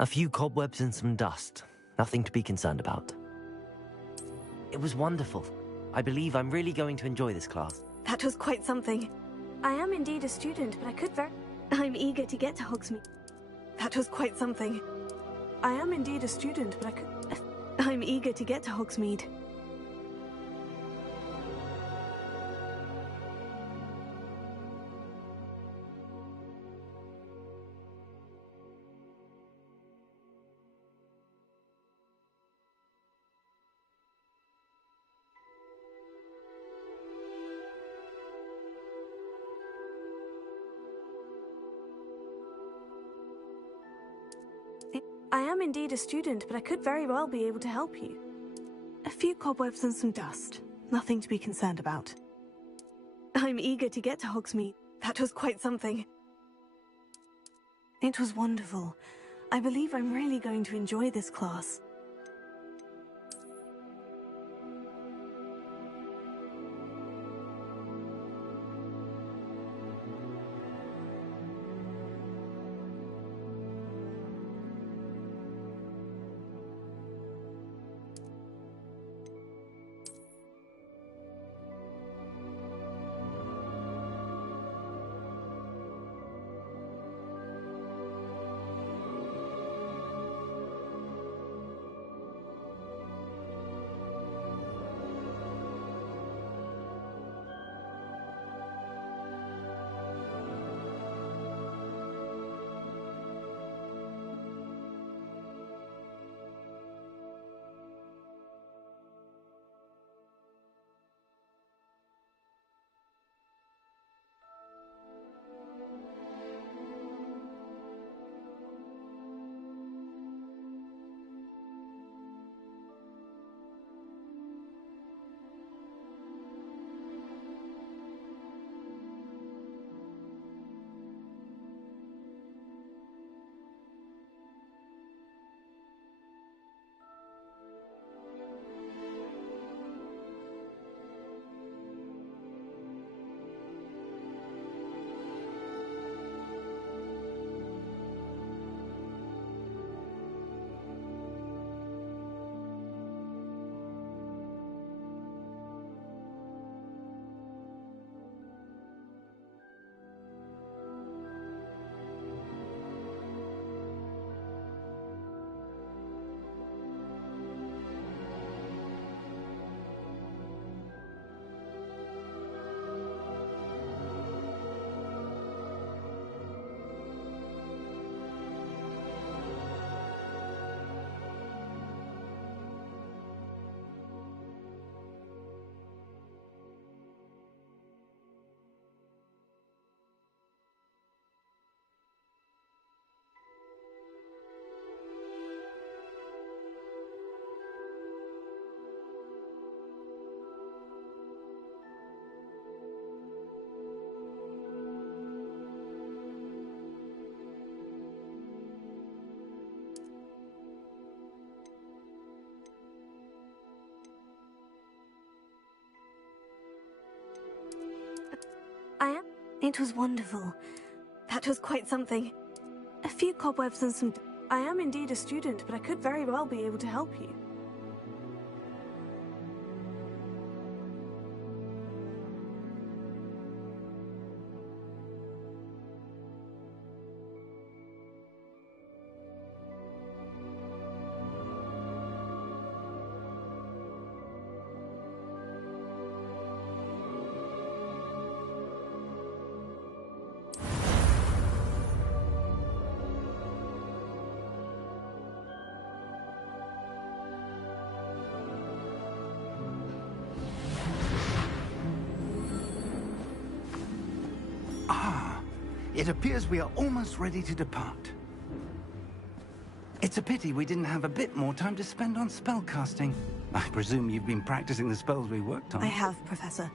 A few cobwebs and some dust. Nothing to be concerned about. It was wonderful. I believe I'm really going to enjoy this class. That was quite something. I am indeed a student, but I could I'm eager to get to Hogsmeade. That was quite something. I am indeed a student, but I'm eager to get to Hogsmeade. I am indeed a student, but I could very well be able to help you. A few cobwebs and some dust. Nothing to be concerned about. I'm eager to get to Hogsmeade. That was quite something. It was wonderful. I believe I'm really going to enjoy this class. It was wonderful. That was quite something. A few cobwebs and some... I am indeed a student, but I could very well be able to help you. It appears we are almost ready to depart. It's a pity we didn't have a bit more time to spend on spellcasting. I presume you've been practicing the spells we worked on. I have, Professor.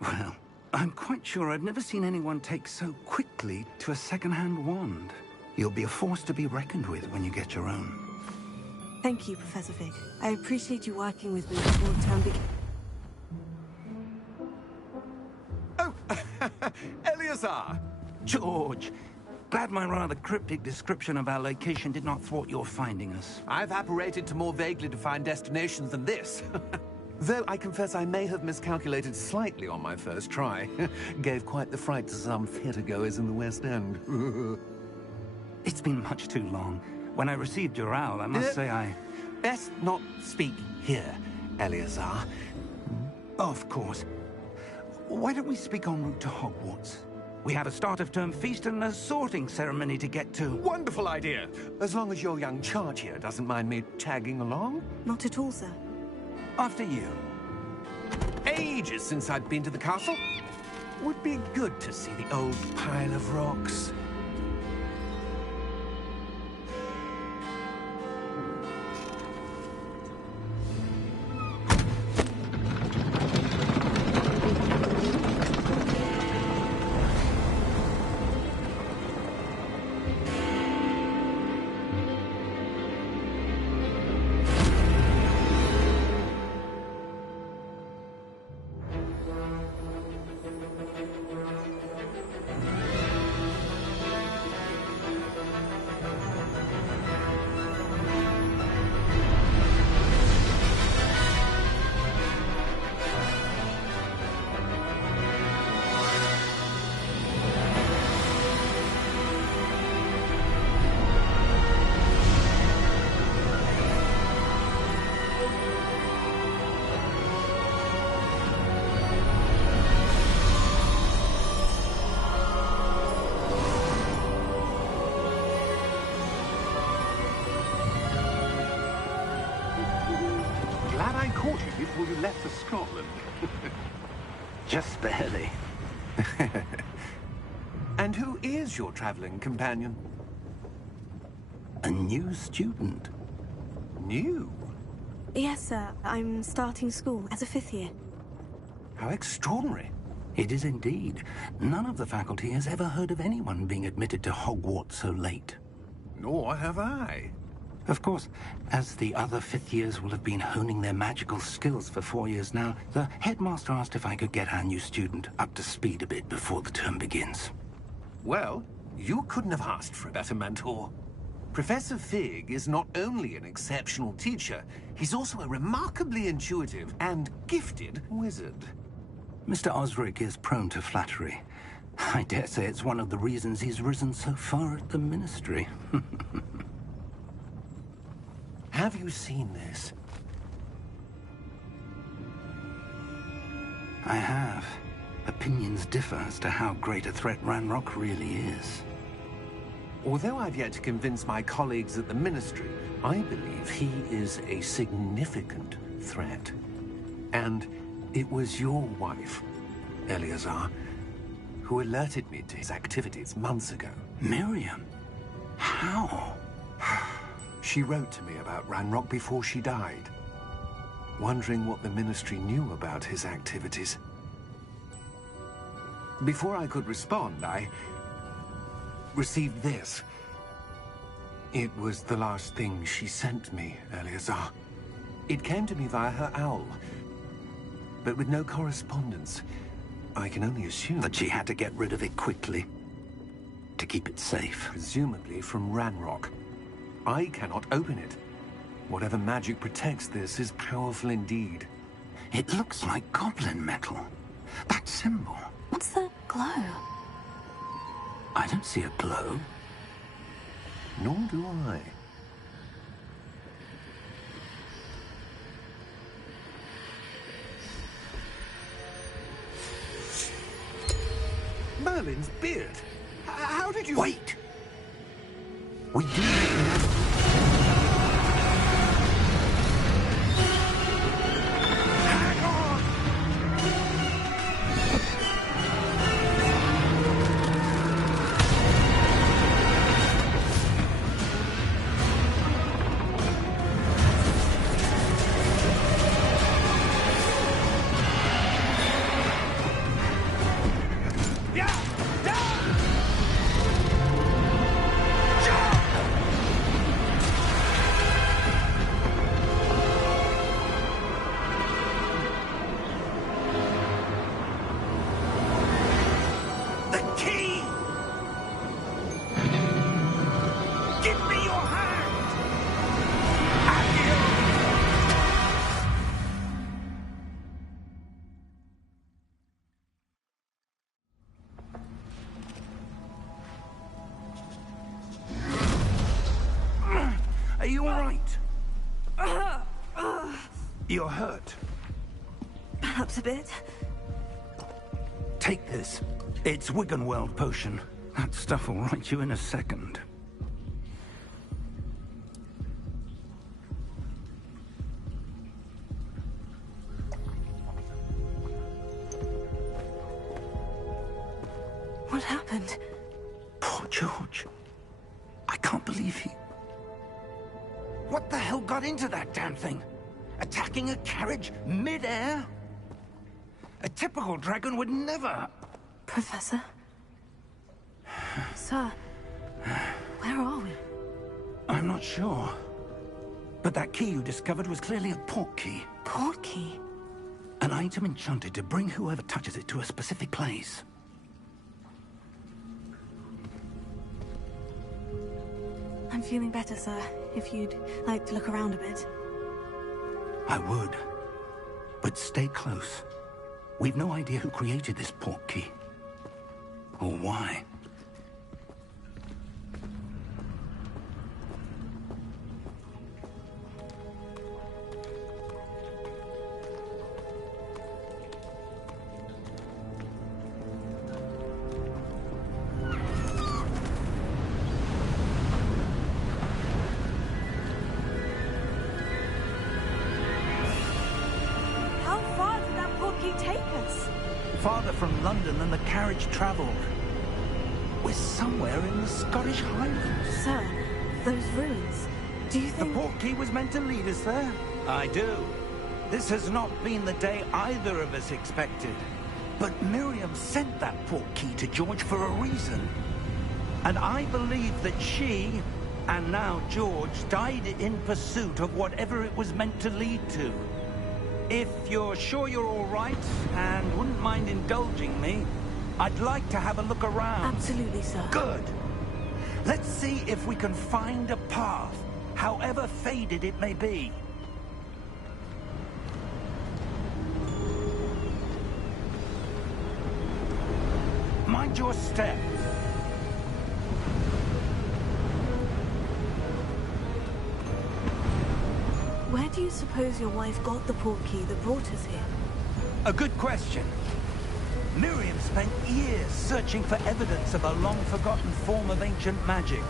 Well, I'm quite sure I've never seen anyone take so quickly to a second-hand wand. You'll be a force to be reckoned with when you get your own. Thank you, Professor Fig. I appreciate you working with me before the term begins. Oh, Eleazar! George, Glad my rather cryptic description of our location did not thwart your finding us. I've apparated to more vaguely defined destinations than this. Though I confess I may have miscalculated slightly on my first try. Gave quite the fright to some theatre-goers in the West End. It's been much too long. When I received your owl, I must say I... Best not speak here, Eleazar. Of course. Why don't we speak en route to Hogwarts? We have a start-of-term feast and a sorting ceremony to get to. Wonderful idea! As long as your young charge here doesn't mind me tagging along. Not at all, sir. After you. Ages since I've been to the castle. Would be good to see the old pile of rocks. Caught you before you left for Scotland. Just barely. And who is your traveling companion? A new student. New? Yes, sir. I'm starting school as a 5th year. How extraordinary. It is indeed. None of the faculty has ever heard of anyone being admitted to Hogwarts so late. Nor have I. Of course, as the other 5th years will have been honing their magical skills for 4 years now, the headmaster asked if I could get our new student up to speed a bit before the term begins. Well, you couldn't have asked for a better mentor. Professor Fig is not only an exceptional teacher, he's also a remarkably intuitive and gifted wizard. Mr. Osric is prone to flattery. I dare say it's one of the reasons he's risen so far at the Ministry. Have you seen this? I have. Opinions differ as to how great a threat Ranrock really is. Although I've yet to convince my colleagues at the Ministry, I believe he is a significant threat. And it was your wife, Eleazar, who alerted me to his activities months ago. Miriam? How? She wrote to me about Ranrock before she died, wondering what the Ministry knew about his activities. Before I could respond, I received this. It was the last thing she sent me, Eleazar. It came to me via her owl, but with no correspondence. I can only assume That she had to get rid of it quickly, to keep it safe. presumably from Ranrock. I cannot open it. Whatever magic protects this is powerful indeed. It looks like goblin metal. That symbol. What's the glow? I don't see a glow. Nor do I. Merlin's beard. How did you... Wait! We do have... Hang on! Yeah! Yeah! Yeah! right? You're hurt. Perhaps a bit. Take this. It's Wiggenweld potion. That stuff will right you in a second. What happened? Poor George. I can't believe he... What the hell got into that damn thing? Attacking a carriage mid-air? A typical dragon would never... Professor? Sir, where are we? I'm not sure. But that key you discovered was clearly a port key. Port key? An item enchanted to bring whoever touches it to a specific place. I'm feeling better, sir. If you'd like to look around a bit. I would. But stay close. We've no idea who created this port key. Or why. How far did that port key take us? Farther from London than the carriage travelled. We're somewhere in the Scottish Highlands. Sir, those ruins. Do you The think... port key was meant to lead us there? I do. This has not been the day either of us expected. But Miriam sent that port key to George for a reason. And I believe that she, and now George, died in pursuit of whatever it was meant to lead to. If you're sure you're all right, and wouldn't mind indulging me, I'd like to have a look around. Absolutely, sir. Good. Let's see if we can find a path, however faded it may be. Mind your step. Where do you suppose your wife got the port key that brought us here? A good question. Miriam spent years searching for evidence of a long-forgotten form of ancient magic.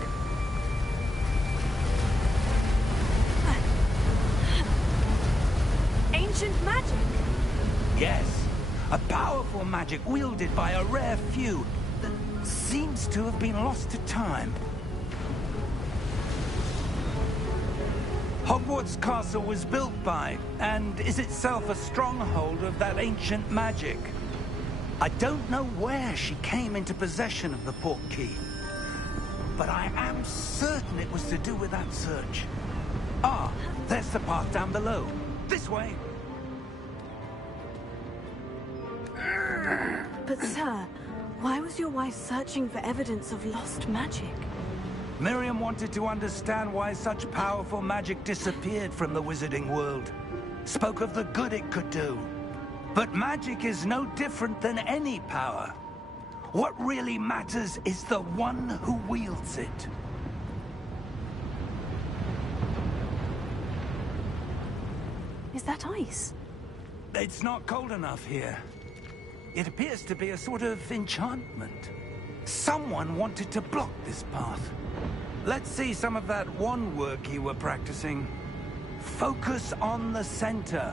Ancient magic? Yes, a powerful magic wielded by a rare few that seems to have been lost to time. Hogwarts Castle was built by, and is itself a stronghold of that ancient magic. I don't know where she came into possession of the port key, but I am certain it was to do with that search. Ah, there's the path down below. This way. But sir, why was your wife searching for evidence of lost magic? Miriam wanted to understand why such powerful magic disappeared from the wizarding world. Spoke of the good it could do. But magic is no different than any power. What really matters is the one who wields it. Is that ice? It's not cold enough here. It appears to be a sort of enchantment. Someone wanted to block this path. Let's see some of that wand work you were practicing. Focus on the center.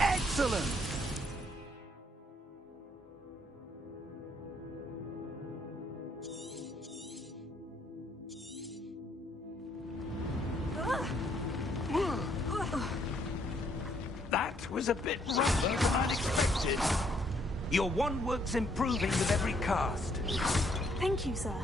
Excellent! That was a bit rougher than I'd expected. Your wand work's improving with every cast. Thank you, sir.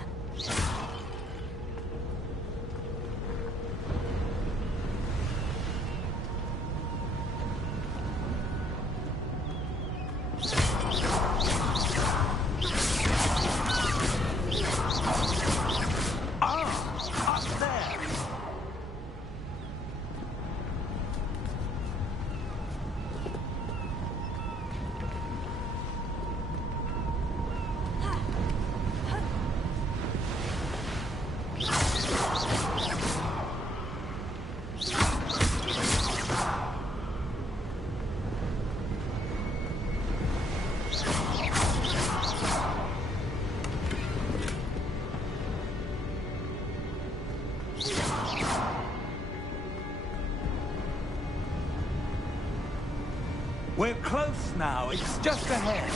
now. It's just ahead.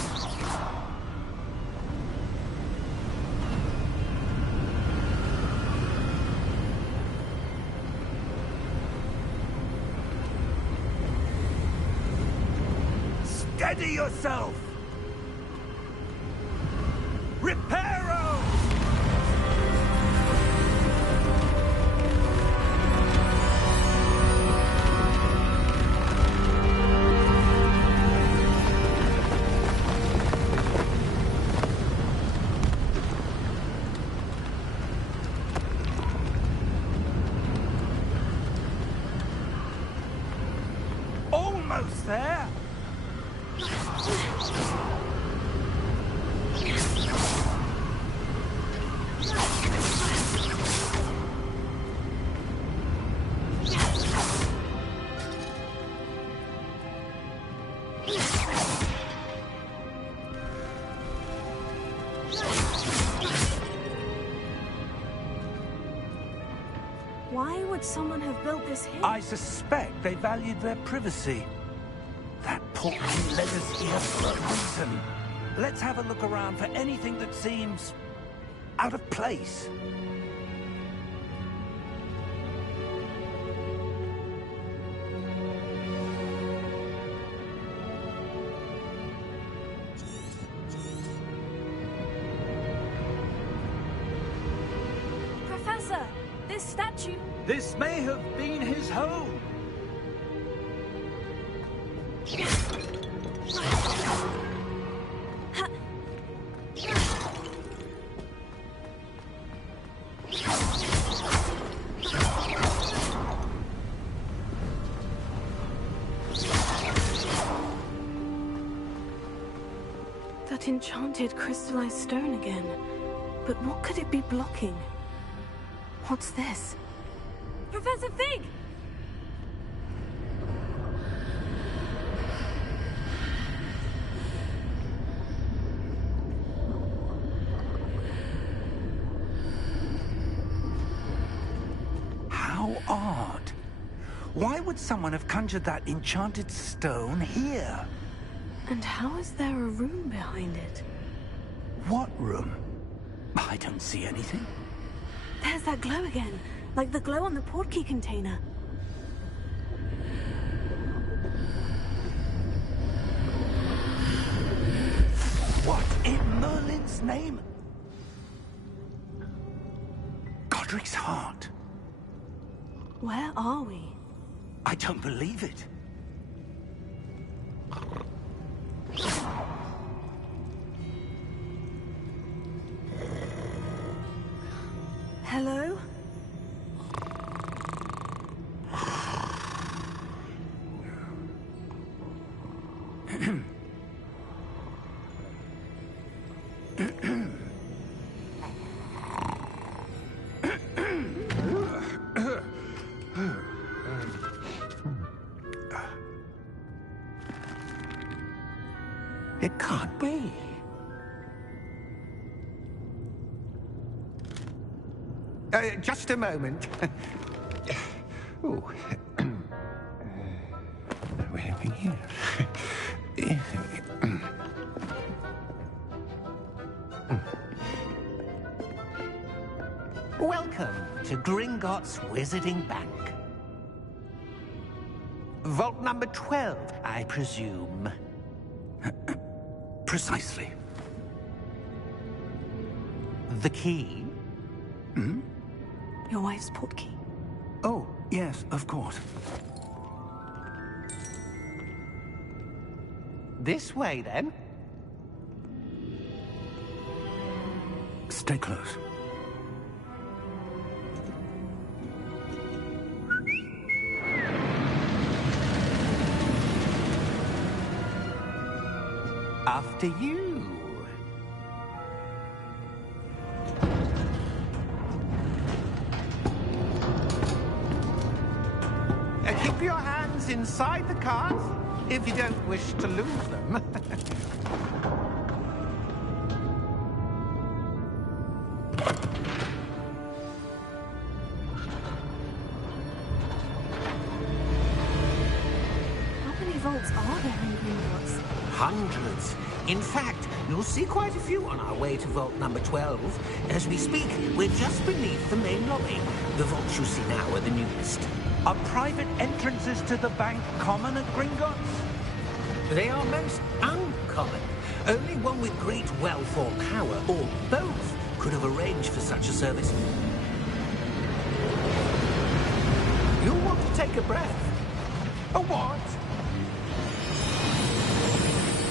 Steady yourself! Reparo! Almost there! Why would someone have built this here? I suspect they valued their privacy. That portkey led us here for a reason. Let's have a look around for anything that seems out of place. Professor, this statue... This may have been his home. That enchanted crystallized stone again. But what could it be blocking? What's this? Professor Fig! How odd. Why would someone have conjured that enchanted stone here? And how is there a room behind it? What room? I don't see anything. There's that glow again, like the glow on the portkey container. What in Merlin's name? Godric's heart. Where are we? I don't believe it. Hello? It can't be. Just a moment. Oh. Where are we here? Welcome to Gringotts Wizarding Bank. Vault number 12, I presume. Precisely. The key? Your wife's portkey. Oh, yes, of course. This way, then. Stay close. After you. Keep your hands inside the cart if you don't wish to lose them. How many vaults are there in Gringotts? Hundreds. In fact, you'll see quite a few on our way to vault number 12. As we speak, we're just beneath the main lobby. The vaults you see now are the newest. Are private entrances to the bank common at Gringotts? They are most uncommon. Only one with great wealth or power, or both, could have arranged for such a service. You'll want to take a breath. A what?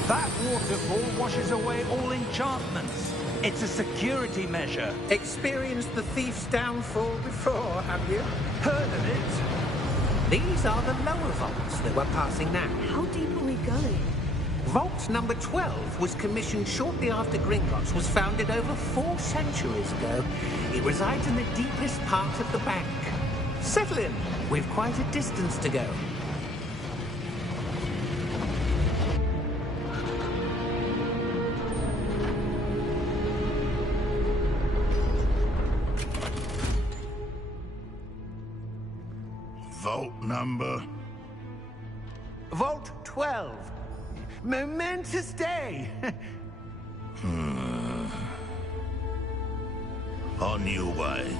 That waterfall washes away all enchantments. It's a security measure. Experienced the thief's downfall before, have you? Heard of it? These are the lower vaults that we're passing now. How deep are we going? Vault number 12 was commissioned shortly after Gringotts was founded over 4 centuries ago. It resides in the deepest part of the bank. Settle in. We've quite a distance to go. Vault number? Vault 12. Momentous day. On your way.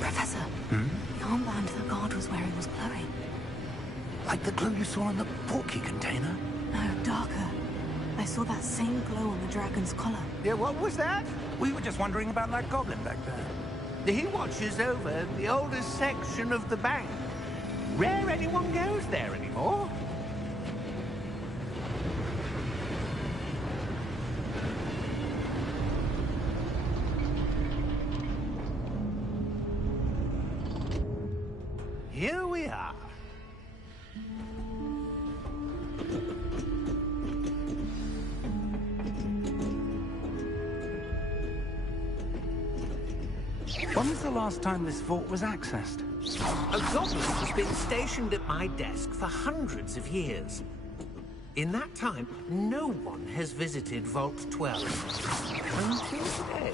Professor, the armband the guard was wearing was glowing. Like the glue you saw in the portkey container? No, darker. I saw that same glow on the dragon's collar. Yeah, what was that? We were just wondering about that goblin back there. He watches over the oldest section of the bank. Rare anyone goes there anymore. Here we are. When was the last time this vault was accessed? A goblin has been stationed at my desk for hundreds of years. In that time, no one has visited Vault 12. Until today.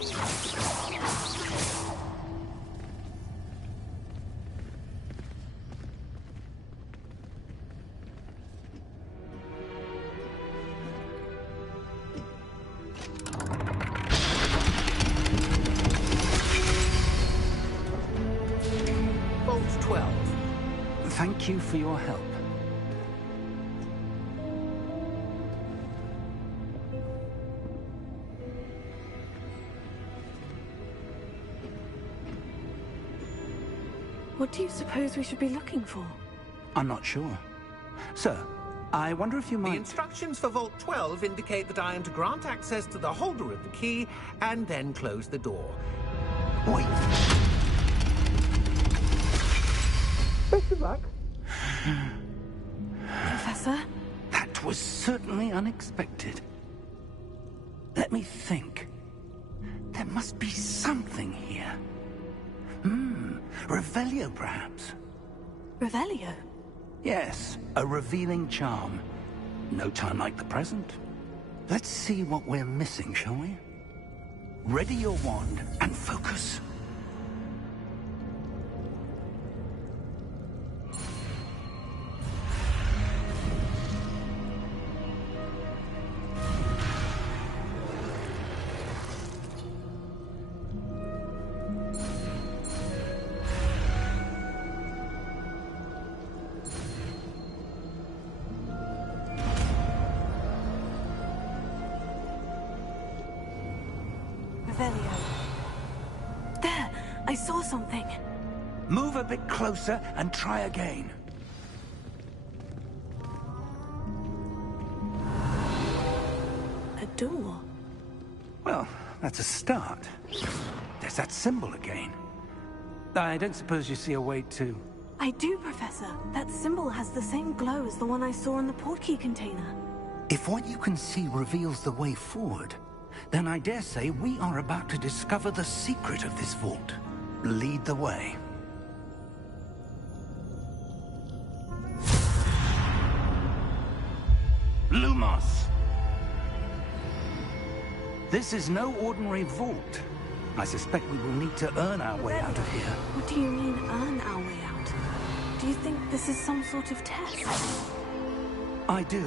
Vault 12. Thank you for your help. What do you suppose we should be looking for? I'm not sure. Sir, I wonder if you The might... instructions for Vault 12 indicate that I am to grant access to the holder of the key and then close the door. Wait. Best of luck. Professor? That was certainly unexpected. Let me think. There must be something here. Revelio, perhaps. Revelio? Yes, a revealing charm. No time like the present. Let's see what we're missing, shall we? Ready your wand and focus. Revelio. There! I saw something. Move a bit closer and try again. A door. Well, that's a start. There's that symbol again. I don't suppose you see a way to... I do, Professor. That symbol has the same glow as the one I saw in the portkey container. If what you can see reveals the way forward, then I dare say we are about to discover the secret of this vault. Lead the way. Lumos! This is no ordinary vault. I suspect we will need to earn our way out of here. What do you mean, earn our way out? Do you think this is some sort of test? I do.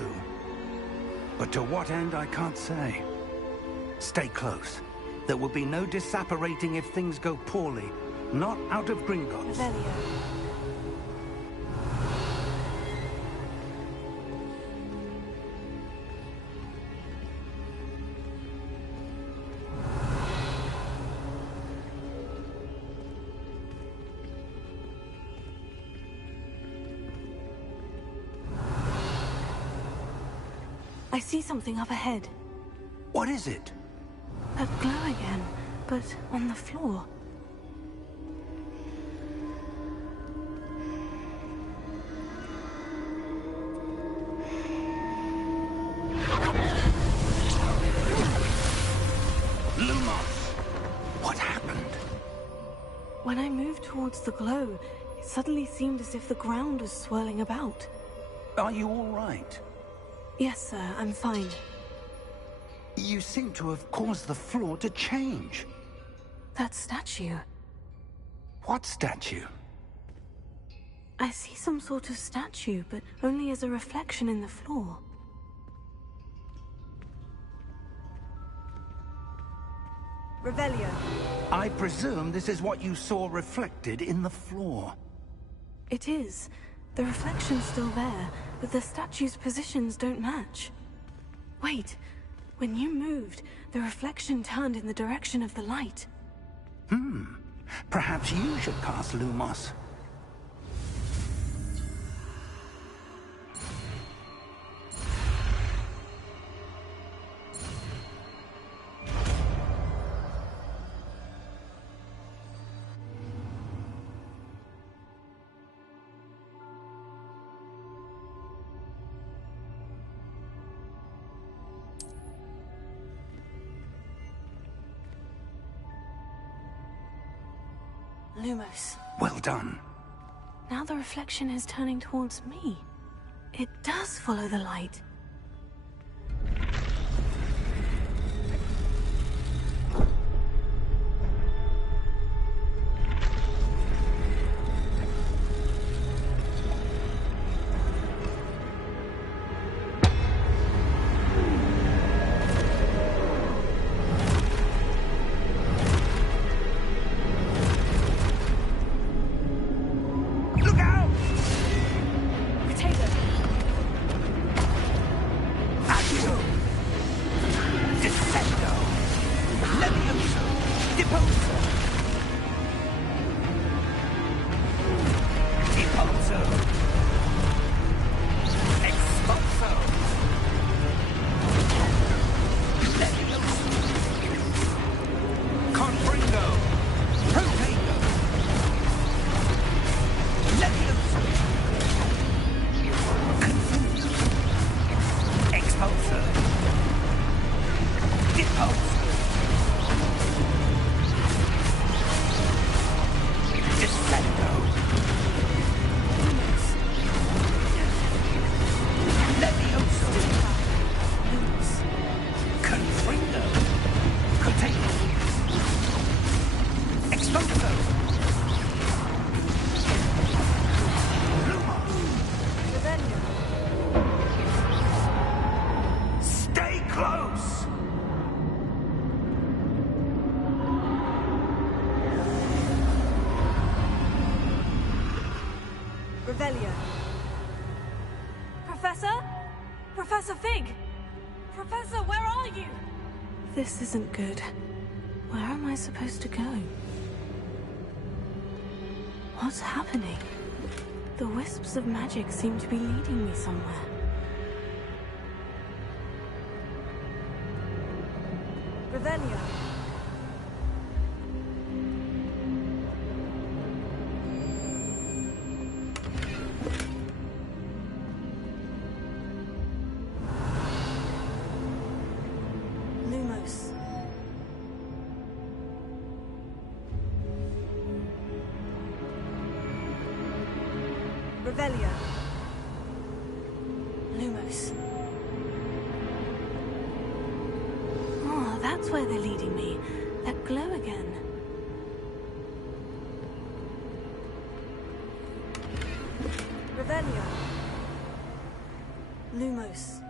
But to what end, I can't say. Stay close. There will be no disapparating if things go poorly. Not out of Gringotts. Revelio. I see something up ahead. What is it? That glow again, but on the floor. Lumos! What happened? When I moved towards the glow, it suddenly seemed as if the ground was swirling about. Are you all right? Yes, sir, I'm fine. You seem to have caused the floor to change. That statue. What statue? I see some sort of statue, but only as a reflection in the floor. Revelio. I presume this is what you saw reflected in the floor. It is. The reflection's still there, but the statue's positions don't match. Wait. When you moved, the reflection turned in the direction of the light. Perhaps you should cast Lumos. Lumos. Well done. Now the reflection is turning towards me. It does follow the light. Revelio. Professor? Professor Fig! Professor, where are you? This isn't good. Where am I supposed to go? What's happening? The wisps of magic seem to be leading me somewhere. Revelio. Lumos. Revelio. Lumos. that's where they're leading me. That glow again. Revelio. Lumos.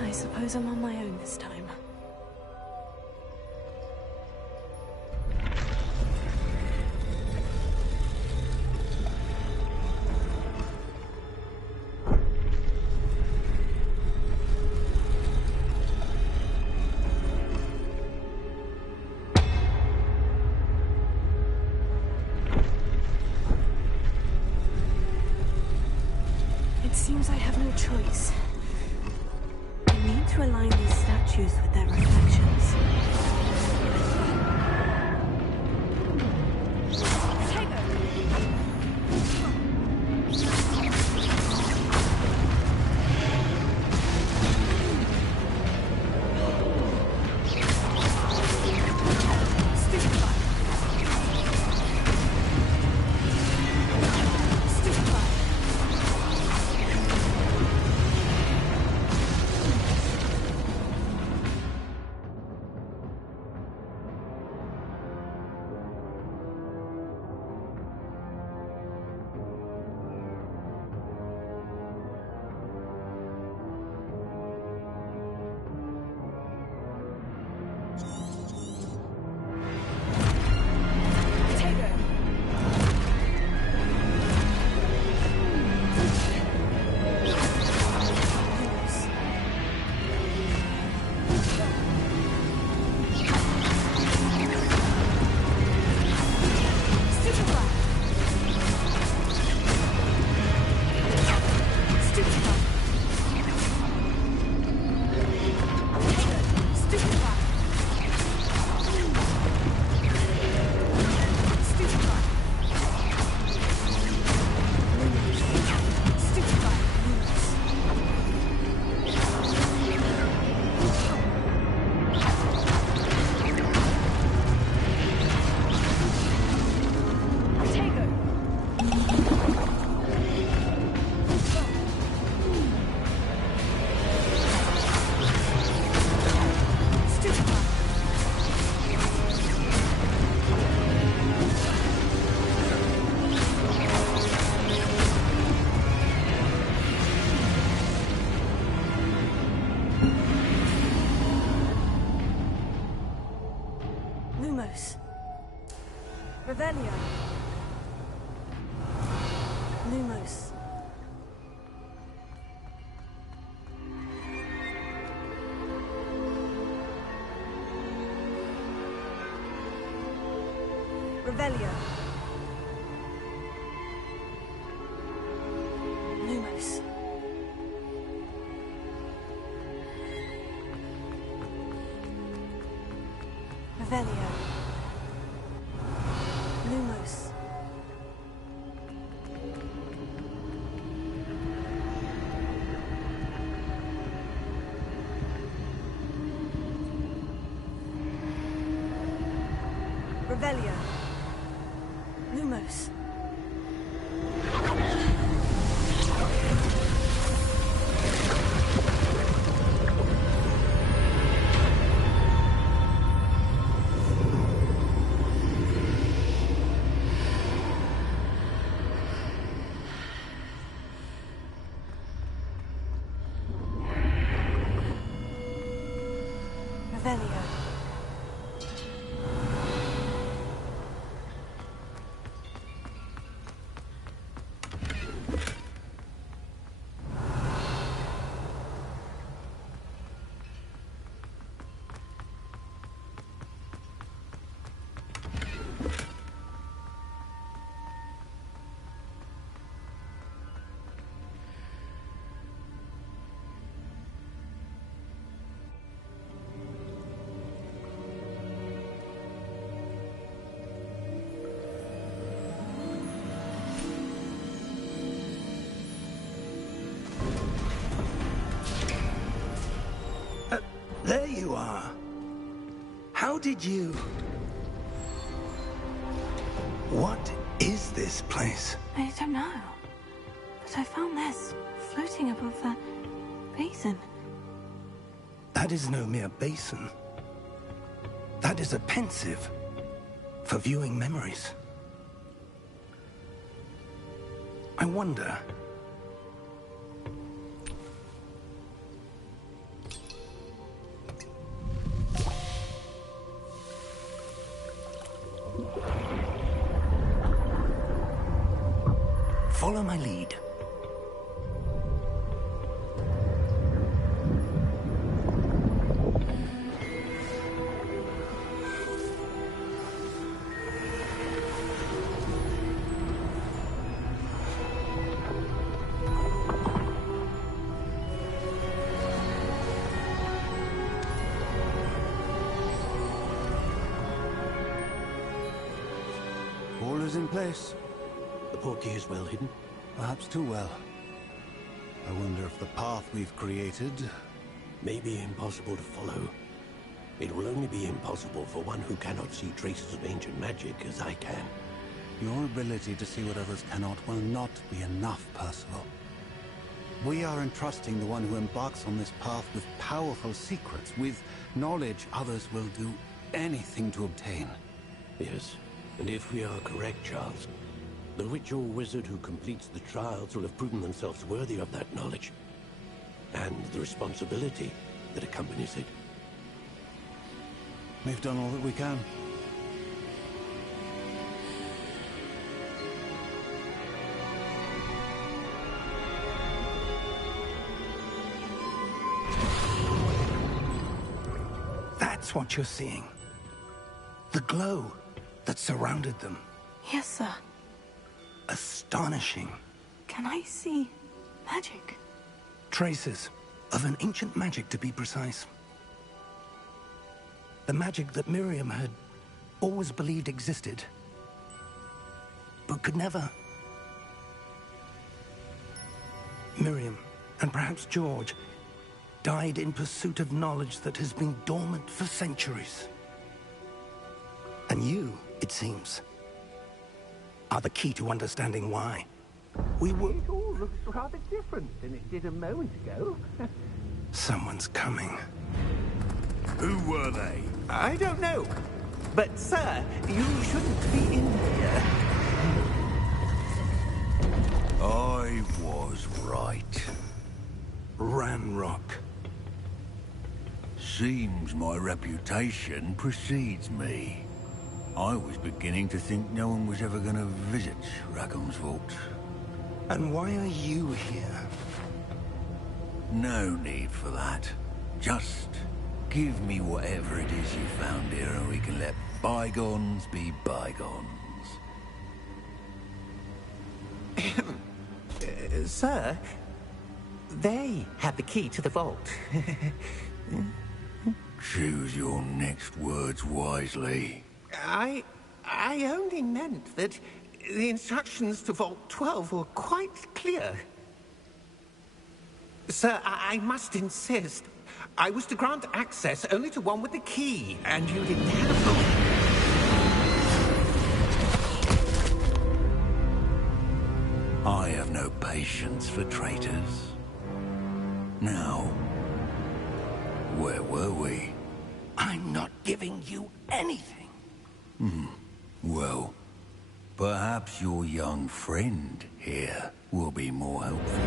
I suppose I'm on my own this time. It seems I have no choice. To align these statues with their reflections. Revelio. Lumos. Revelio. Lumos. Revelio. Lumos. Revelio. Lumos. Revelio. There you are. How did you... What is this place? I don't know. But I found this floating above the basin. That is no mere basin. That is a pensive for viewing memories. I wonder... Follow my lead. All is in place. The portkey is well hidden? Perhaps too well. I wonder if the path we've created... may be impossible to follow. It will only be impossible for one who cannot see traces of ancient magic as I can. Your ability to see what others cannot will not be enough, Percival. We are entrusting the one who embarks on this path with powerful secrets, with knowledge others will do anything to obtain. Yes, and if we are correct, Charles, the witch or wizard who completes the trials will have proven themselves worthy of that knowledge, and the responsibility that accompanies it. We've done all that we can. That's what you're seeing. The glow that surrounded them. Yes, sir. Astonishing. Can I see magic? Traces of an ancient magic, to be precise. The magic that Miriam had always believed existed, but could never. Miriam, and perhaps George, died in pursuit of knowledge that has been dormant for centuries. And you, it seems, are the key to understanding why. We were... It all looks rather different than it did a moment ago. Someone's coming. Who were they? I don't know. But, sir, you shouldn't be in here. I was right. Ranrock. Seems my reputation precedes me. I was beginning to think no one was ever going to visit Rackham's vault. And why are you here? No need for that. Just give me whatever it is you found here and we can let bygones be bygones. Sir, they had the key to the vault. Choose your next words wisely. I only meant that the instructions to Vault 12 were quite clear. Sir, I must insist. I was to grant access only to one with the key, and you didn't have them. I have no patience for traitors. Now, where were we? I'm not giving you anything. Well, perhaps your young friend here will be more helpful.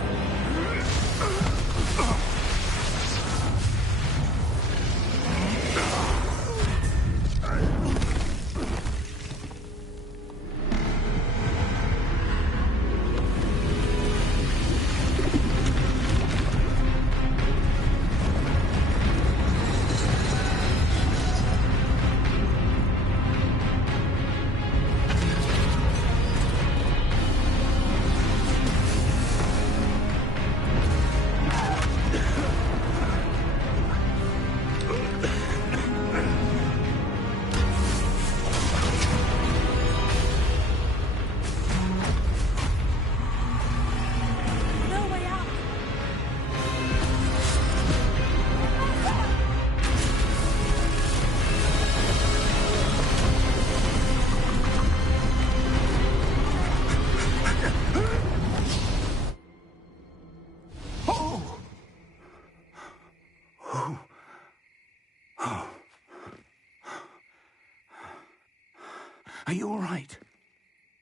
Are you all right?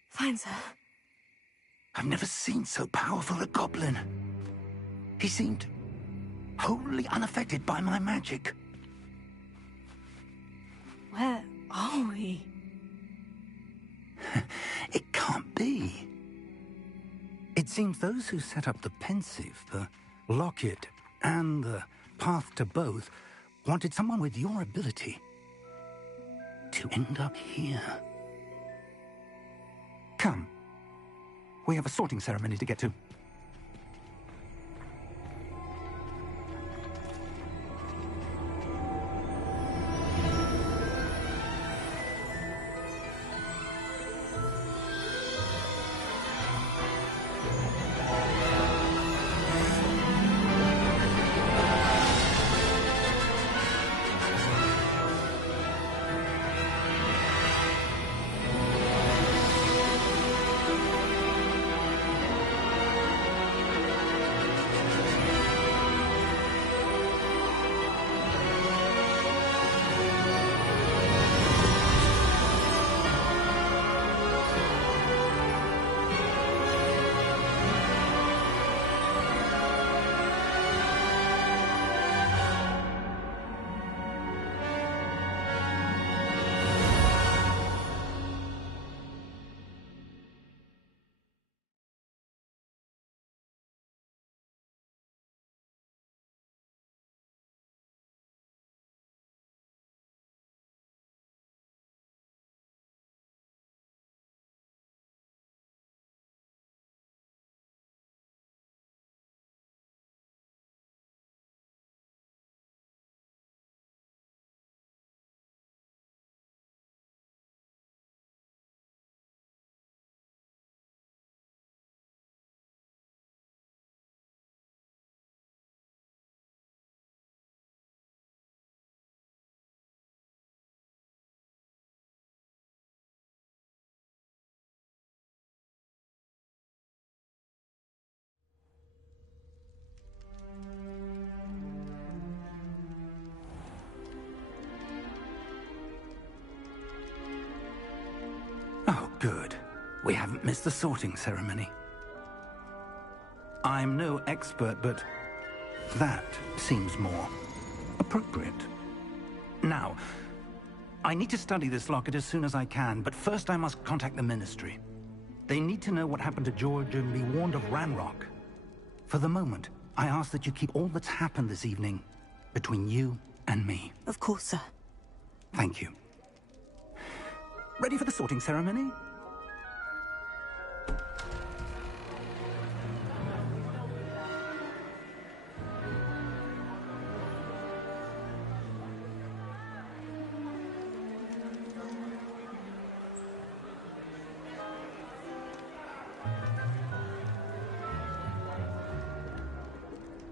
Fine, sir. I've never seen so powerful a goblin. He seemed wholly unaffected by my magic. Where are we? It can't be. It seems those who set up the pensive, the locket, and the path to both wanted someone with your ability to end up here. Come. We have a sorting ceremony to get to. Oh, good. We haven't missed the sorting ceremony. I'm no expert, but that seems more appropriate. Now, I need to study this locket as soon as I can, but first I must contact the Ministry. They need to know what happened to George and be warned of Ranrock. For the moment, I ask that you keep all that's happened this evening between you and me. Of course, sir. Thank you. Ready for the sorting ceremony?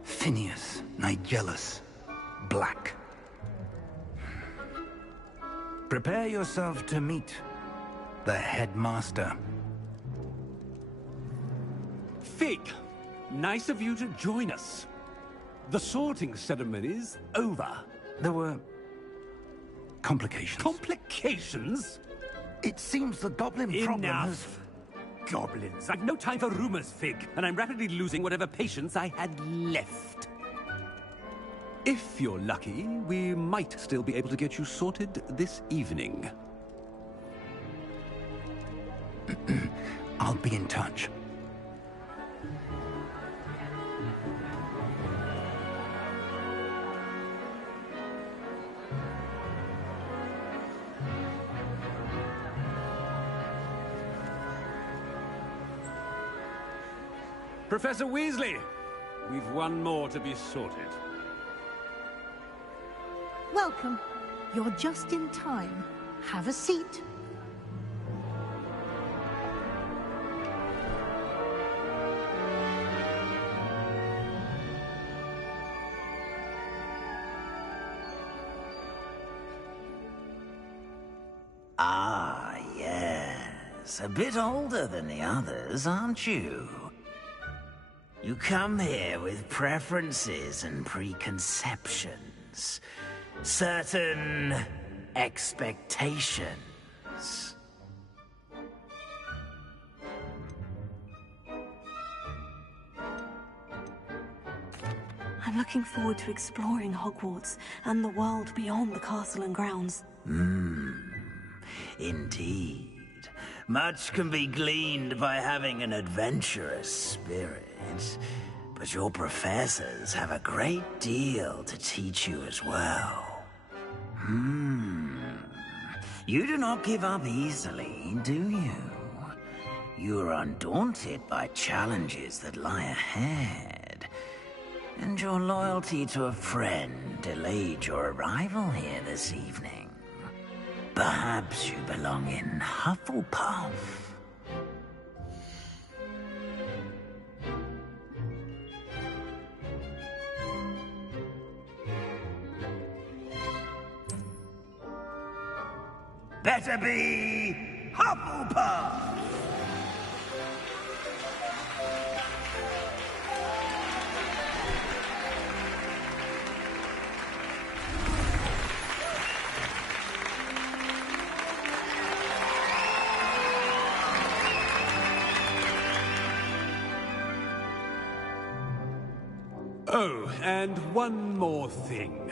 Phineas, Nigellus, Black. Prepare yourself to meet the headmaster. Fig, nice of you to join us. The sorting ceremony's over. There were complications. Complications? It seems the goblin problem has... Enough! Goblins. I've no time for rumors, Fig, and I'm rapidly losing whatever patience I had left. If you're lucky, we might still be able to get you sorted this evening. I'll be in touch. Professor Weasley, we've one more to be sorted. Welcome. You're just in time. Have a seat. Ah, yes. A bit older than the others, aren't you? You come here with preferences and preconceptions. Certain expectations. I'm looking forward to exploring Hogwarts and the world beyond the castle and grounds. Indeed. Much can be gleaned by having an adventurous spirit, but your professors have a great deal to teach you as well. You do not give up easily, do you? You are undaunted by challenges that lie ahead, and your loyalty to a friend delayed your arrival here this evening. Perhaps you belong in Hufflepuff. Better be Hufflepuff! Oh, and one more thing.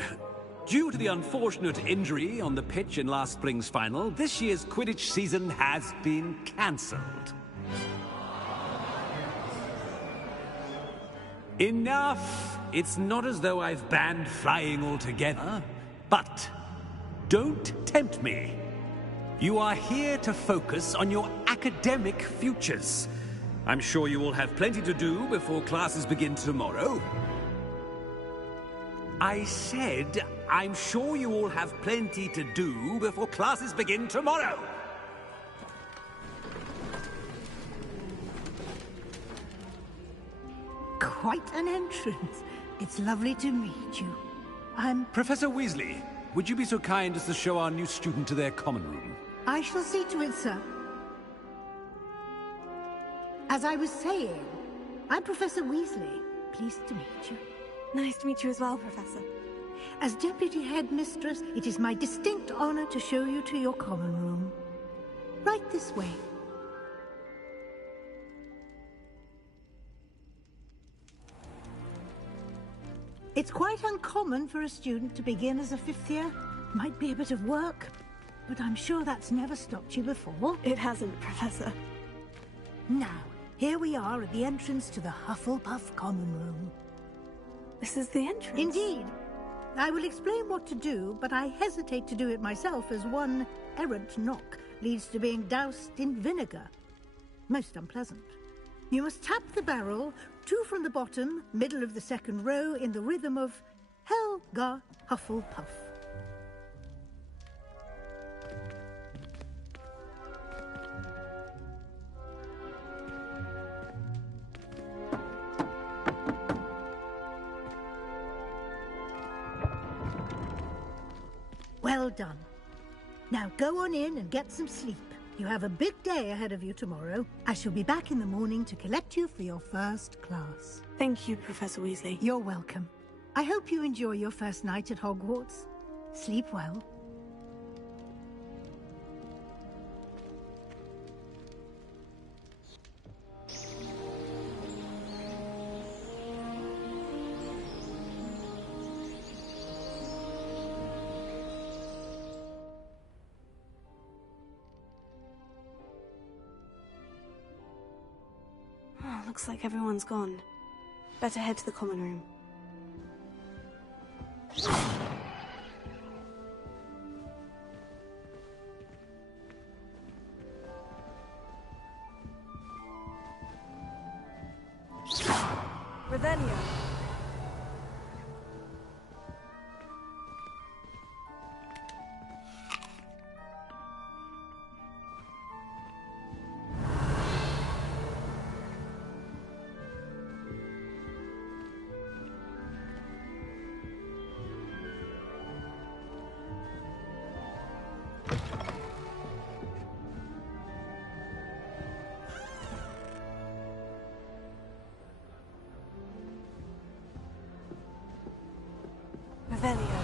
Due to the unfortunate injury on the pitch in last spring's final, this year's Quidditch season has been cancelled. Enough! It's not as though I've banned flying altogether, but don't tempt me. You are here to focus on your academic futures. I'm sure you will have plenty to do before classes begin tomorrow. I said, I'm sure you all have plenty to do before classes begin tomorrow. Quite an entrance. It's lovely to meet you. I'm... Professor Weasley, would you be so kind as to show our new student to their common room? I shall see to it, sir. As I was saying, I'm Professor Weasley. Pleased to meet you. Nice to meet you as well, Professor. As Deputy Headmistress, it is my distinct honor to show you to your common room. Right this way. It's quite uncommon for a student to begin as a fifth year. Might be a bit of work, but I'm sure that's never stopped you before. It hasn't, Professor. Now, here we are at the entrance to the Hufflepuff common room. This is the entrance? Indeed. I will explain what to do, but I hesitate to do it myself as one errant knock leads to being doused in vinegar. Most unpleasant. You must tap the barrel, 2 from the bottom, middle of the second row, in the rhythm of Helga Hufflepuff. Well done. Now go on in and get some sleep. You have a big day ahead of you tomorrow. I shall be back in the morning to collect you for your first class. Thank you, Professor Weasley. You're welcome. I hope you enjoy your first night at Hogwarts. Sleep well. Looks like everyone's gone. Better head to the common room. Revelio. Revelio.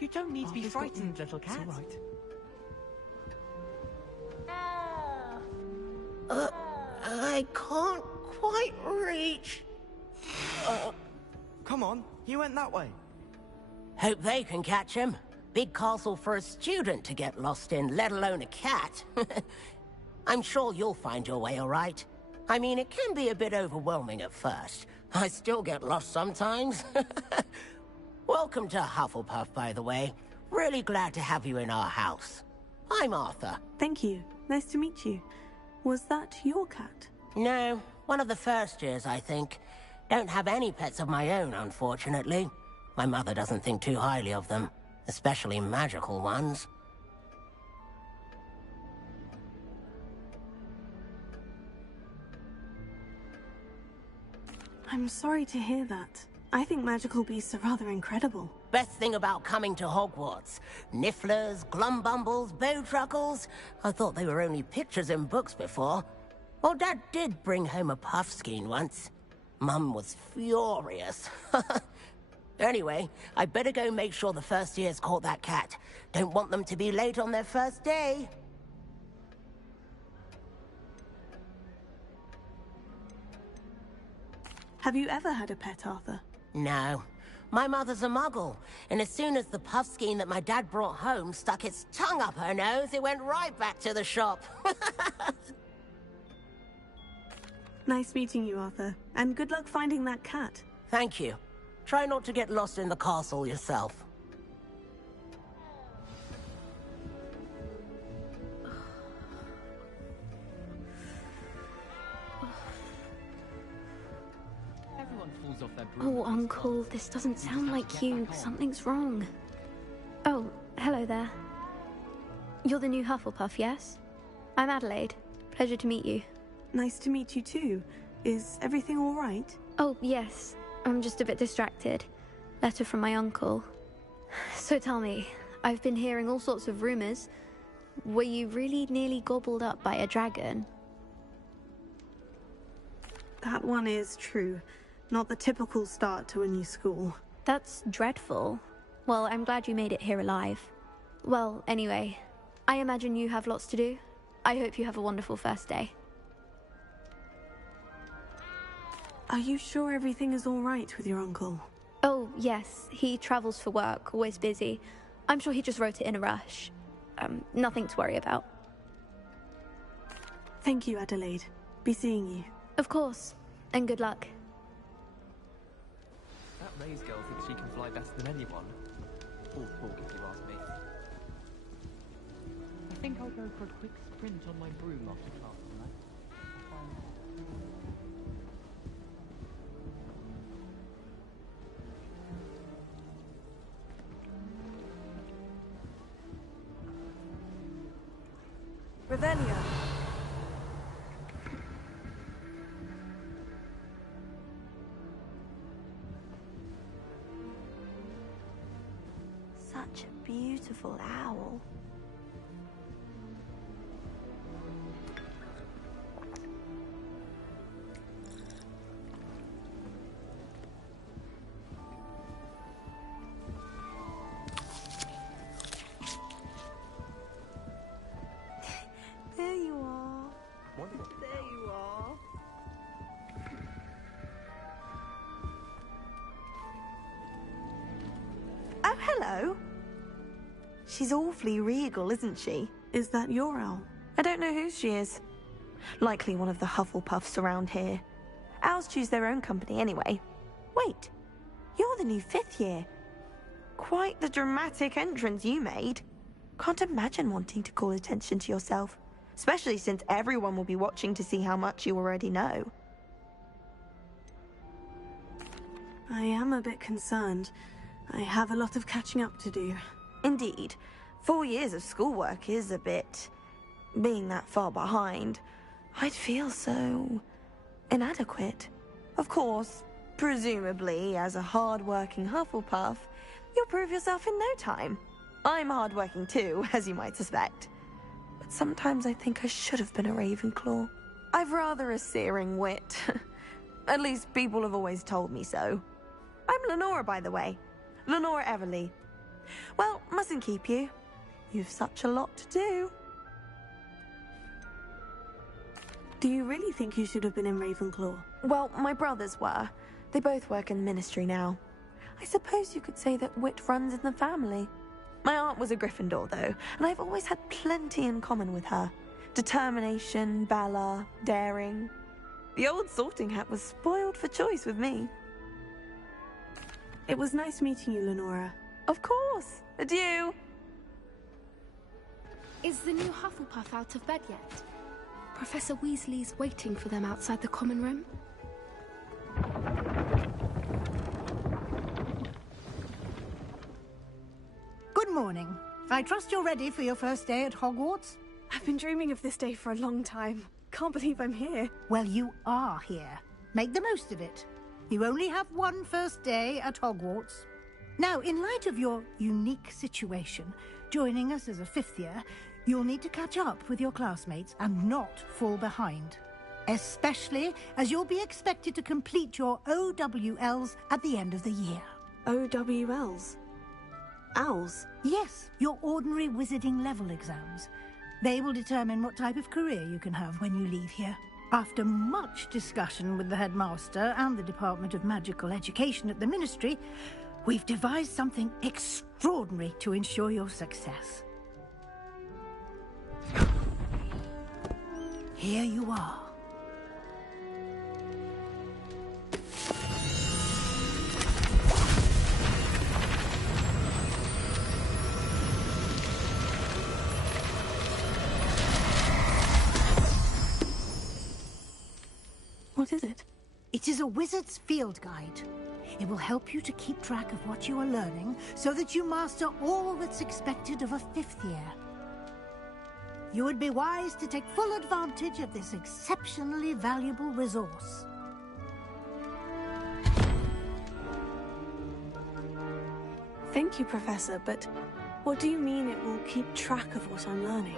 You don't need to be frightened, little cat. It's all right. I can't quite reach. Come on, he went that way. Hope they can catch him. Big castle for a student to get lost in, let alone a cat. I'm sure you'll find your way all right. I mean, it can be a bit overwhelming at first. I still get lost sometimes. Welcome to Hufflepuff, by the way. Really glad to have you in our house. I'm Arthur. Thank you. Nice to meet you. Was that your cat? No, one of the first years, I think. Don't have any pets of my own, unfortunately. My mother doesn't think too highly of them, especially magical ones. I'm sorry to hear that. I think magical beasts are rather incredible. Best thing about coming to Hogwarts. Nifflers, glumbumbles, bowtruckles. I thought they were only pictures in books before. Well, Dad did bring home a puffskein once. Mum was furious. Anyway, I better go make sure the first years caught that cat. Don't want them to be late on their first day. Have you ever had a pet, Arthur? No. My mother's a muggle, and as soon as the puffskein that my dad brought home stuck its tongue up her nose, it went right back to the shop. Nice meeting you, Arthur. And good luck finding that cat. Thank you. Try not to get lost in the castle yourself. Oh, Uncle, this doesn't sound like you. Something's wrong. Oh, hello there. You're the new Hufflepuff, yes? I'm Adelaide. Pleasure to meet you. Nice to meet you too. Is everything all right? Oh, yes. I'm just a bit distracted. Letter from my uncle. So tell me, I've been hearing all sorts of rumors. Were you really nearly gobbled up by a dragon? That one is true. Not the typical start to a new school. That's dreadful. Well, I'm glad you made it here alive. Well, anyway, I imagine you have lots to do. I hope you have a wonderful first day. Are you sure everything is all right with your uncle? Oh, yes. He travels for work, always busy. I'm sure he just wrote it in a rush. Nothing to worry about. Thank you, Adelaide. Be seeing you. Of course. And good luck. That Maze girl thinks she can fly better than anyone. All talk, if you ask me. I think I'll go for a quick sprint on my broom after class tonight. Revelia. Such a beautiful owl. There you are. Wonderful. There you are. Oh, hello. She's awfully regal, isn't she? Is that your owl? I don't know who she is. Likely one of the Hufflepuffs around here. Owls choose their own company anyway. Wait, you're the new 5th year. Quite the dramatic entrance you made. Can't imagine wanting to call attention to yourself, especially since everyone will be watching to see how much you already know. I am a bit concerned. I have a lot of catching up to do. Indeed. 4 years of schoolwork is a bit... being that far behind. I'd feel so... inadequate. Of course, presumably, as a hard-working Hufflepuff, you'll prove yourself in no time. I'm hard-working too, as you might suspect. But sometimes I think I should have been a Ravenclaw. I've rather a searing wit. At least people have always told me so. I'm Lenora, by the way. Lenora Everly. Well, mustn't keep you. You've such a lot to do. Do you really think you should have been in Ravenclaw? Well, my brothers were. They both work in the ministry now. I suppose you could say that wit runs in the family. My aunt was a Gryffindor, though, and I've always had plenty in common with her. Determination, valor, daring. The old sorting hat was spoiled for choice with me. It was nice meeting you, Lenora. Of course. Adieu. Is the new Hufflepuff out of bed yet? Professor Weasley's waiting for them outside the common room. Good morning. I trust you're ready for your first day at Hogwarts? I've been dreaming of this day for a long time. Can't believe I'm here. Well, you are here. Make the most of it. You only have one first day at Hogwarts. Now, in light of your unique situation, joining us as a fifth year, you'll need to catch up with your classmates and not fall behind. Especially as you'll be expected to complete your OWLs at the end of the year. OWLs? Owls? Yes, your ordinary wizarding level exams. They will determine what type of career you can have when you leave here. After much discussion with the headmaster and the Department of Magical Education at the Ministry, we've devised something extraordinary to ensure your success. Here you are. What is it? It is a wizard's field guide. It will help you to keep track of what you are learning so that you master all that's expected of a fifth year. You would be wise to take full advantage of this exceptionally valuable resource. Thank you, Professor, but what do you mean it will keep track of what I'm learning?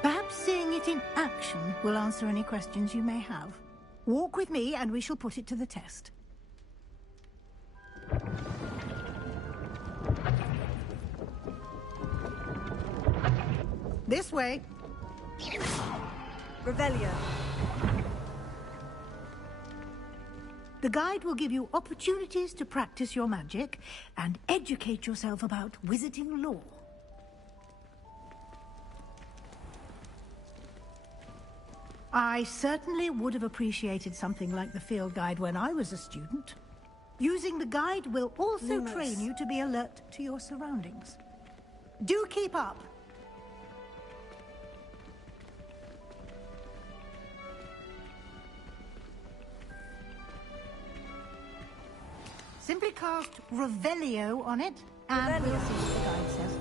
Perhaps seeing it in action will answer any questions you may have. Walk with me and we shall put it to the test. This way. Revelio. The guide will give you opportunities to practice your magic and educate yourself about wizarding lore. I certainly would have appreciated something like the field guide when I was a student. Using the guide will also train you to be alert to your surroundings. Do keep up. Simply cast Revelio on it, and we'll see what the guide says.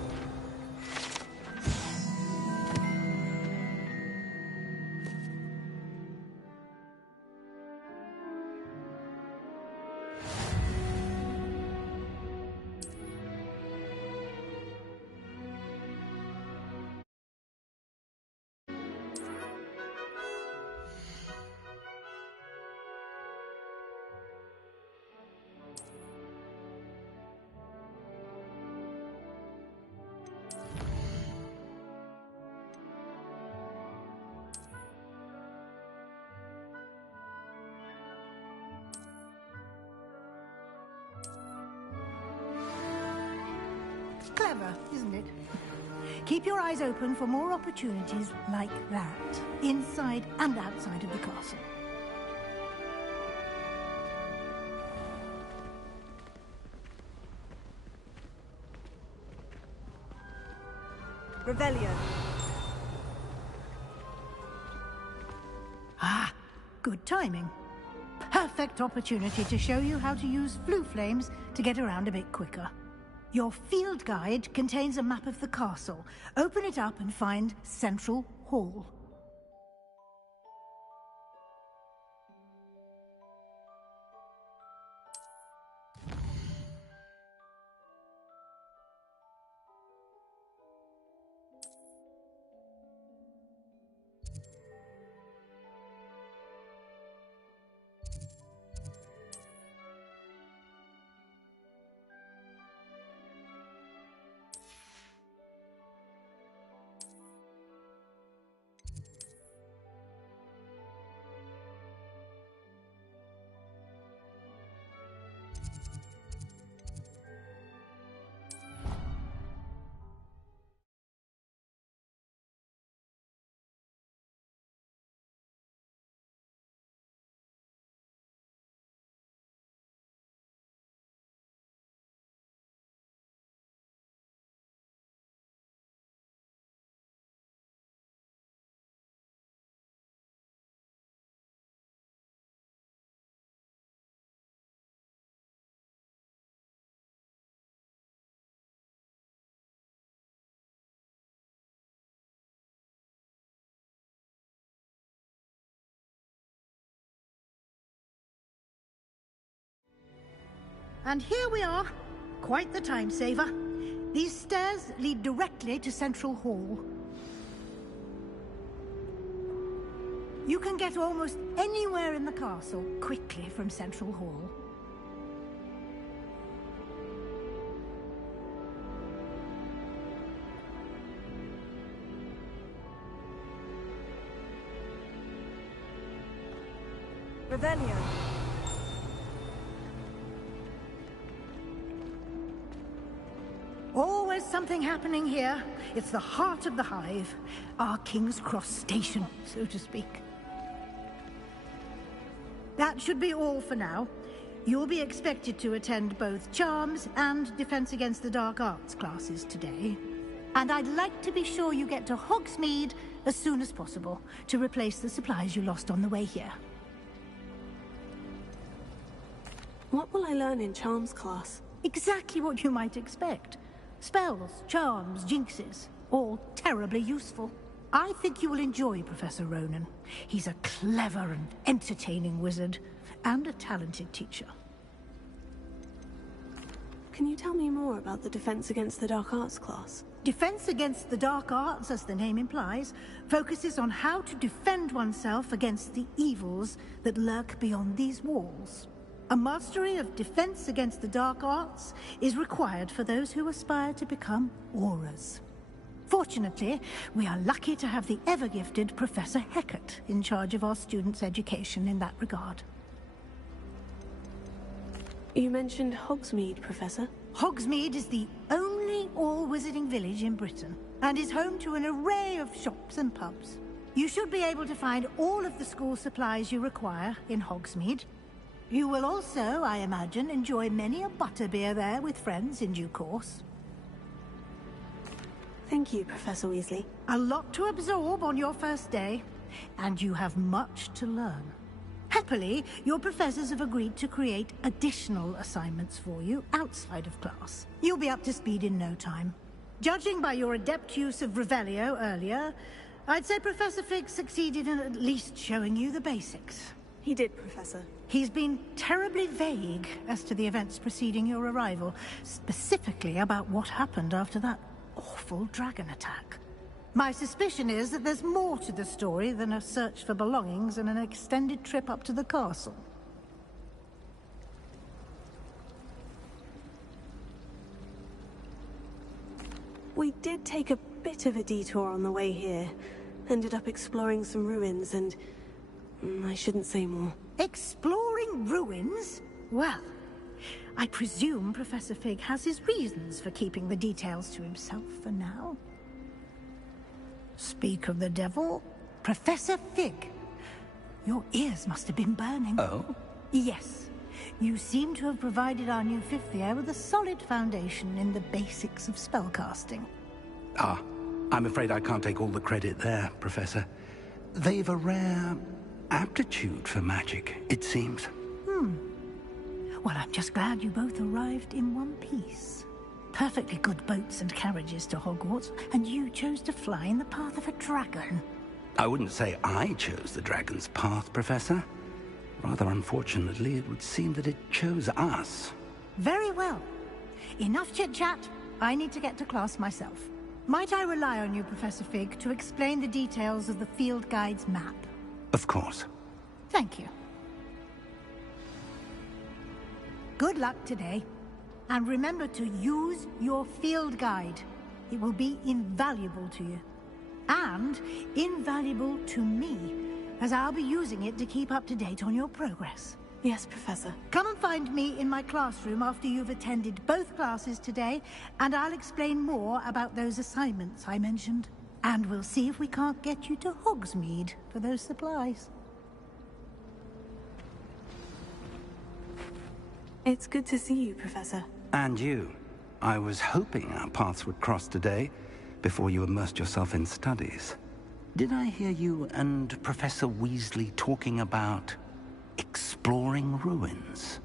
Clever, isn't it? Keep your eyes open for more opportunities like that, inside and outside of the castle. Revelio. Ah, good timing. Perfect opportunity to show you how to use flue flames to get around a bit quicker. Your field guide contains a map of the castle. Open it up and find Central Hall. and here we are. Quite the time saver. These stairs lead directly to Central Hall. You can get almost anywhere in the castle quickly from Central Hall. Revelio. Always something happening here. It's the heart of the hive. Our King's Cross station, so to speak. That should be all for now. You'll be expected to attend both Charms and Defense Against the Dark Arts classes today. And I'd like to be sure you get to Hogsmeade as soon as possible to replace the supplies you lost on the way here. What will I learn in Charms class? Exactly what you might expect. Spells, charms, jinxes, all terribly useful. I think you will enjoy Professor Ronan. He's a clever and entertaining wizard, and a talented teacher. Can you tell me more about the Defense Against the Dark Arts class? Defense Against the Dark Arts, as the name implies, focuses on how to defend oneself against the evils that lurk beyond these walls. A mastery of Defense Against the Dark Arts is required for those who aspire to become Auras. Fortunately, we are lucky to have the ever-gifted Professor Hecat in charge of our students' education in that regard. You mentioned Hogsmeade, Professor. Hogsmeade is the only all-wizarding village in Britain, and is home to an array of shops and pubs. You should be able to find all of the school supplies you require in Hogsmeade. You will also, I imagine, enjoy many a butterbeer there with friends in due course. Thank you, Professor Weasley. A lot to absorb on your first day, and you have much to learn. Happily, your professors have agreed to create additional assignments for you outside of class. You'll be up to speed in no time. Judging by your adept use of Revelio earlier, I'd say Professor Fig succeeded in at least showing you the basics. He did, Professor. He's been terribly vague as to the events preceding your arrival, specifically about what happened after that awful dragon attack. My suspicion is that there's more to the story than a search for belongings and an extended trip up to the castle. We did take a bit of a detour on the way here. Ended up exploring some ruins and... I shouldn't say more. Exploring ruins? Well, I presume Professor Fig has his reasons for keeping the details to himself for now. Speak of the devil, Professor Fig. Your ears must have been burning. Oh? Yes. You seem to have provided our new fifth year with a solid foundation in the basics of spellcasting. Ah, I'm afraid I can't take all the credit there, Professor. They've a rare aptitude for magic, it seems. Well, I'm just glad you both arrived in one piece. Perfectly good boats and carriages to Hogwarts, and you chose to fly in the path of a dragon. I wouldn't say I chose the dragon's path, Professor. Rather unfortunately, it would seem that it chose us. Very well. Enough chit-chat. I need to get to class myself. Might I rely on you, Professor Fig, to explain the details of the field guide's map? Of course. Thank you. Good luck today. And remember to use your field guide. It will be invaluable to you. And invaluable to me, as I'll be using it to keep up to date on your progress. Yes, Professor. Come and find me in my classroom after you've attended both classes today, and I'll explain more about those assignments I mentioned. And we'll see if we can't get you to Hogsmeade for those supplies. It's good to see you, Professor. And you. I was hoping our paths would cross today, before you immersed yourself in studies. Did I hear you and Professor Weasley talking about exploring ruins?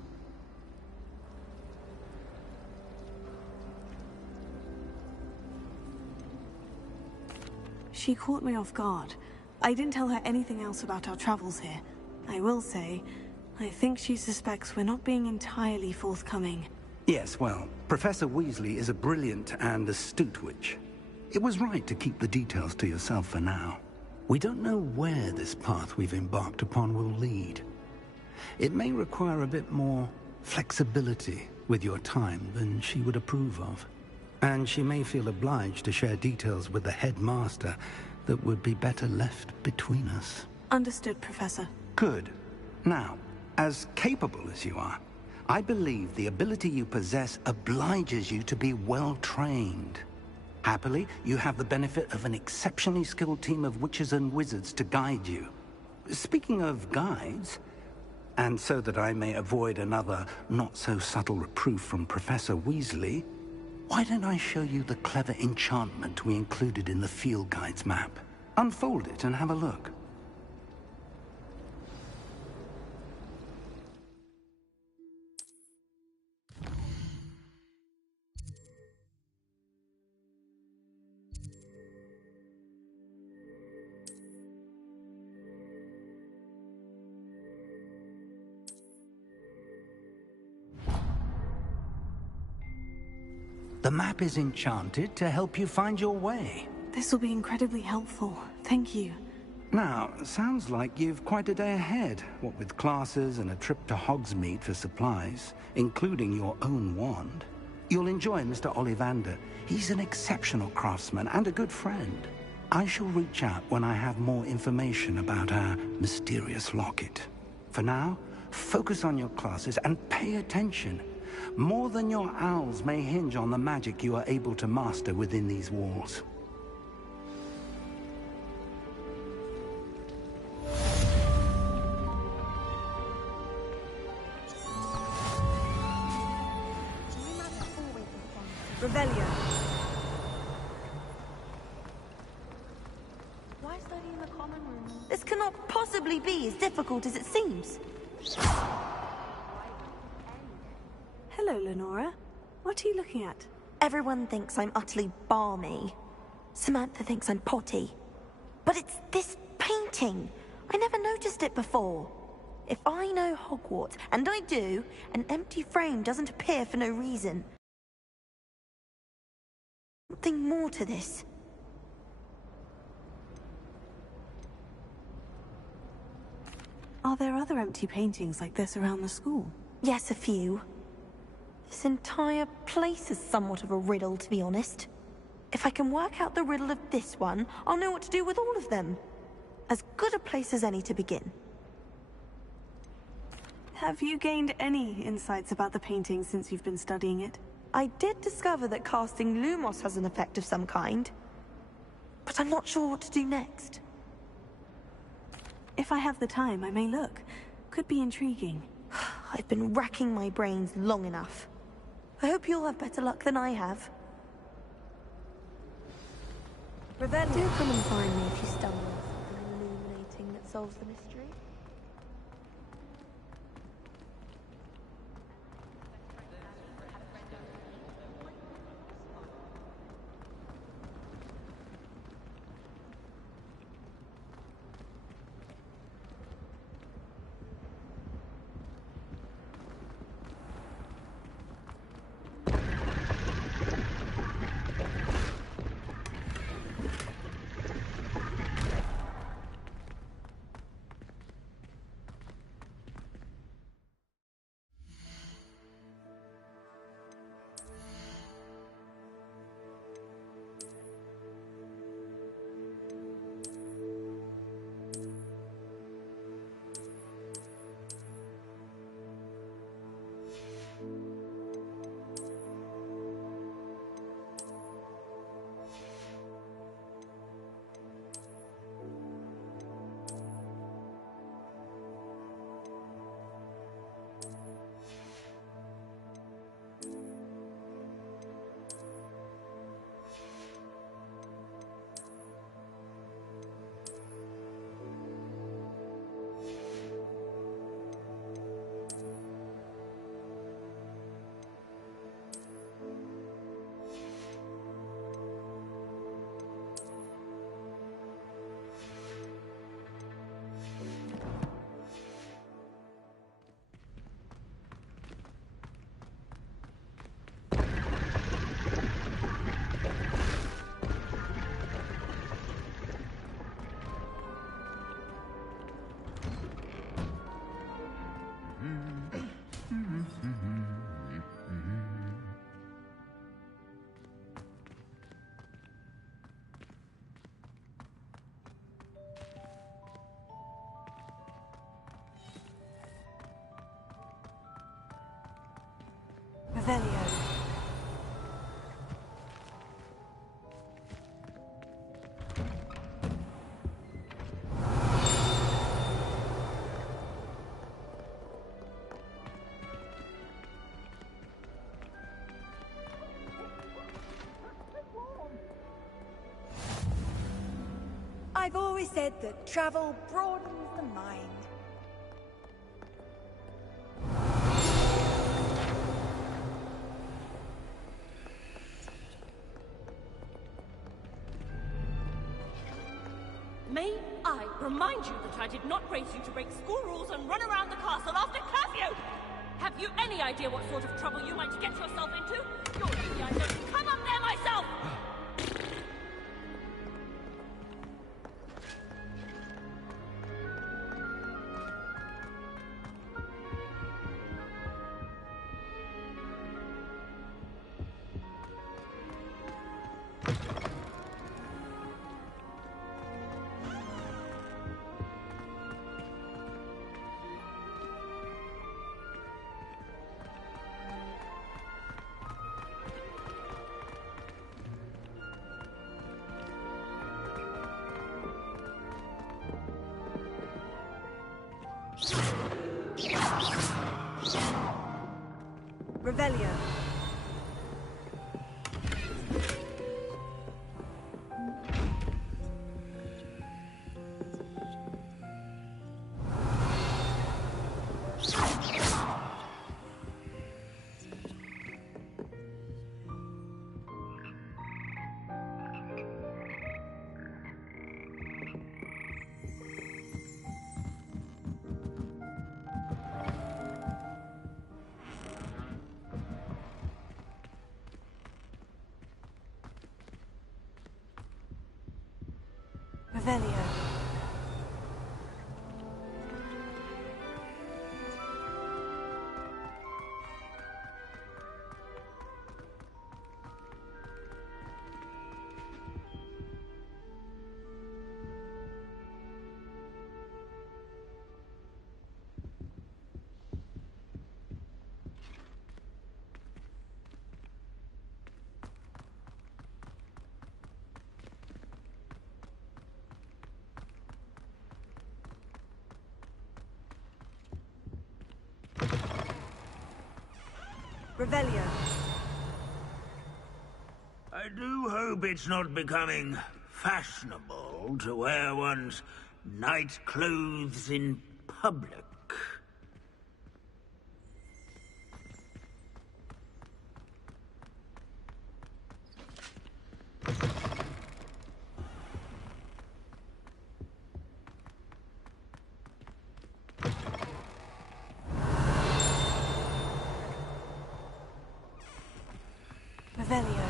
She caught me off guard. I didn't tell her anything else about our travels here. I will say, I think she suspects we're not being entirely forthcoming. Yes, well, Professor Weasley is a brilliant and astute witch. It was right to keep the details to yourself for now. We don't know where this path we've embarked upon will lead. It may require a bit more flexibility with your time than she would approve of. And she may feel obliged to share details with the headmaster that would be better left between us. Understood, Professor. Good. Now, as capable as you are, I believe the ability you possess obliges you to be well-trained. Happily, you have the benefit of an exceptionally skilled team of witches and wizards to guide you. Speaking of guides, and so that I may avoid another not-so-subtle reproof from Professor Weasley, why don't I show you the clever enchantment we included in the field guide's map? Unfold it and have a look. The map is enchanted to help you find your way. This will be incredibly helpful. Thank you. Now, sounds like you've quite a day ahead, what with classes and a trip to Hogsmeade for supplies, including your own wand. You'll enjoy Mr. Ollivander. He's an exceptional craftsman and a good friend. I shall reach out when I have more information about our mysterious locket. For now, focus on your classes and pay attention. More than your owls may hinge on the magic you are able to master within these walls. Revelio. Why study in the common room? This cannot possibly be as difficult as it seems. Hello, Lenora. What are you looking at? Everyone thinks I'm utterly balmy. Samantha thinks I'm potty. But it's this painting. I never noticed it before. If I know Hogwarts, and I do, an empty frame doesn't appear for no reason. Something more to this. Are there other empty paintings like this around the school? Yes, a few. This entire place is somewhat of a riddle, to be honest. If I can work out the riddle of this one, I'll know what to do with all of them. As good a place as any to begin. Have you gained any insights about the painting since you've been studying it? I did discover that casting Lumos has an effect of some kind. But I'm not sure what to do next. If I have the time, I may look. Could be intriguing. I've been racking my brains long enough. I hope you'll have better luck than I have. Revelio. Do come and find me if you stumble on something illuminating that solves the mystery. Revelio. I've always said that travel broadens the mind. May I remind you that I did not raise you to break school rules and run around the castle after curfew? Have you any idea what sort of trouble you might get yourself into? You're lucky I don't come up there myself! Revelio. Revelio. Revelio. I do hope it's not becoming fashionable to wear one's night clothes in public. Revelio.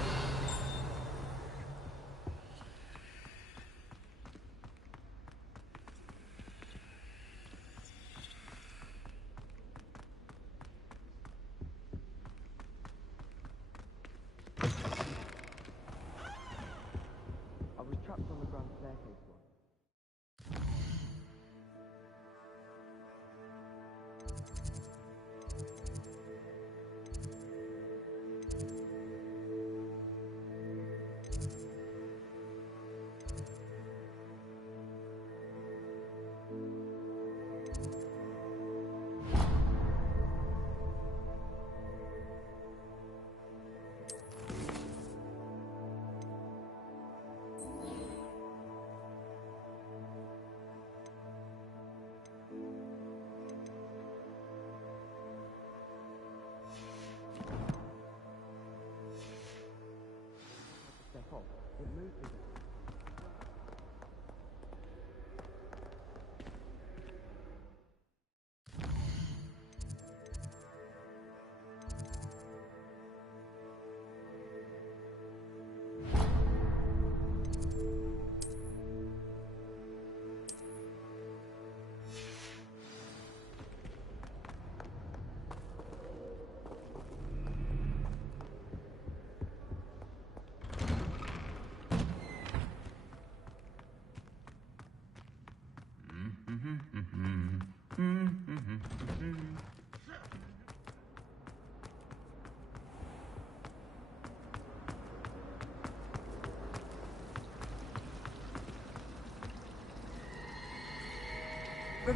I was trapped on the grand staircase once. Step off. It moved a bit.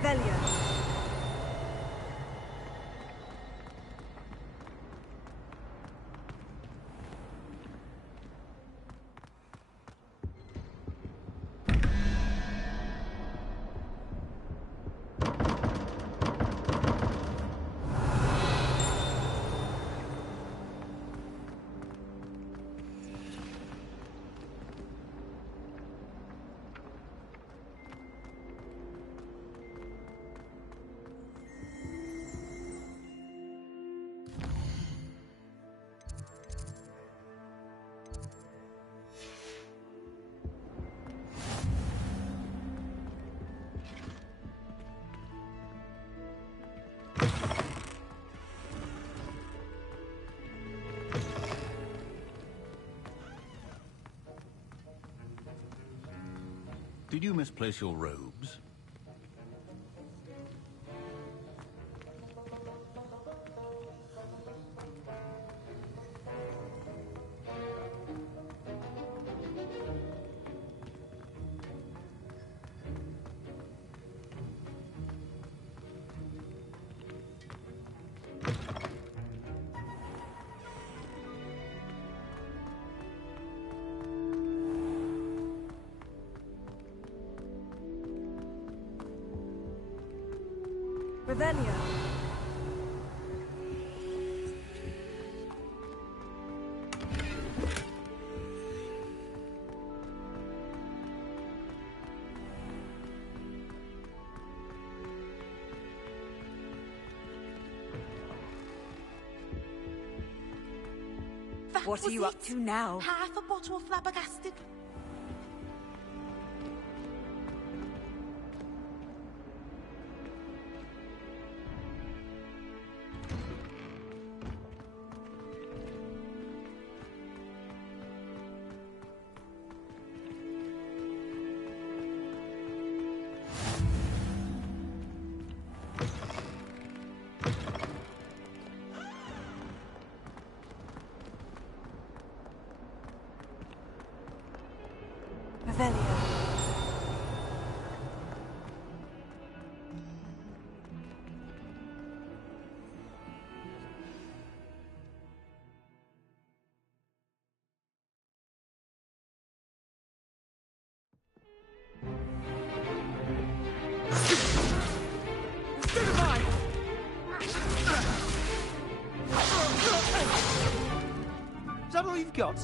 Revelio. Did you misplace your robes? Revelio. What are you up to now? Half a bottle of flabbergasted. Is that all you've got?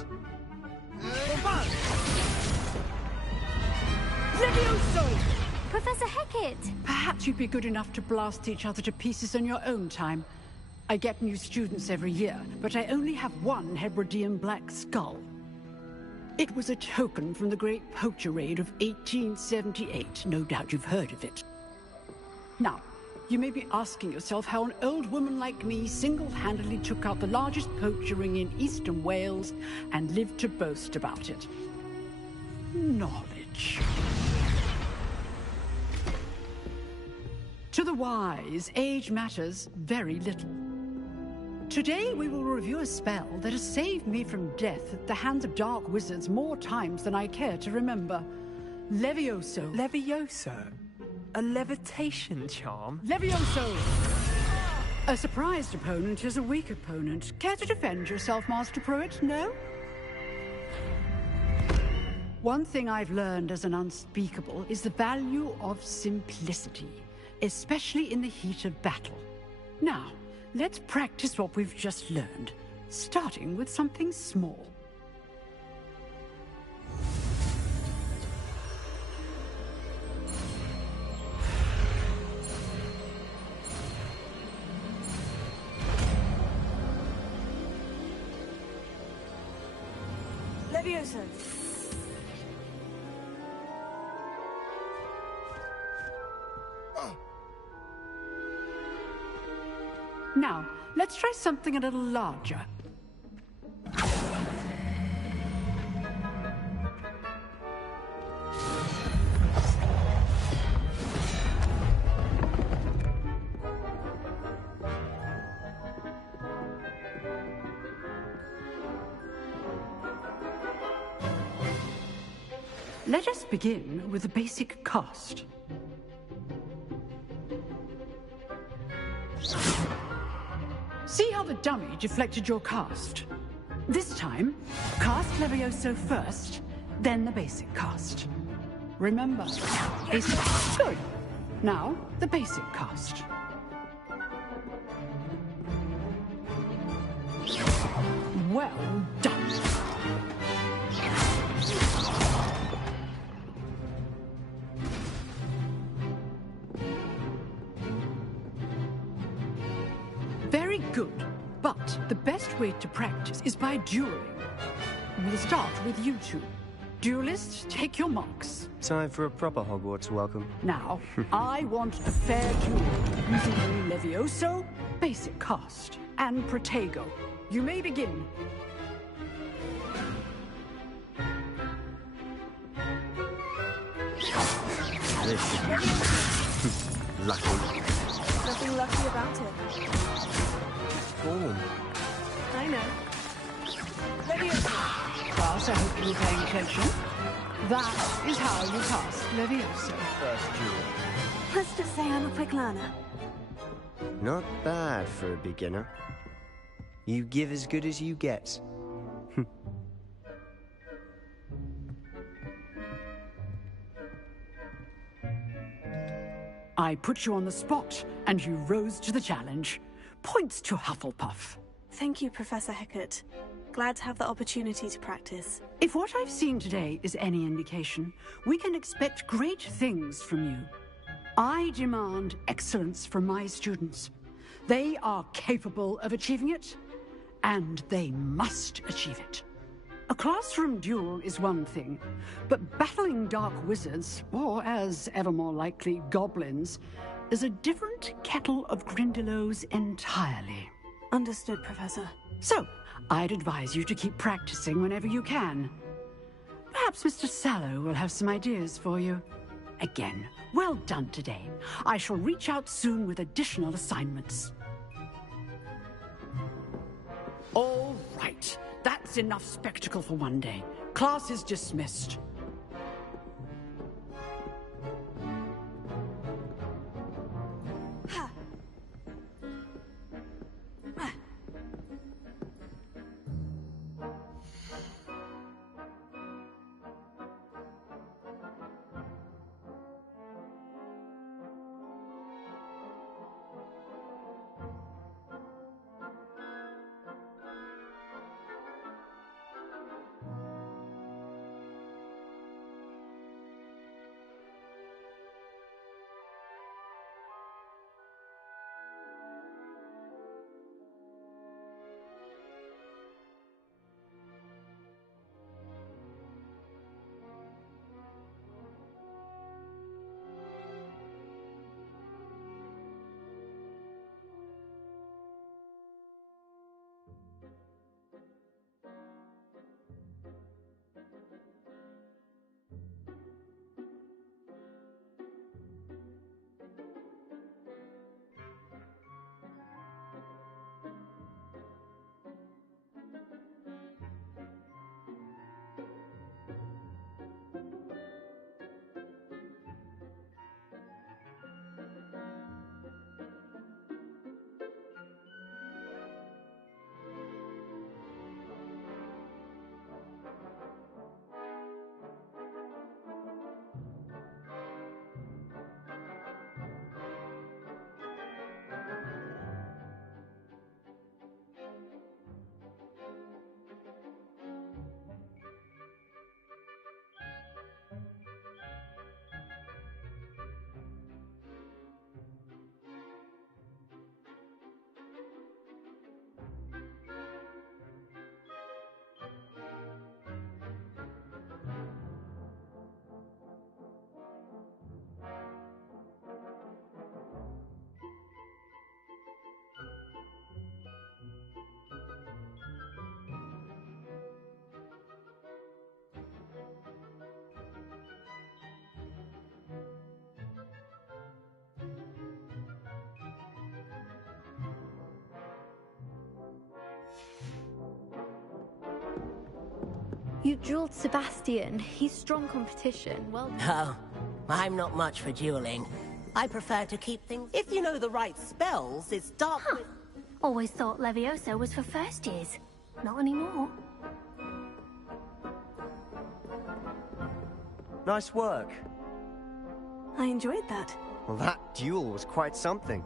Levioso! Professor Hecat! Perhaps you'd be good enough to blast each other to pieces in your own time. I get new students every year, but I only have one Hebridean black skull. It was a token from the Great Poacher Raid of 1878. No doubt you've heard of it. Now, you may be asking yourself how an old woman like me single-handedly took out the largest poacher ring in eastern Wales and lived to boast about it. Knowledge. To the wise, age matters very little. Today we will review a spell that has saved me from death at the hands of dark wizards more times than I care to remember. Levioso. Levioso? A levitation charm? Levioso! A surprised opponent is a weak opponent. Care to defend yourself, Master Pruitt? No? One thing I've learned as an unspeakable is the value of simplicity, especially in the heat of battle. Now, let's practice what we've just learned, starting with something small. Levioso. Now, let's try something a little larger. Let us begin with the basic cast. See how the dummy deflected your cast? This time, cast Levioso first, then the basic cast. Remember, basic. Good. Now, the basic cast. Well done. Very good. But the best way to practice is by dueling. We'll start with you two. Duelists, take your marks. Time for a proper Hogwarts welcome. Now, I want a fair duel using only Levioso, basic cast, and Protego. You may begin. This should be lucky. Nothing lucky about it. Form. I know. Levioso. Class, I hope you were paying attention. That is how you cast Levioso. First duel. Let's just say I'm a quick learner. Not bad for a beginner. You give as good as you get. I put you on the spot, and you rose to the challenge. Points to Hufflepuff. Thank you, Professor Hecat. Glad to have the opportunity to practice. If what I've seen today is any indication, we can expect great things from you. I demand excellence from my students. They are capable of achieving it, and they must achieve it. A classroom duel is one thing, but battling dark wizards, or as ever more likely, goblins, is a different kettle of Grindylows entirely. Understood, Professor. So, I'd advise you to keep practicing whenever you can. Perhaps Mr. Sallow will have some ideas for you. Again, well done today. I shall reach out soon with additional assignments. All right. That's enough spectacle for one day. Class is dismissed. You dueled Sebastian. He's strong competition. Well done. Oh, I'm not much for dueling. I prefer to keep things... If you know the right spells, it's dark... Always thought Leviosa was for first years. Not anymore. Nice work. I enjoyed that. Well, that duel was quite something.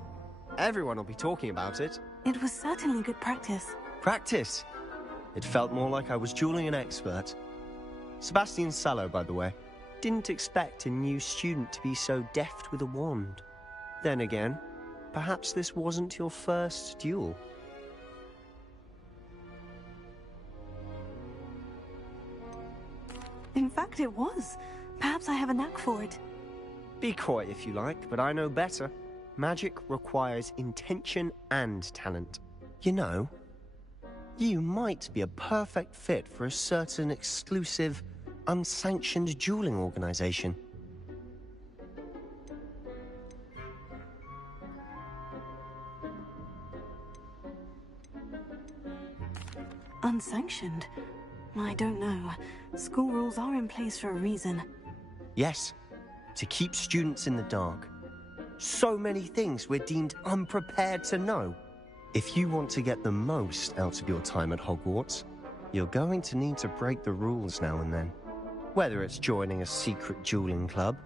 Everyone will be talking about it. It was certainly good practice. Practice? It felt more like I was dueling an expert. Sebastian Sallow, by the way. Didn't expect a new student to be so deft with a wand. Then again, perhaps this wasn't your first duel. In fact, it was. Perhaps I have a knack for it. Be coy if you like, but I know better. Magic requires intention and talent. You know, you might be a perfect fit for a certain exclusive, unsanctioned dueling organization. Unsanctioned? I don't know. School rules are in place for a reason. Yes, to keep students in the dark. So many things we're deemed unprepared to know. If you want to get the most out of your time at Hogwarts, you're going to need to break the rules now and then. Whether it's joining a secret dueling club,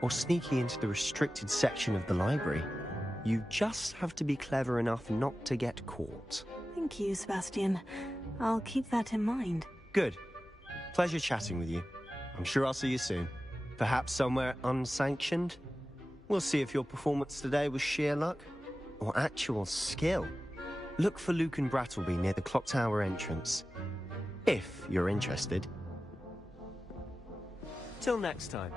or sneaking into the restricted section of the library, you just have to be clever enough not to get caught. Thank you, Sebastian. I'll keep that in mind. Good. Pleasure chatting with you. I'm sure I'll see you soon. Perhaps somewhere unsanctioned? We'll see if your performance today was sheer luck or actual skill. Look for Luke and Brattleby near the clock tower entrance, if you're interested. Till next time.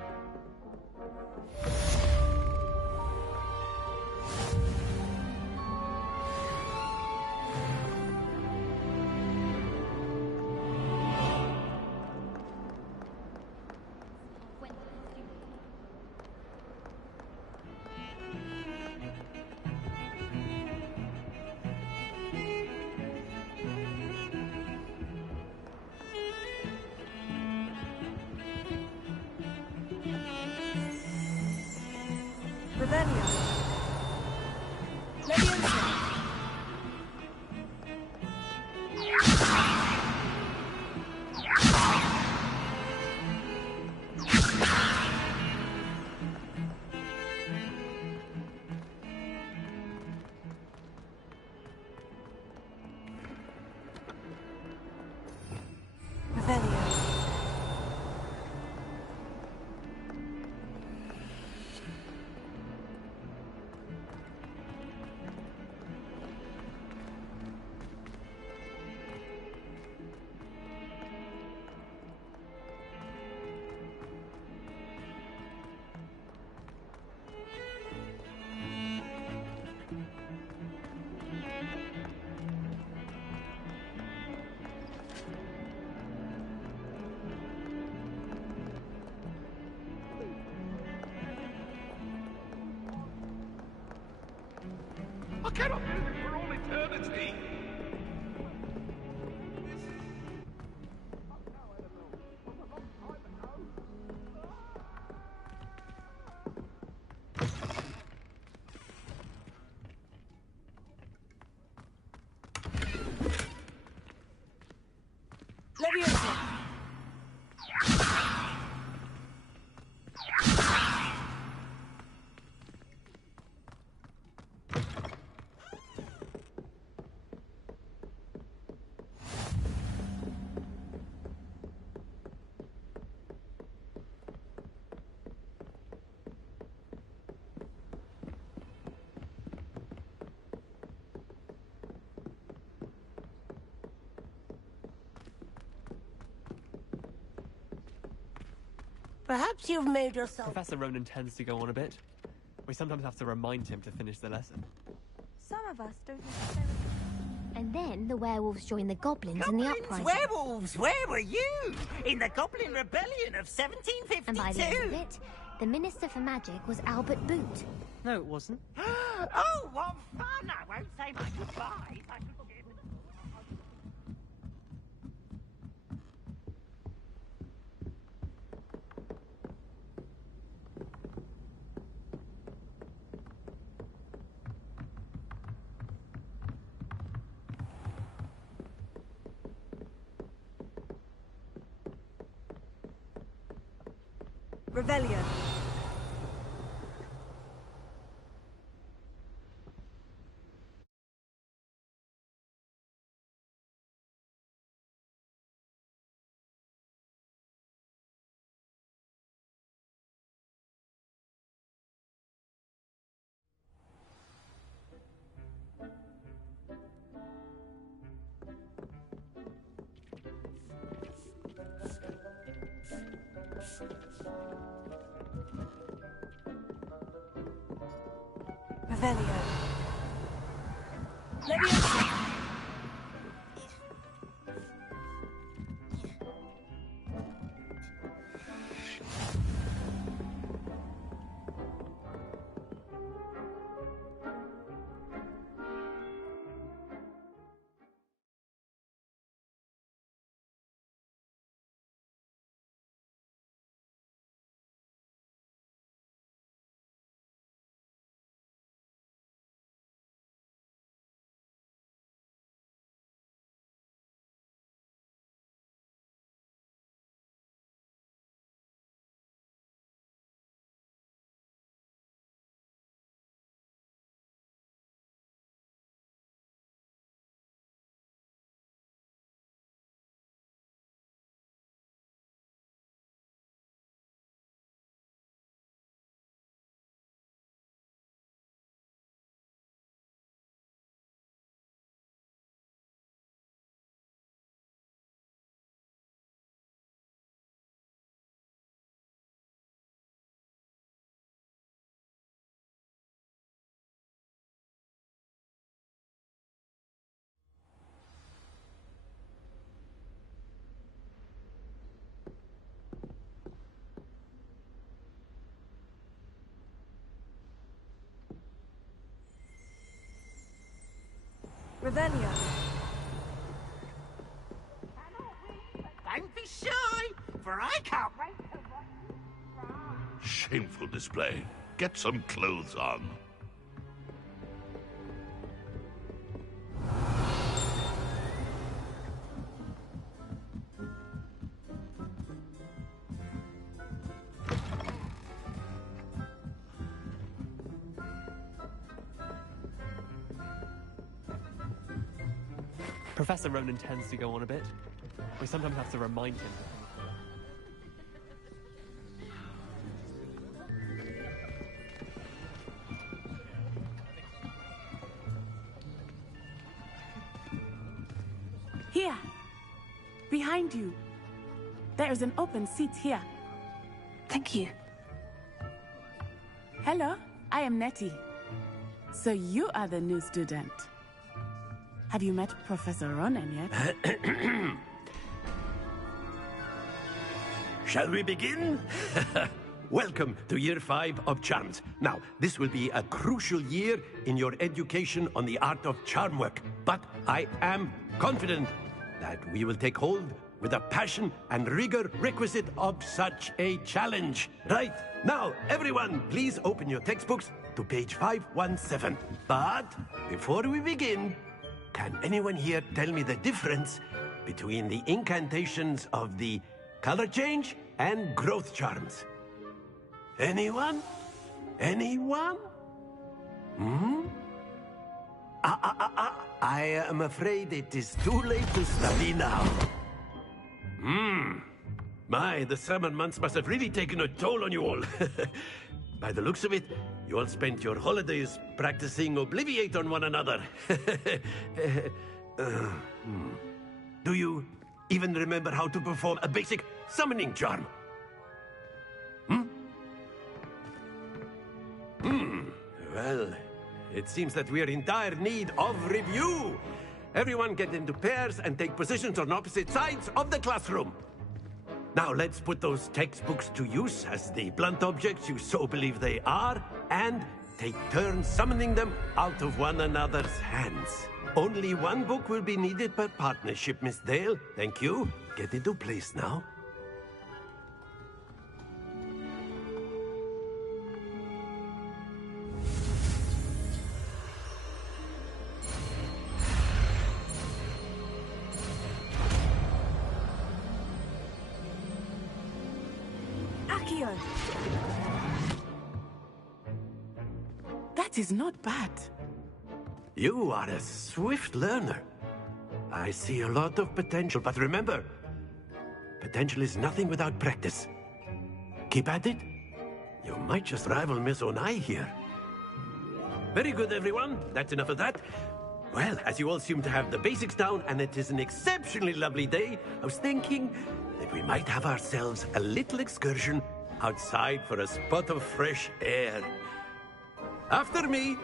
I cannot do it for all eternity! Perhaps you've made yourself... Professor Ronan tends to go on a bit. We sometimes have to remind him to finish the lesson. Some of us don't necessarily... And then the werewolves joined the goblins in the uprising. Werewolves, where were you? In the Goblin Rebellion of 1752? And by the end of it, the Minister for Magic was Albert Boot. No, it wasn't. Oh, what fun! I won't say my goodbyes. I could give... Revelio. Revelio. Leviosa. Revelio. Don't be shy, for I can't wait to watch you fry. Shameful display. Get some clothes on. Professor Ronan tends to go on a bit. We sometimes have to remind him. Here! Behind you. There is an open seat here. Thank you. Hello, I am Nettie. So you are the new student. Have you met Professor Ronan yet? Shall we begin? Welcome to Year 5 of Charms. Now, this will be a crucial year in your education on the art of charm work, but I am confident that we will take hold with the passion and rigor requisite of such a challenge. Right, now, everyone, please open your textbooks to page 517. But before we begin, can anyone here tell me the difference between the incantations of the color change and growth charms? Anyone? Anyone? I am afraid it is too late to study now. My, the summer months must have really taken a toll on you all. By the looks of it, you all spent your holidays practicing Obliviate on one another. Do you even remember how to perform a basic summoning charm? Well, it seems that we are in dire need of review. Everyone get into pairs and take positions on opposite sides of the classroom. Now let's put those textbooks to use as the blunt objects you so believe they are, and take turns summoning them out of one another's hands. Only one book will be needed per partnership, Miss Dale. Thank you. Get into place now. Akio! That is not bad. You are a swift learner. I see a lot of potential, but remember, potential is nothing without practice. Keep at it. You might just rival Miss Onai here. Very good, everyone. That's enough of that. Well, as you all seem to have the basics down, and it is an exceptionally lovely day, I was thinking that we might have ourselves a little excursion outside for a spot of fresh air. After me.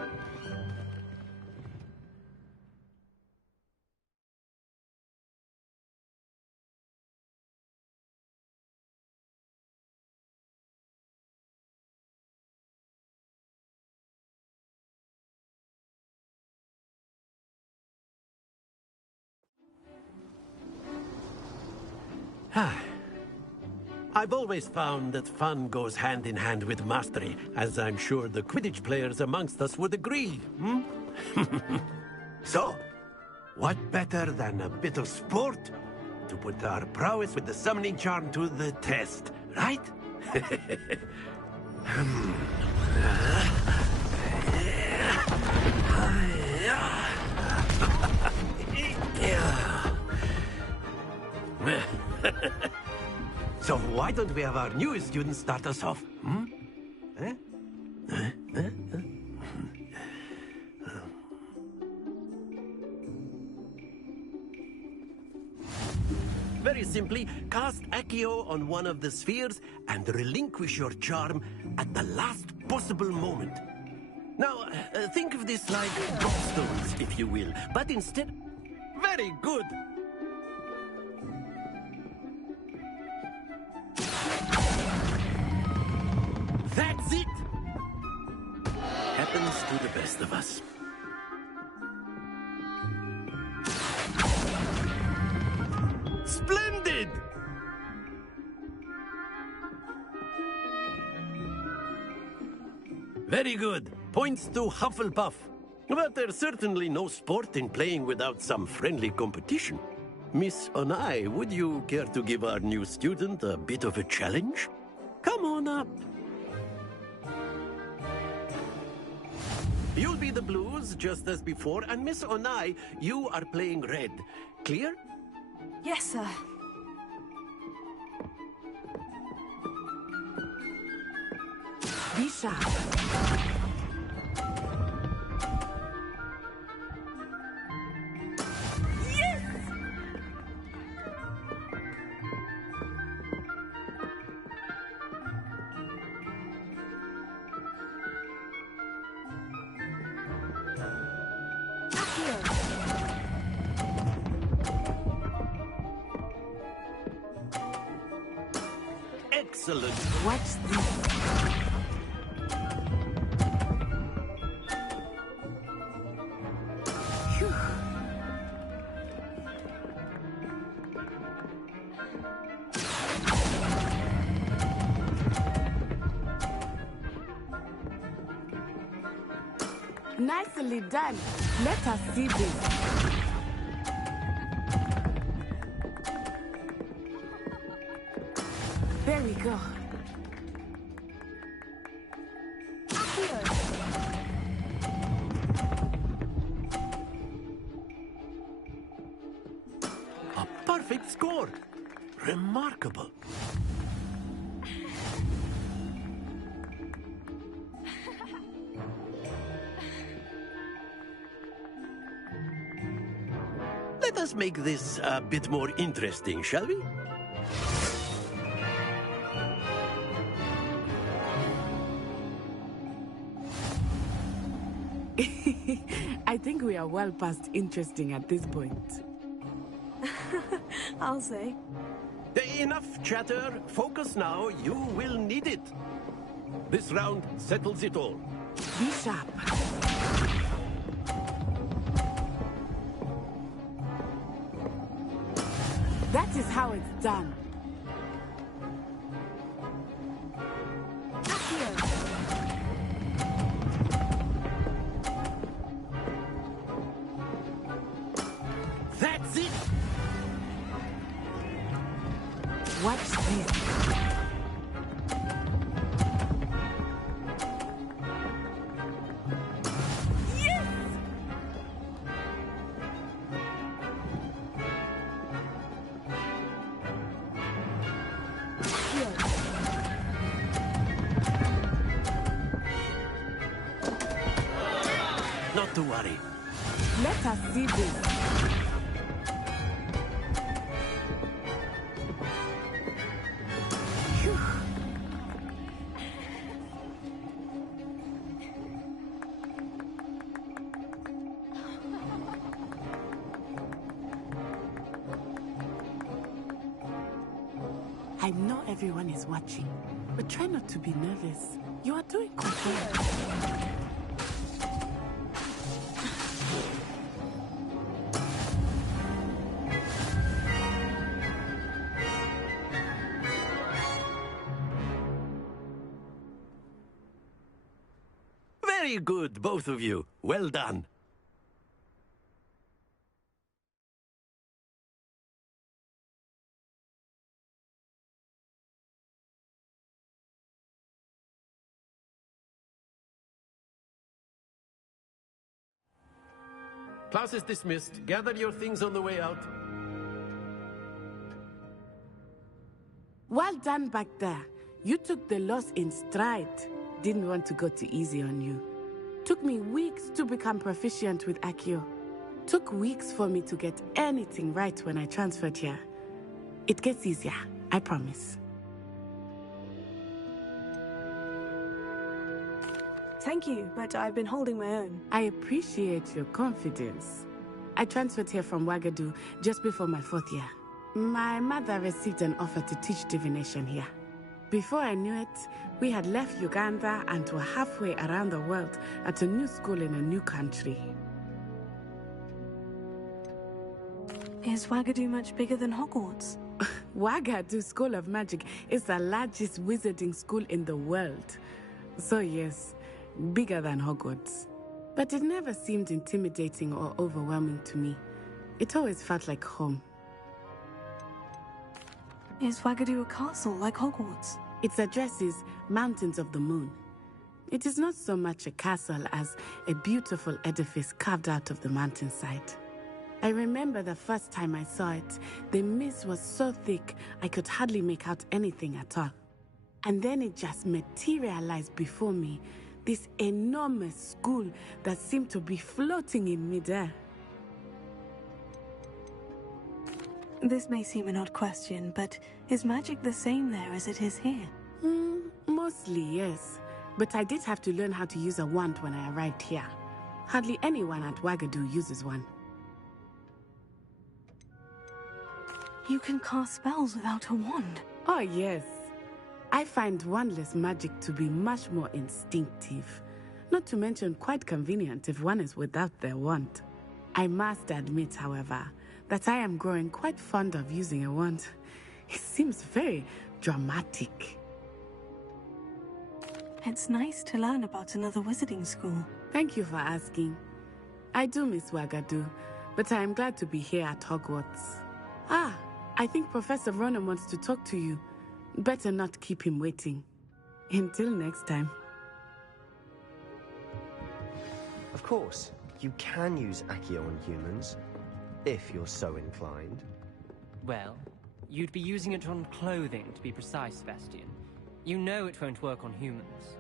I've always found that fun goes hand in hand with mastery, as I'm sure the Quidditch players amongst us would agree, hmm? So, what better than a bit of sport to put our prowess with the summoning charm to the test, right? So why don't we have our newest student start us off? Hmm? Very simply, cast Accio on one of the spheres and relinquish your charm at the last possible moment. Now, think of this like gobstones, if you will, but instead... Very good! That's it! Happens to the best of us. Splendid! Very good. Points to Hufflepuff. But there's certainly no sport in playing without some friendly competition. Miss Onai, would you care to give our new student a bit of a challenge? Come on up. You'll be the blues, just as before, and Miss Onai, you are playing red. Clear? Yes, sir. Be sharp. Excellent. Watch this. Nicely done. Let us see this. There we go. A perfect score. Remarkable. Let us make this a bit more interesting, shall we? I think we are well past interesting at this point. I'll say. Enough chatter. Focus now. You will need it. This round settles it all. Be sharp. That is how it's done. That's it! Watch this. to worry. Let us see this. I know everyone is watching, but try not to be nervous. You are doing good. Very good, both of you. Well done. Class is dismissed. Gather your things on the way out. Well done back there. You took the loss in stride. Didn't want to go too easy on you. Took me weeks to become proficient with Accio. Took weeks for me to get anything right when I transferred here. It gets easier, I promise. Thank you, but I've been holding my own. I appreciate your confidence. I transferred here from Wagadu just before my 4th year. My mother received an offer to teach divination here. Before I knew it, we had left Uganda and were halfway around the world at a new school in a new country. Is Wagadu much bigger than Hogwarts? Wagadu School of Magic is the largest wizarding school in the world. So yes, bigger than Hogwarts. But it never seemed intimidating or overwhelming to me. It always felt like home. Is Wagadu a castle like Hogwarts? Its address is Mountains of the Moon. It is not so much a castle as a beautiful edifice carved out of the mountainside. I remember the first time I saw it, the mist was so thick I could hardly make out anything at all. And then it just materialized before me, this enormous school that seemed to be floating in midair. This may seem an odd question, but is magic the same there as it is here? Mostly, yes. But I did have to learn how to use a wand when I arrived here. Hardly anyone at Wagadu uses one. You can cast spells without a wand? Oh, yes. I find wandless magic to be much more instinctive. Not to mention quite convenient if one is without their wand. I must admit, however, that I am growing quite fond of using a wand. It seems very dramatic. It's nice to learn about another wizarding school. Thank you for asking. I do miss Wagadu, but I am glad to be here at Hogwarts. Ah, I think Professor Ronan wants to talk to you. Better not keep him waiting. Until next time. Of course, you can use Accio on humans, if you're so inclined. Well, you'd be using it on clothing, to be precise, Sebastian. You know it won't work on humans.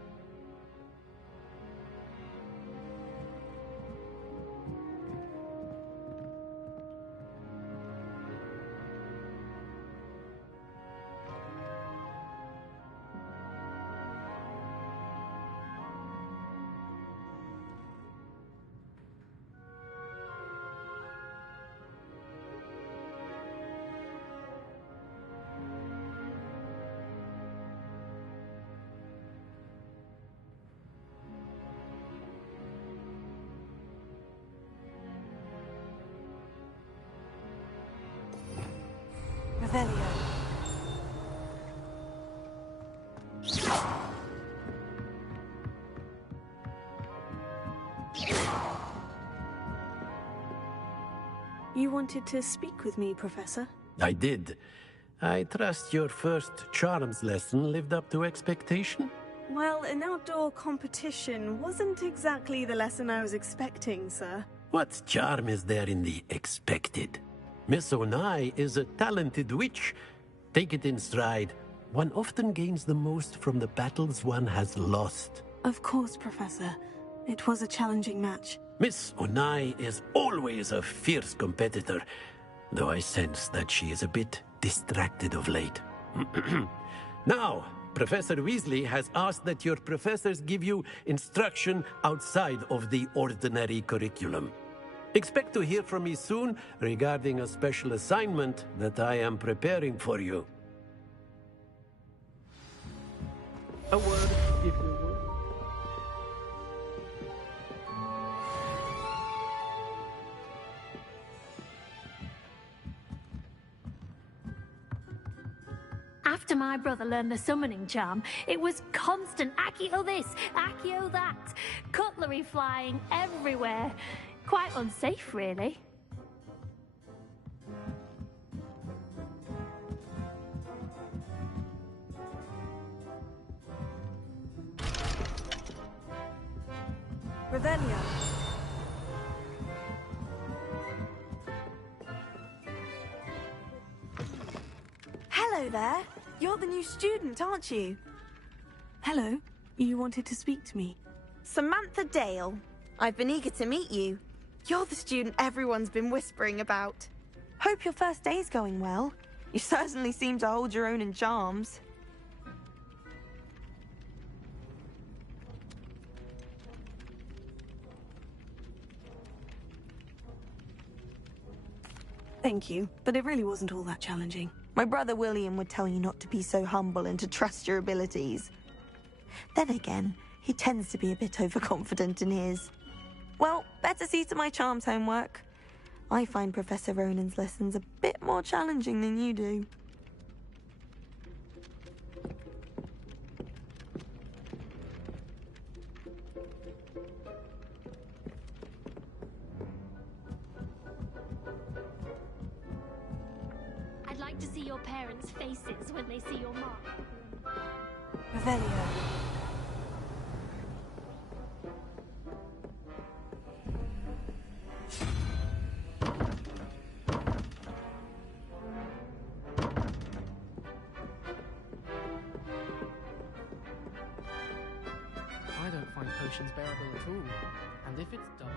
You wanted to speak with me, Professor? I did. I trust your first charms lesson lived up to expectation? Well, an outdoor competition wasn't exactly the lesson I was expecting, sir. What charm is there in the expected? Miss Onai is a talented witch. Take it in stride. One often gains the most from the battles one has lost. Of course, Professor. It was a challenging match. Miss Onai is always a fierce competitor, though I sense that she is a bit distracted of late. Now, Professor Weasley has asked that your professors give you instruction outside of the ordinary curriculum. Expect to hear from me soon regarding a special assignment that I am preparing for you. A word, if you will. After my brother learned the summoning charm, it was constant Accio this, Accio that, cutlery flying everywhere. Quite unsafe, really. Revelio. Hello there. You're the new student, aren't you? Hello. You wanted to speak to me. Samantha Dale. I've been eager to meet you. You're the student everyone's been whispering about. Hope your first day's going well. You certainly seem to hold your own in charms. Thank you, but it really wasn't all that challenging. My brother William would tell you not to be so humble and to trust your abilities. Then again, he tends to be a bit overconfident in his. Well, better see to my charms homework. I find Professor Ronan's lessons a bit more challenging than you do. I'd like to see your parents' faces when they see your mark. Revelio. I don't find potions bearable at all, and if it's done...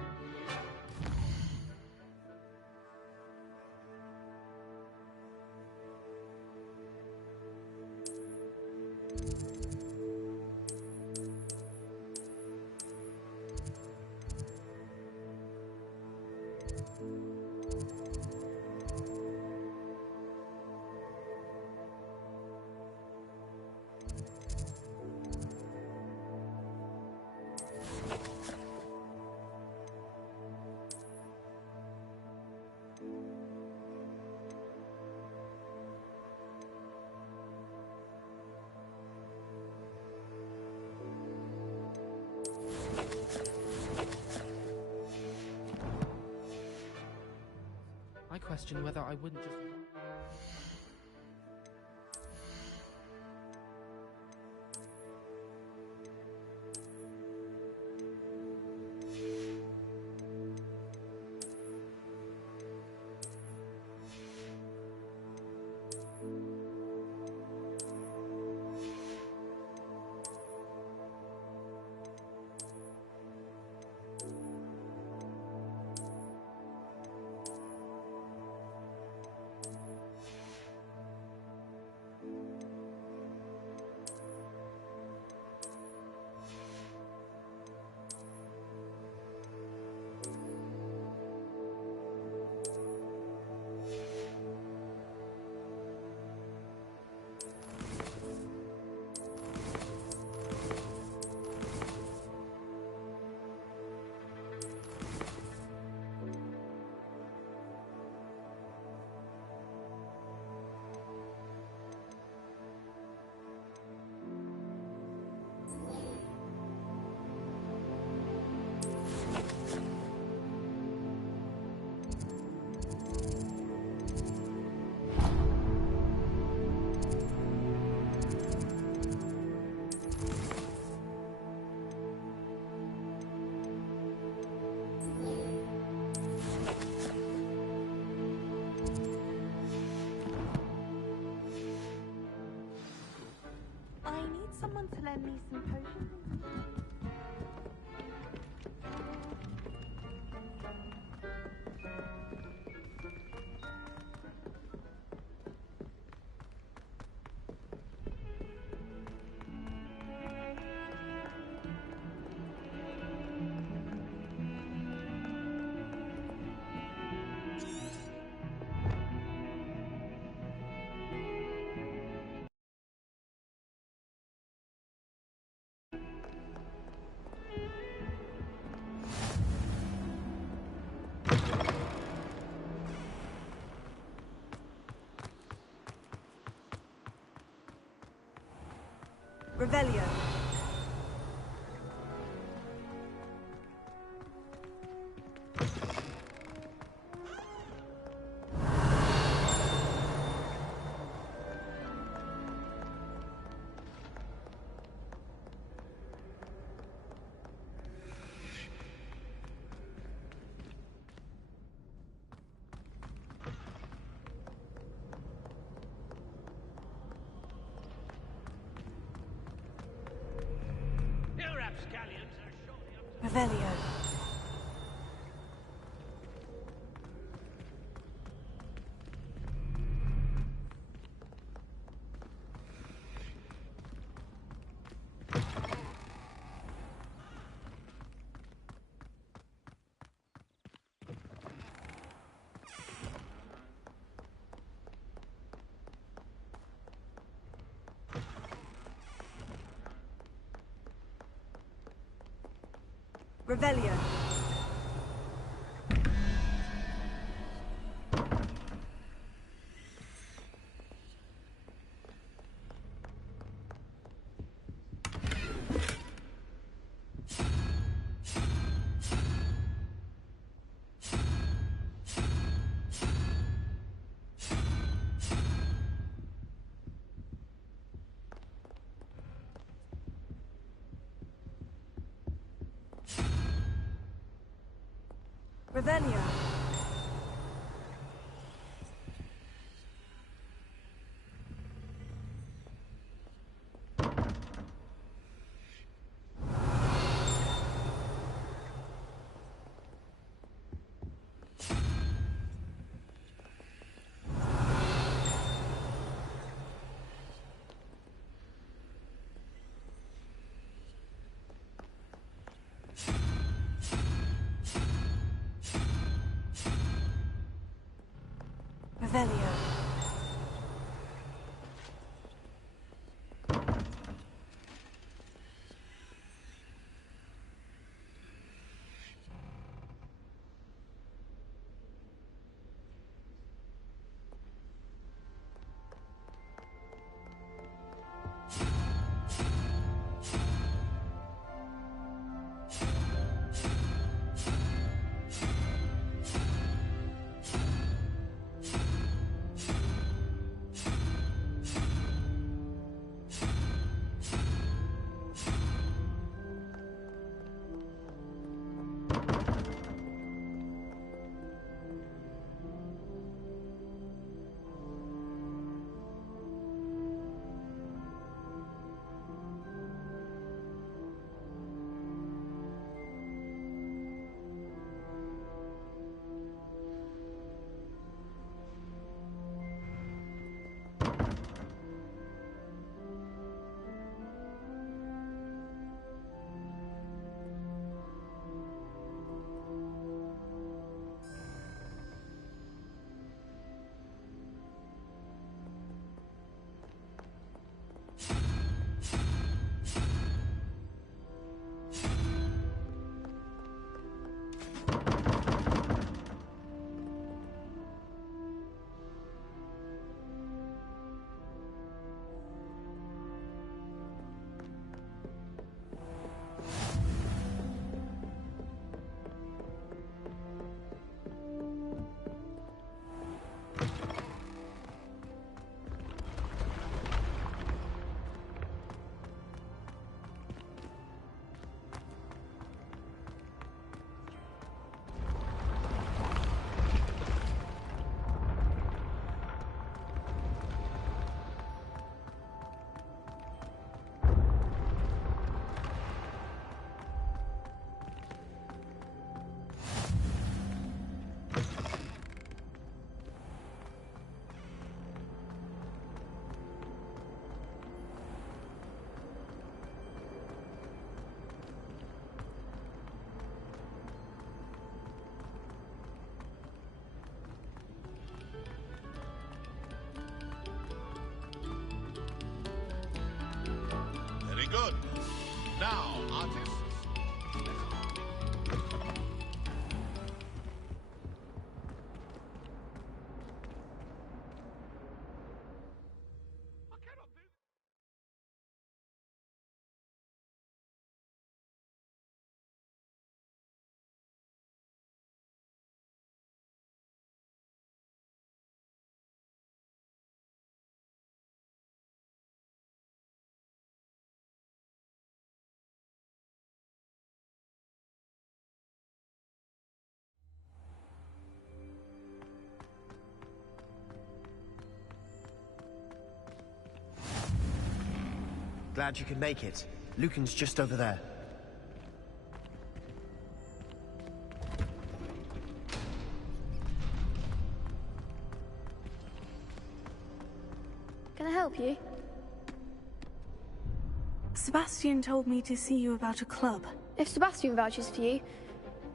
I question whether I wouldn't just... I need someone to lend me some potions. Revelio. Revelio. Revelio. Revelio. Revelio. Good. Now, artists. Glad you could make it. Lucan's just over there. Can I help you? Sebastian told me to see you about a club. If Sebastian vouches for you,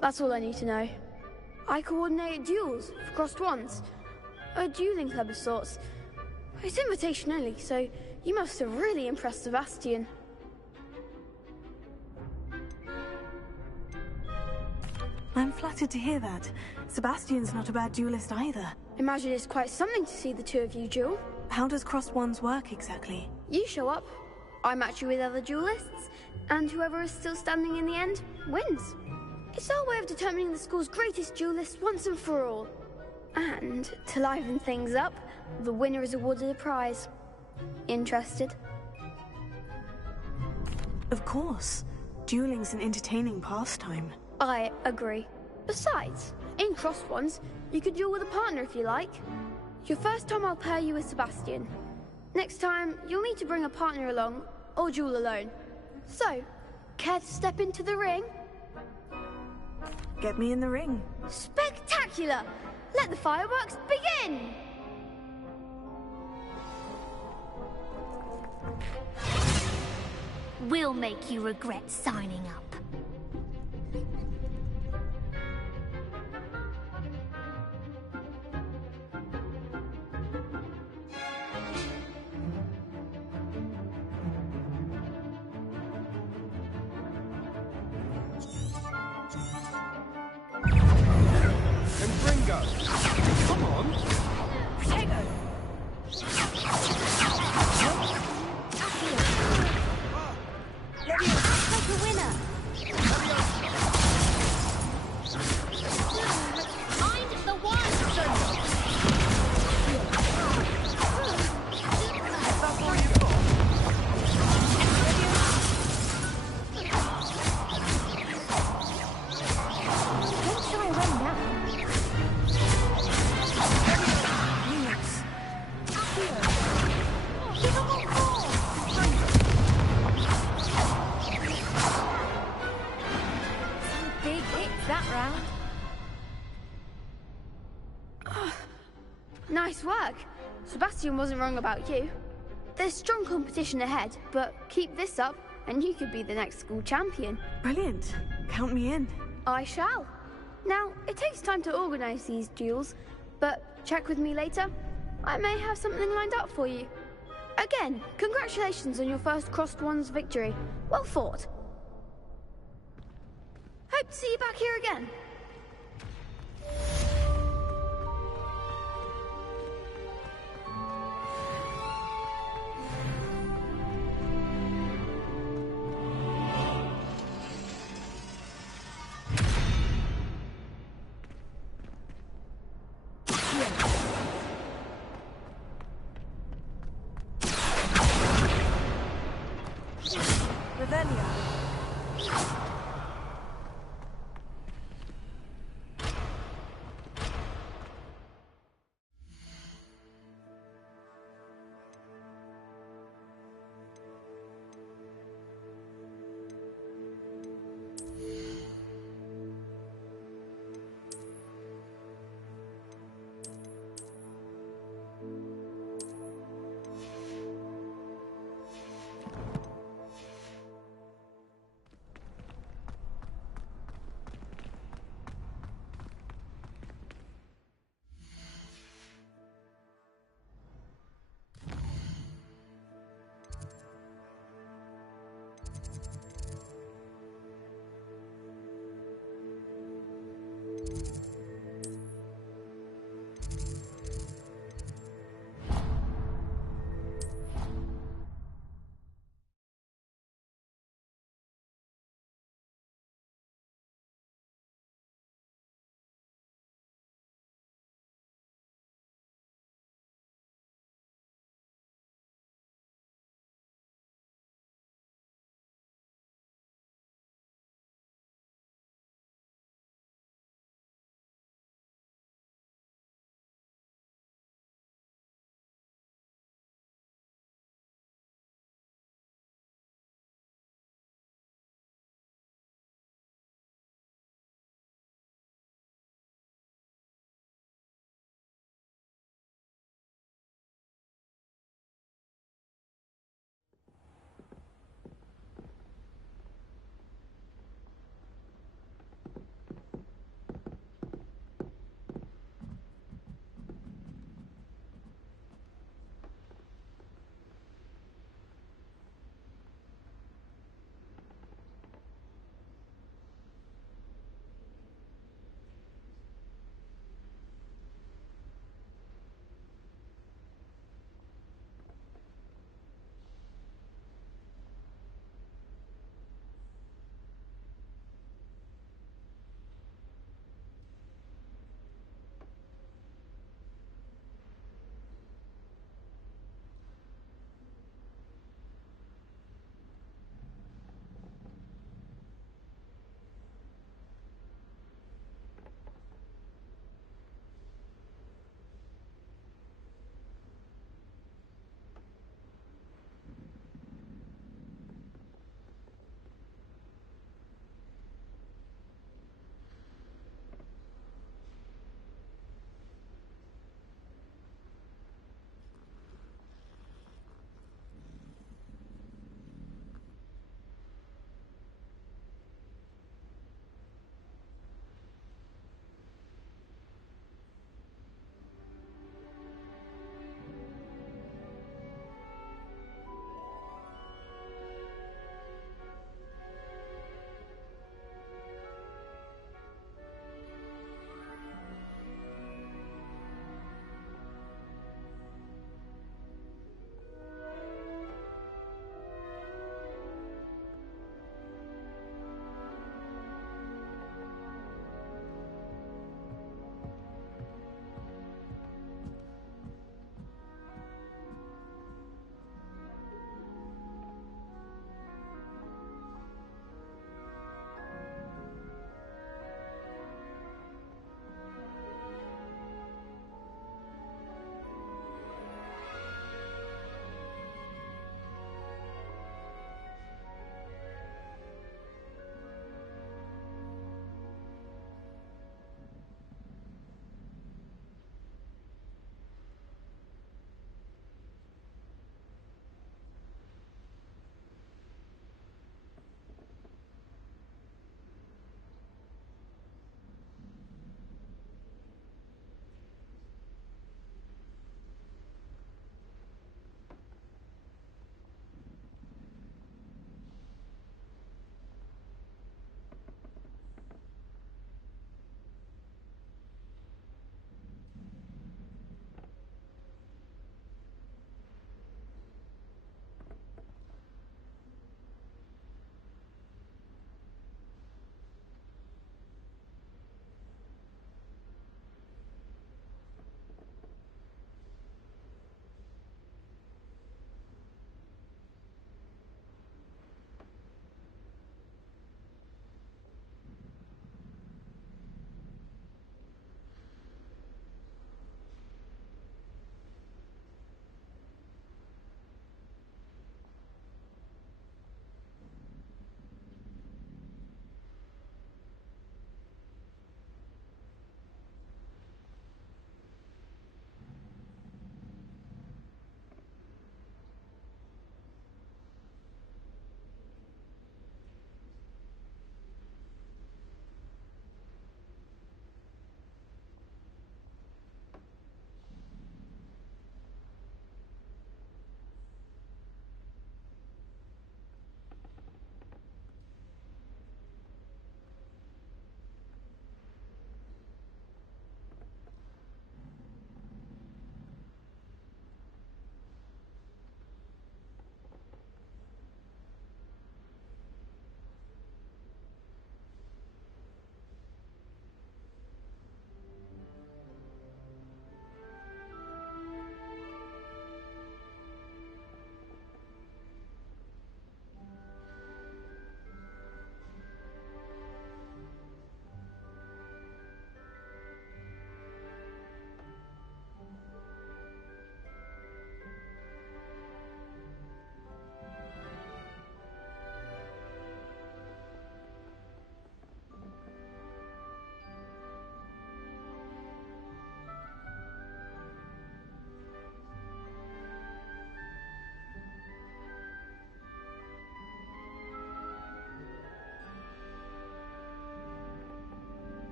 that's all I need to know. I coordinate duels for crossed ones. A dueling club of sorts. It's invitation only, so you must have really impressed Sebastian. I'm flattered to hear that. Sebastian's not a bad duelist either. Imagine it's quite something to see the two of you duel. How does crossed ones work exactly? You show up, I match you with other duelists, and whoever is still standing in the end wins. It's our way of determining the school's greatest duelist once and for all. And to liven things up, the winner is awarded a prize. Interested? Of course. Dueling's an entertaining pastime. I agree. Besides, in crossed ones, you could duel with a partner if you like. Your first time I'll pair you with Sebastian. Next time, you'll need to bring a partner along, or duel alone. So, care to step into the ring? Get me in the ring. Spectacular! Let the fireworks begin! We'll make you regret signing up. Come on! Potato! Take a winner! Find the one! That's all you've got? Don't try and run now. Nice work. Sebastian wasn't wrong about you. There's strong competition ahead, but keep this up and you could be the next school champion. Brilliant. Count me in. I shall. Now, it takes time to organise these duels, but check with me later. I may have something lined up for you. Again, congratulations on your first crossed ones victory. Well fought. Hope to see you back here again. Revelia.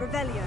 Revelio.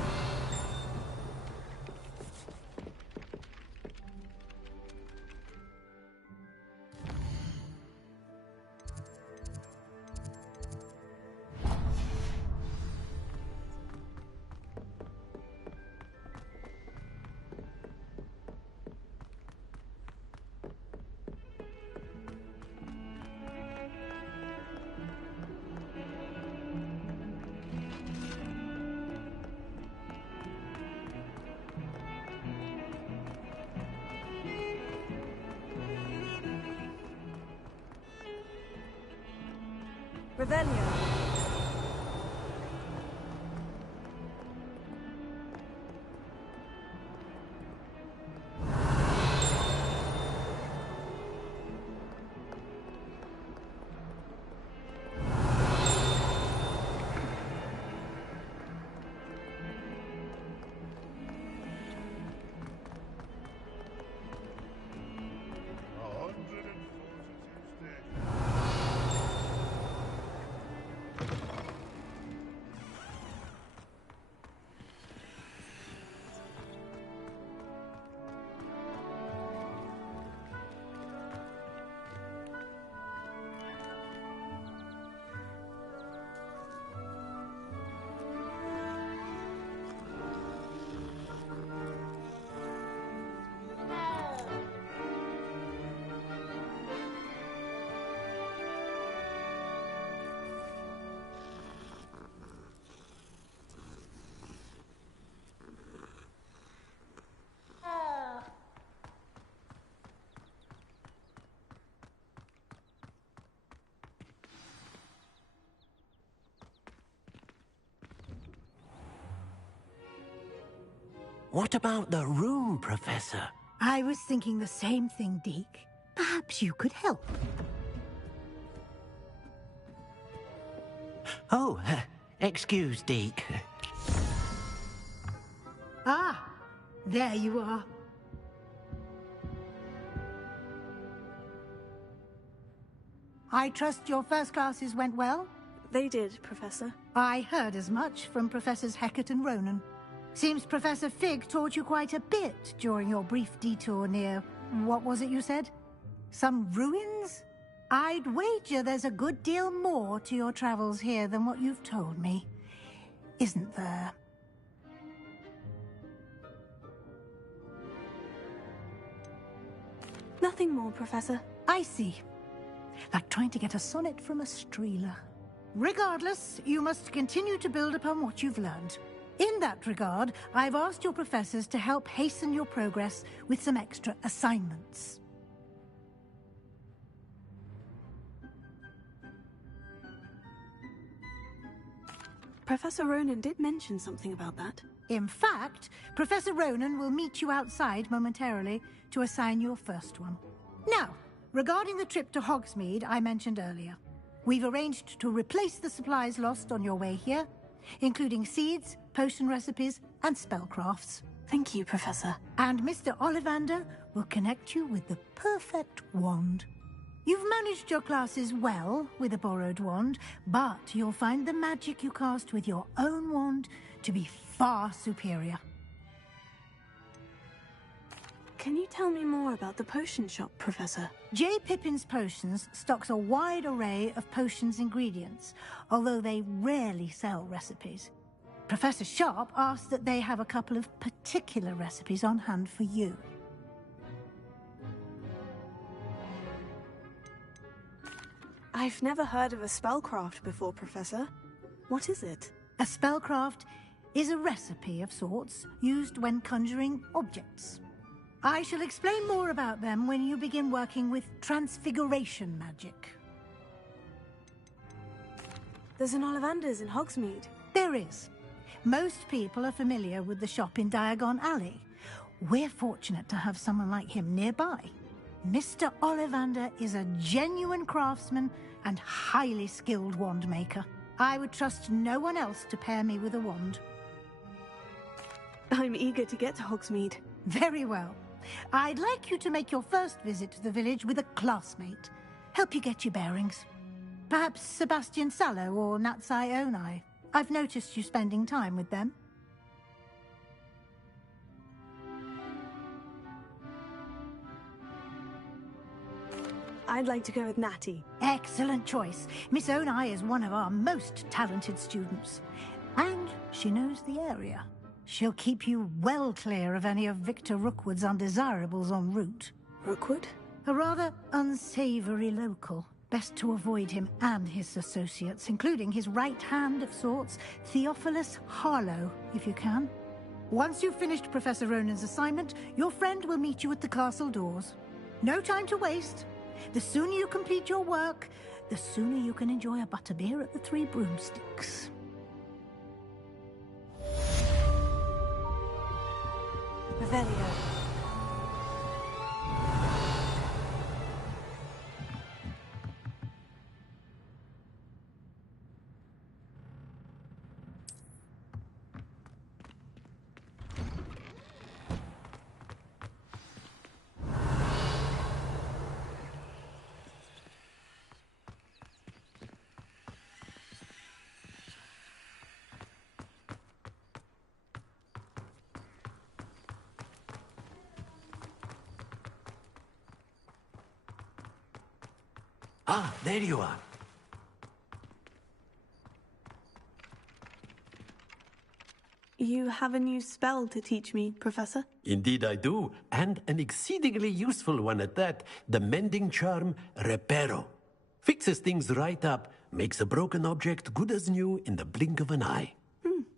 Revelio. What about the room, Professor? I was thinking the same thing, Deke. Perhaps you could help. Oh, excuse, Deke. Ah, there you are. I trust your first classes went well? They did, Professor. I heard as much from Professors Hecat and Ronan. Seems Professor Fig taught you quite a bit during your brief detour near... what was it you said? Some ruins? I'd wager there's a good deal more to your travels here than what you've told me. Isn't there? Nothing more, Professor. I see. Like trying to get a sonnet from a streeler. Regardless, you must continue to build upon what you've learned. In that regard, I've asked your professors to help hasten your progress with some extra assignments. Professor Ronan did mention something about that. In fact, Professor Ronan will meet you outside momentarily to assign your first one. Now, regarding the trip to Hogsmeade I mentioned earlier, we've arranged to replace the supplies lost on your way here, including seeds, potion recipes, and spellcrafts. Thank you, Professor. And Mr. Ollivander will connect you with the perfect wand. You've managed your classes well with a borrowed wand, but you'll find the magic you cast with your own wand to be far superior. Can you tell me more about the potion shop, Professor? J. Pippin's Potions stocks a wide array of potions ingredients, although they rarely sell recipes. Professor Sharp asked that they have a couple of particular recipes on hand for you. I've never heard of a spellcraft before, Professor. What is it? A spellcraft is a recipe of sorts used when conjuring objects. I shall explain more about them when you begin working with transfiguration magic. There's an Ollivander's in Hogsmeade. There is. Most people are familiar with the shop in Diagon Alley. We're fortunate to have someone like him nearby. Mr. Ollivander is a genuine craftsman and highly skilled wand maker. I would trust no one else to pair me with a wand. I'm eager to get to Hogsmeade. Very well. I'd like you to make your first visit to the village with a classmate. Help you get your bearings. Perhaps Sebastian Sallow or Natsai Onai. I've noticed you spending time with them. I'd like to go with Natty. Excellent choice. Miss Onai is one of our most talented students. And she knows the area. She'll keep you well clear of any of Victor Rookwood's undesirables en route. Rookwood? A rather unsavory local. Best to avoid him and his associates, including his right hand of sorts, Theophilus Harlow, if you can. Once you've finished Professor Ronan's assignment, your friend will meet you at the castle doors. No time to waste. The sooner you complete your work, the sooner you can enjoy a butterbeer at the Three Broomsticks. Revelio. Ah, there you are. You have a new spell to teach me, Professor? Indeed I do, and an exceedingly useful one at that. The mending charm, Reparo. Fixes things right up, makes a broken object good as new in the blink of an eye.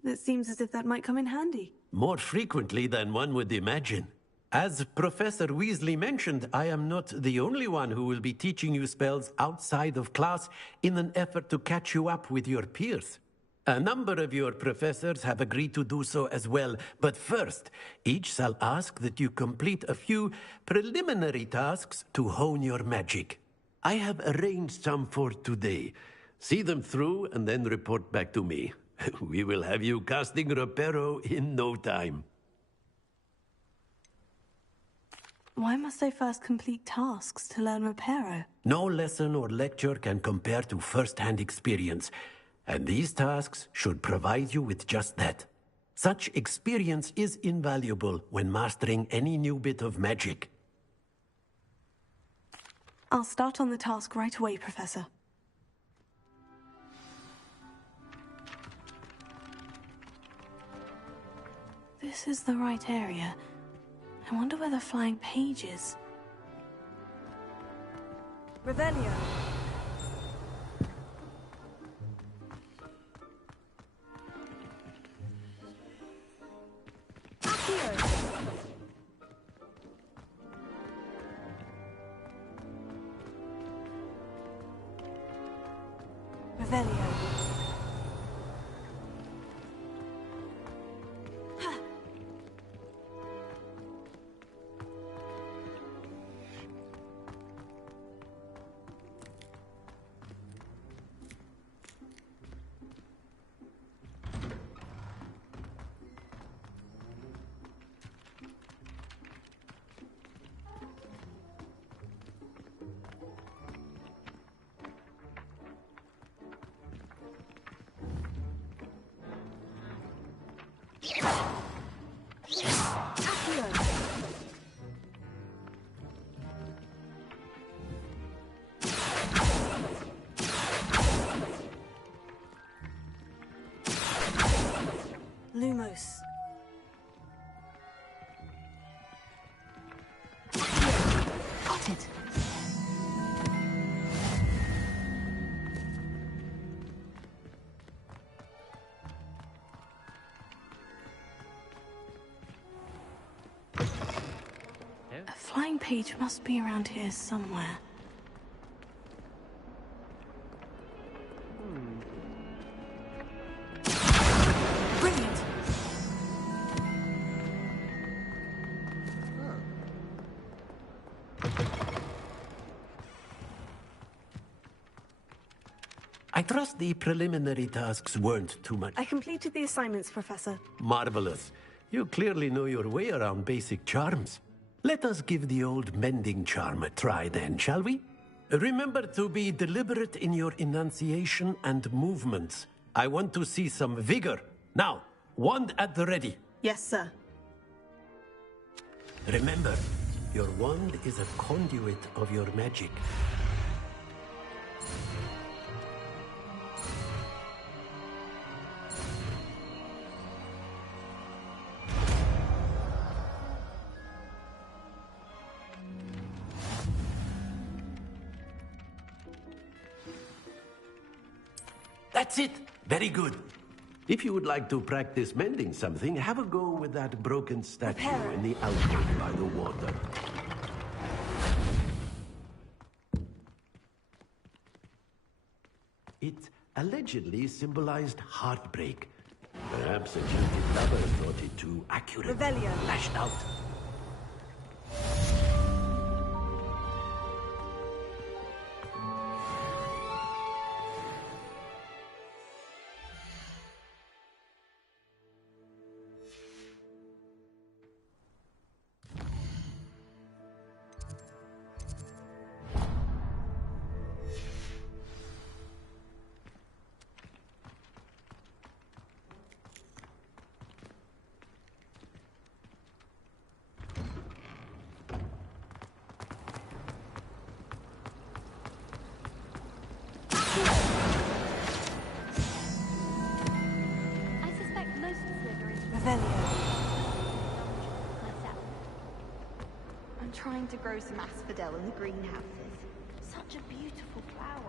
It seems as if that might come in handy. More frequently than one would imagine. As Professor Weasley mentioned, I am not the only one who will be teaching you spells outside of class in an effort to catch you up with your peers. A number of your professors have agreed to do so as well, but first, each shall ask that you complete a few preliminary tasks to hone your magic. I have arranged some for today. See them through and then report back to me. We will have you casting Reparo in no time. Why must I first complete tasks to learn Reparo? No lesson or lecture can compare to first-hand experience, and these tasks should provide you with just that. Such experience is invaluable when mastering any new bit of magic. I'll start on the task right away, Professor. This is the right area. I wonder where the flying page is. Revelio. Revelio. Lumos. Got it. A flying page must be around here somewhere. Brilliant! I trust the preliminary tasks weren't too much. I completed the assignments, Professor. Marvelous. You clearly know your way around basic charms. Let us give the old mending charm a try then, shall we? Remember to be deliberate in your enunciation and movements. I want to see some vigor. Now, wand at the ready. Yes, sir. Remember, your wand is a conduit of your magic. That's it. Very good. If you would like to practice mending something, have a go with that broken statue in the alcove by the water. It allegedly symbolized heartbreak. Perhaps a jilted lover thought it too accurate. Revelio. Lashed out. I'm trying to grow some asphodel in the greenhouses. Such a beautiful flower.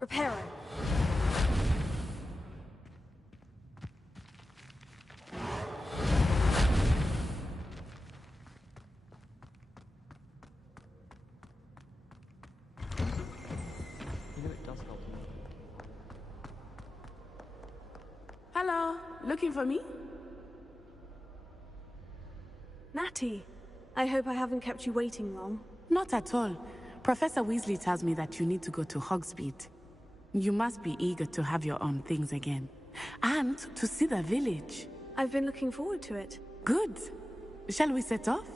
Repair it. It does help. Hello, looking for me? Natty, I hope I haven't kept you waiting long. Not at all. Professor Weasley tells me that you need to go to Hogsmeade. You must be eager to have your own things again. And to see the village. I've been looking forward to it. Good. Shall we set off?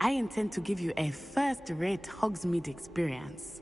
I intend to give you a first-rate Hogsmeade experience.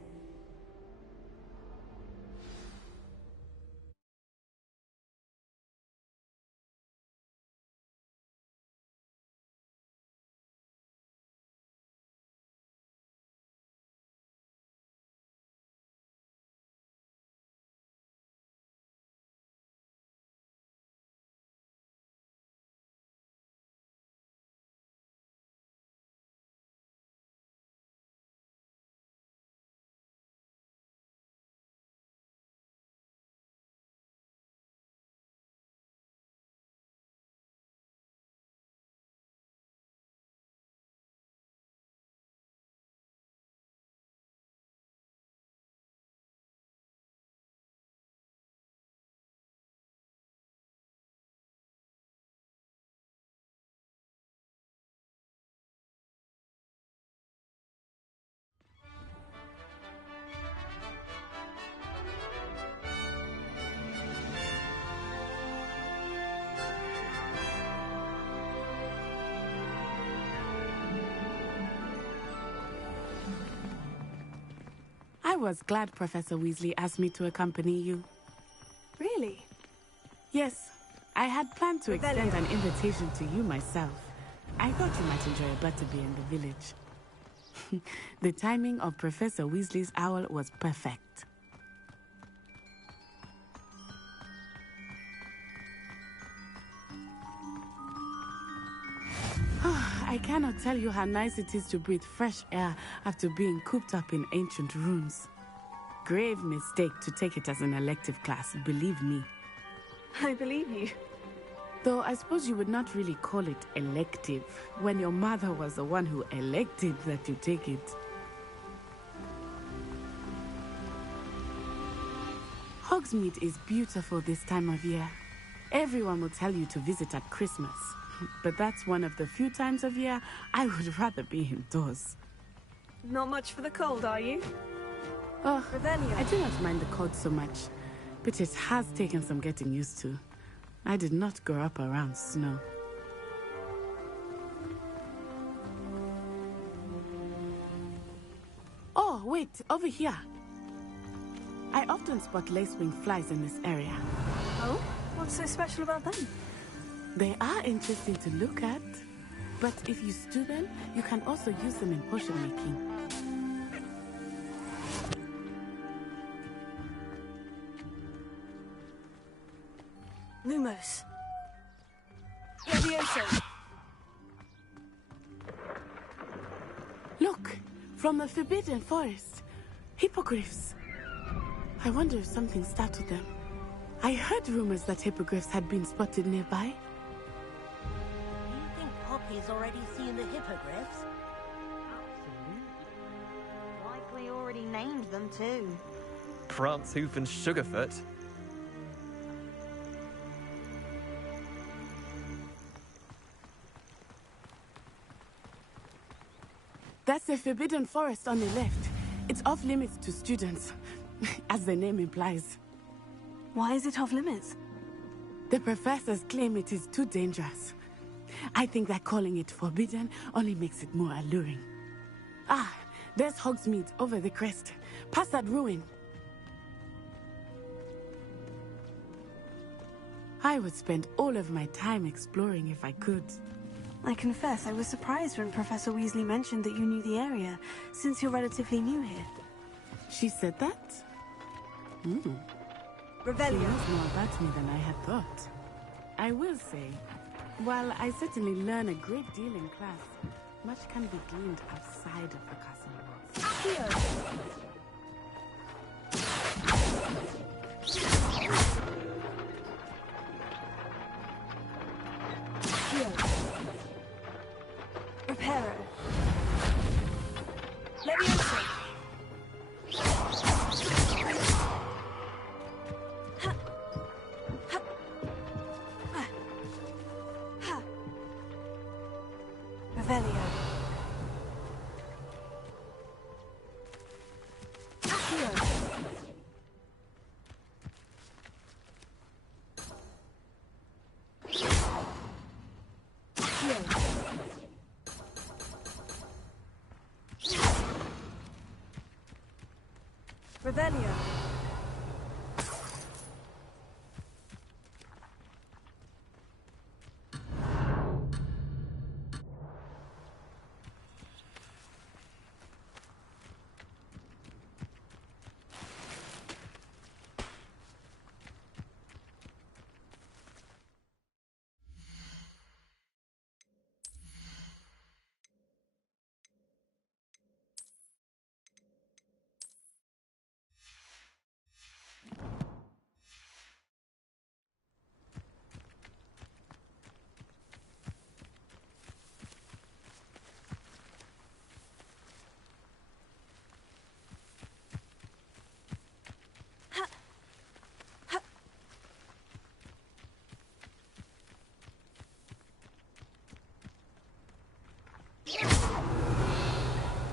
I was glad Professor Weasley asked me to accompany you. Really? Yes. I had planned to extend an invitation to you myself. I thought you might enjoy a butterbeer in the village. The timing of Professor Weasley's owl was perfect. I cannot tell you how nice it is to breathe fresh air after being cooped up in ancient rooms. Grave mistake to take it as an elective class, believe me. I believe you. Though I suppose you would not really call it elective when your mother was the one who elected that you take it. Hogsmeade is beautiful this time of year. Everyone will tell you to visit at Christmas. But that's one of the few times of year I would rather be indoors. Not much for the cold, are you? Oh, I do not mind the cold so much, but it has taken some getting used to. I did not grow up around snow. Oh, wait, over here. I often spot lacewing flies in this area. Oh? What's so special about them? They are interesting to look at, but if you stew them, you can also use them in potion making. Lumos. Levioso. Look, from the Forbidden Forest. Hippogriffs. I wonder if something startled them. I heard rumors that hippogriffs had been spotted nearby. Do you think Poppy's already seen the hippogriffs? Absolutely. Likely already named them too. Prance, Hoof, and Sugarfoot. That's the Forbidden Forest on the left. It's off limits to students, as the name implies. Why is it off limits? The professors claim it is too dangerous. I think that calling it forbidden only makes it more alluring. Ah, there's Hogsmeade over the crest, past that ruin. I would spend all of my time exploring if I could. I confess, I was surprised when Professor Weasley mentioned that you knew the area, since you're relatively new here. She said that? Revelio. She knows more about me than I had thought. I will say, while I certainly learn a great deal in class, much can be gleaned outside of the castle walls. Reparo. Levioso. Revelio. Accio. Revelio.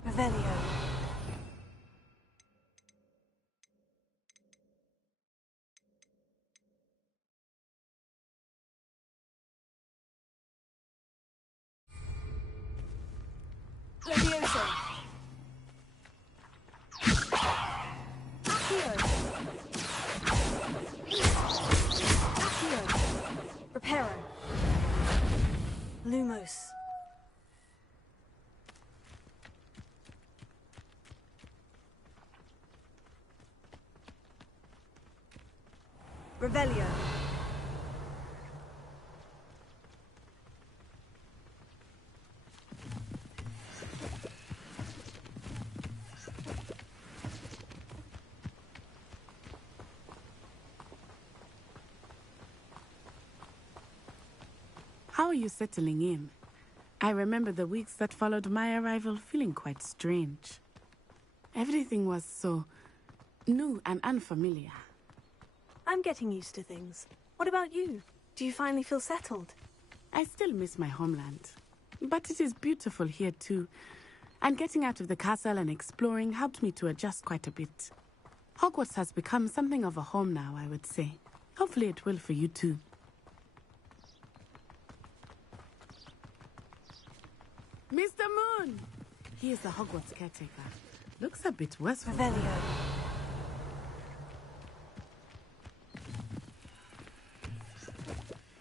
Revelio. Levioso. Accio. Accio. Reparo. Lumos. Revelio. How are you settling in? I remember the weeks that followed my arrival feeling quite strange. Everything was so new and unfamiliar. I'm getting used to things. What about you? Do you finally feel settled? I still miss my homeland. But it is beautiful here too. And getting out of the castle and exploring helped me to adjust quite a bit. Hogwarts has become something of a home now, I would say. Hopefully it will for you too. Mr. Moon! He is the Hogwarts caretaker. Looks a bit worse for Revelio.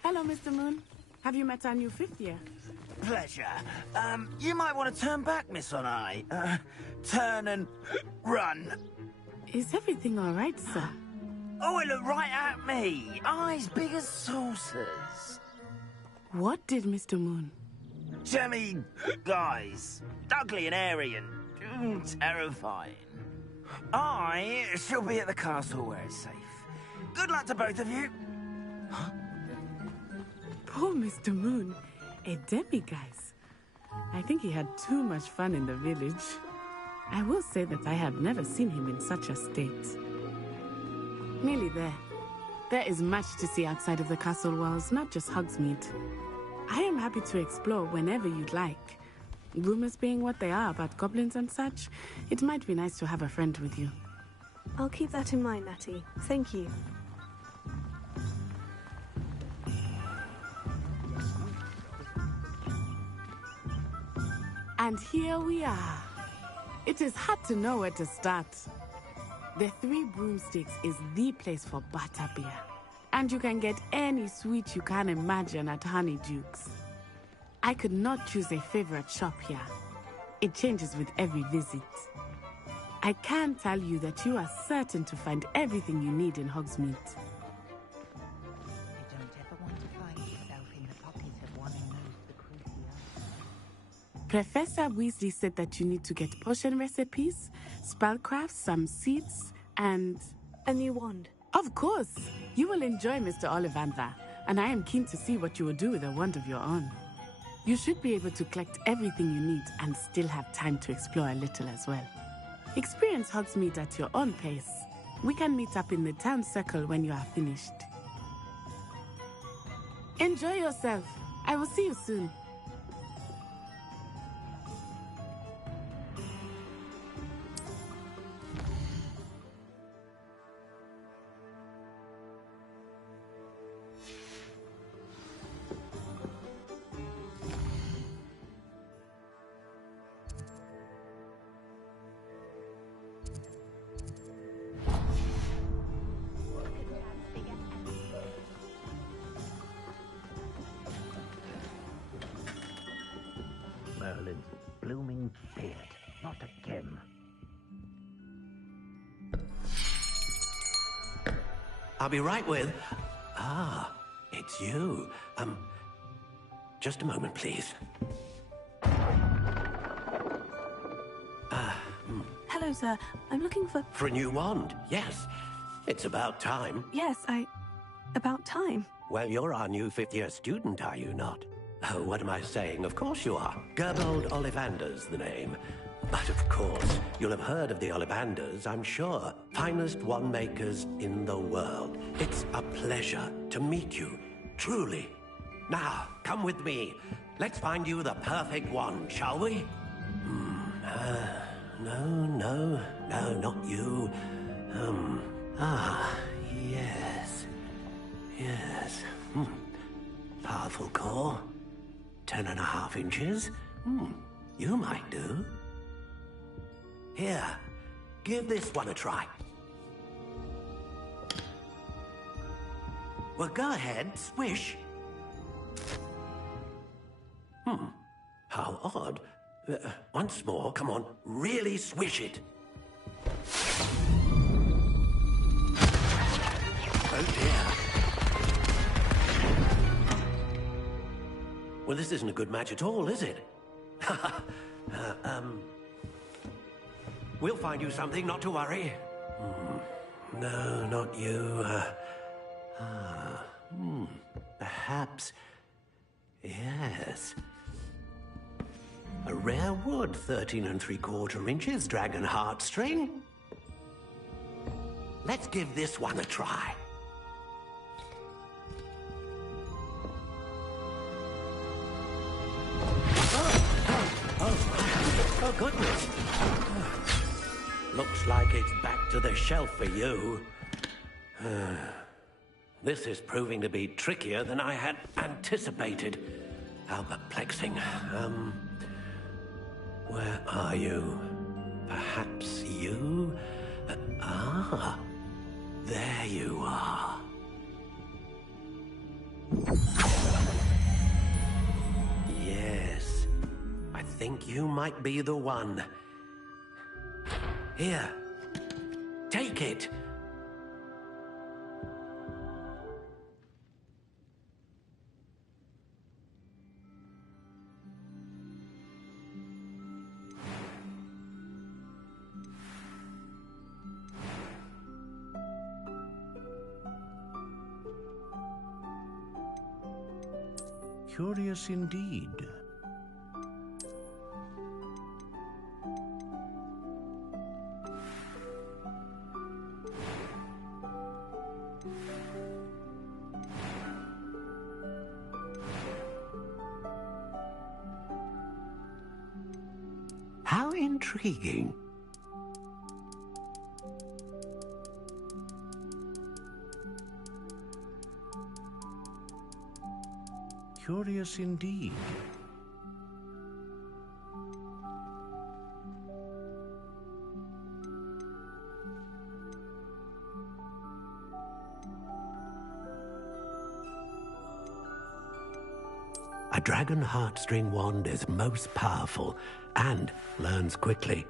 Hello, Mr. Moon. Have you met our new 5th year? Pleasure. You might want to turn back, Miss Onai. Turn and run. Is everything all right, sir? Oh, it looked right at me. Eyes big as saucers. What did Mr. Moon? I mean, guys, ugly and airy and terrifying. I shall be at the castle where it's safe. Good luck to both of you. Poor Mr. Moon. A demiguise. I think he had too much fun in the village. I will say that I have never seen him in such a state. Nearly there. There is much to see outside of the castle walls, not just Hogsmeade. I am happy to explore whenever you'd like. Rumors being what they are about goblins and such, it might be nice to have a friend with you. I'll keep that in mind, Natty. Thank you. And here we are. It is hard to know where to start. The Three Broomsticks is the place for butterbeer. And you can get any sweet you can imagine at Honeydukes. I could not choose a favorite shop here. It changes with every visit. I can tell you that you are certain to find everything you need in Hogsmeade. I don't ever want to find myself in the poppies of one who knows the crucial. Professor Weasley said that you need to get potion recipes, spellcrafts, some seeds, and... a new wand. Of course! You will enjoy Mr. Ollivander, and I am keen to see what you will do with a wand of your own. You should be able to collect everything you need and still have time to explore a little as well. Experience Hogsmeade at your own pace. We can meet up in the town circle when you are finished. Enjoy yourself. I will see you soon. Merlin's blooming beard. Not again. I'll be right with... Ah, it's you. Just a moment, please. Hello, sir. I'm looking for... For a new wand, yes. It's about time. Yes, about time. Well, you're our new 5th-year student, are you not? Oh, what am I saying? Of course you are. Gerbold Ollivander's the name. But of course, you'll have heard of the Ollivanders, I'm sure. Finest wand makers in the world. It's a pleasure to meet you, truly. Now, come with me. Let's find you the perfect wand, shall we? No, not you. Yes. Powerful core. 10.5 inches. You might do. Here, give this one a try. Well, go ahead, swish. How odd. Once more, come on, really swish it. Oh dear. Well, this isn't a good match at all, is it? We'll find you something, not to worry. No, not you. Perhaps... Yes. A rare wood, 13 3/4 inches, dragon heartstring. Let's give this one a try. Oh, goodness. Looks like it's back to the shelf for you. This is proving to be trickier than I had anticipated. How perplexing. Where are you? Perhaps you? There you are. Yes, I think you might be the one. Here, take it. Curious indeed. How intriguing. Curious indeed. A dragon heartstring wand is most powerful and learns quickly.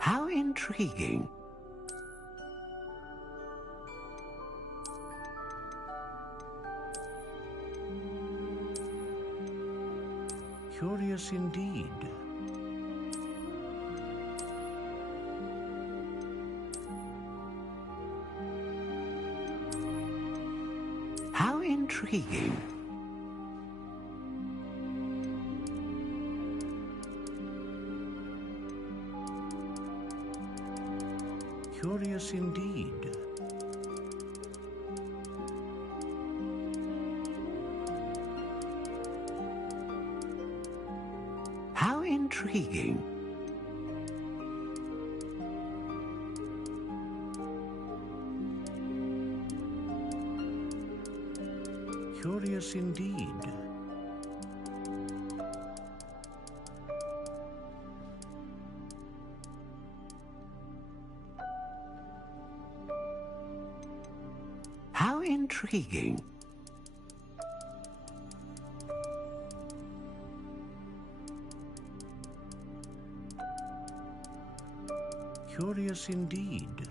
How intriguing. Curious indeed. How intriguing. Curious indeed. How intriguing. Curious indeed. How intriguing. Curious indeed.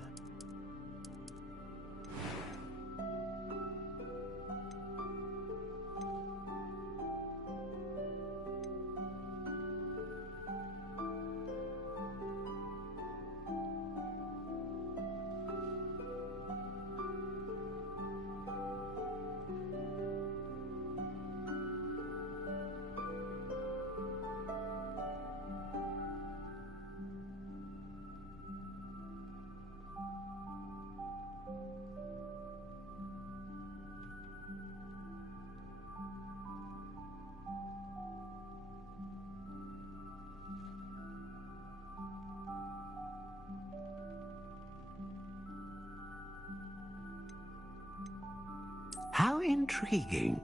How intriguing.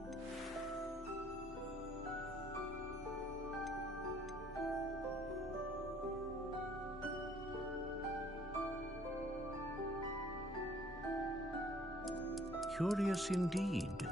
Curious indeed.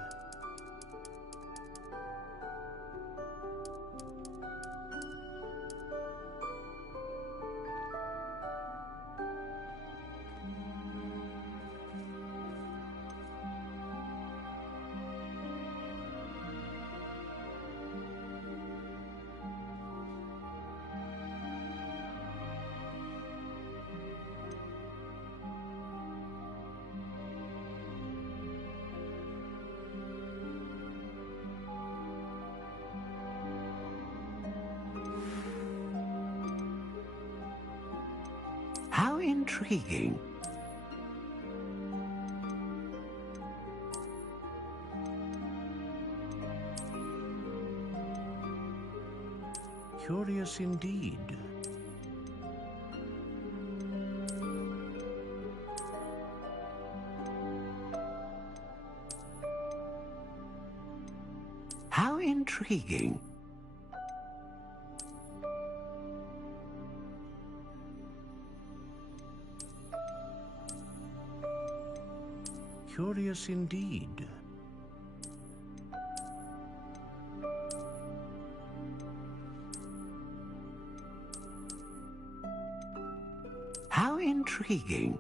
How intriguing. Curious indeed. How intriguing. Curious indeed. How intriguing.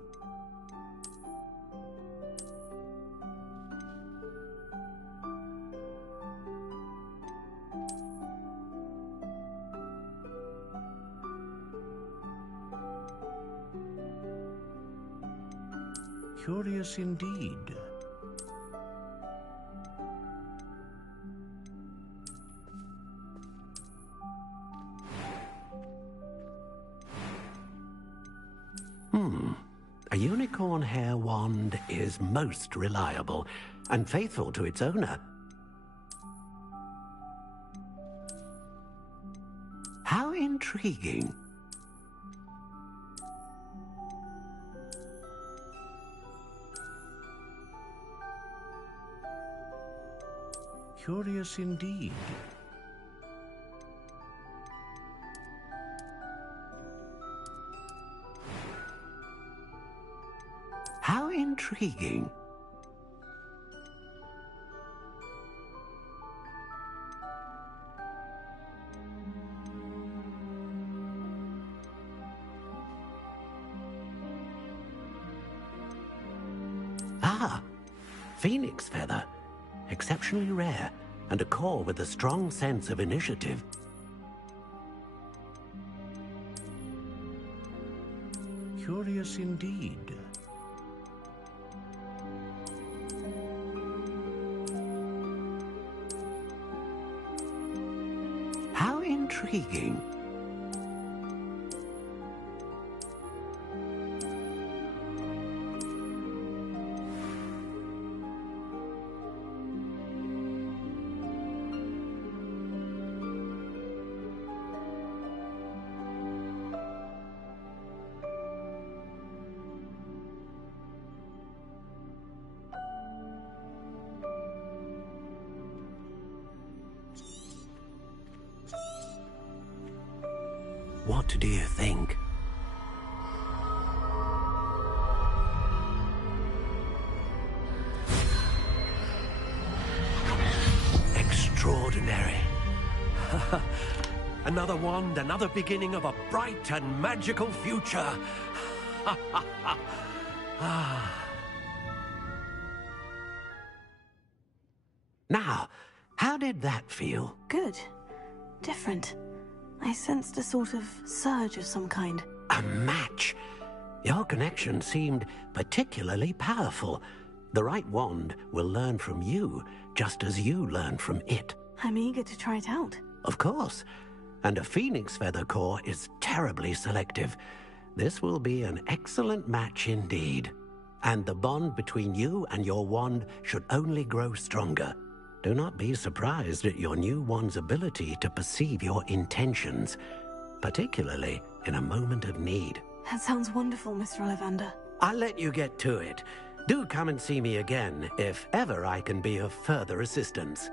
Curious indeed. A unicorn hair wand is most reliable and faithful to its owner. How intriguing. Curious indeed. How intriguing. Ah, phoenix feather. Exceptionally rare, and a core with a strong sense of initiative. Curious indeed. How intriguing. What do you think? Extraordinary. Another wand, another beginning of a bright and magical future. Now, how did that feel? Good. Different. I sensed a sort of surge of some kind. A match? Your connection seemed particularly powerful. The right wand will learn from you, just as you learn from it. I'm eager to try it out. Of course. And a phoenix feather core is terribly selective. This will be an excellent match indeed. And the bond between you and your wand should only grow stronger. Do not be surprised at your new wand's ability to perceive your intentions, particularly in a moment of need. That sounds wonderful, Mr. Ollivander. I'll let you get to it. Do come and see me again if ever I can be of further assistance.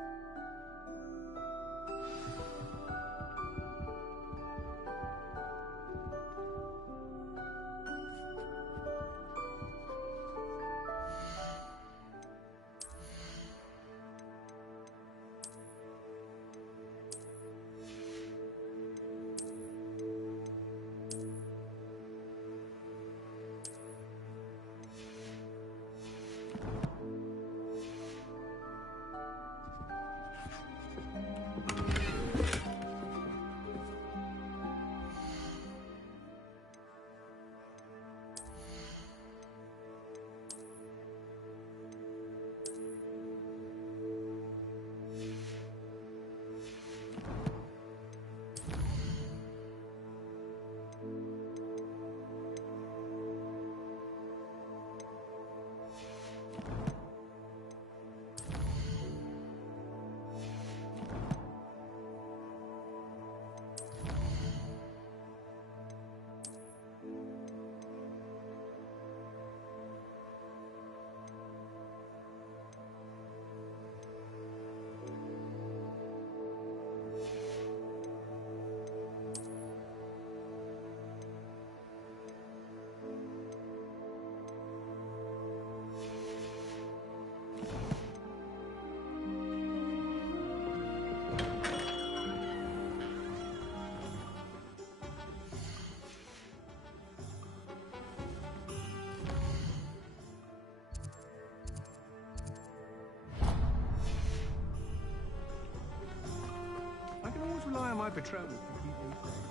Patronus to keep me safe.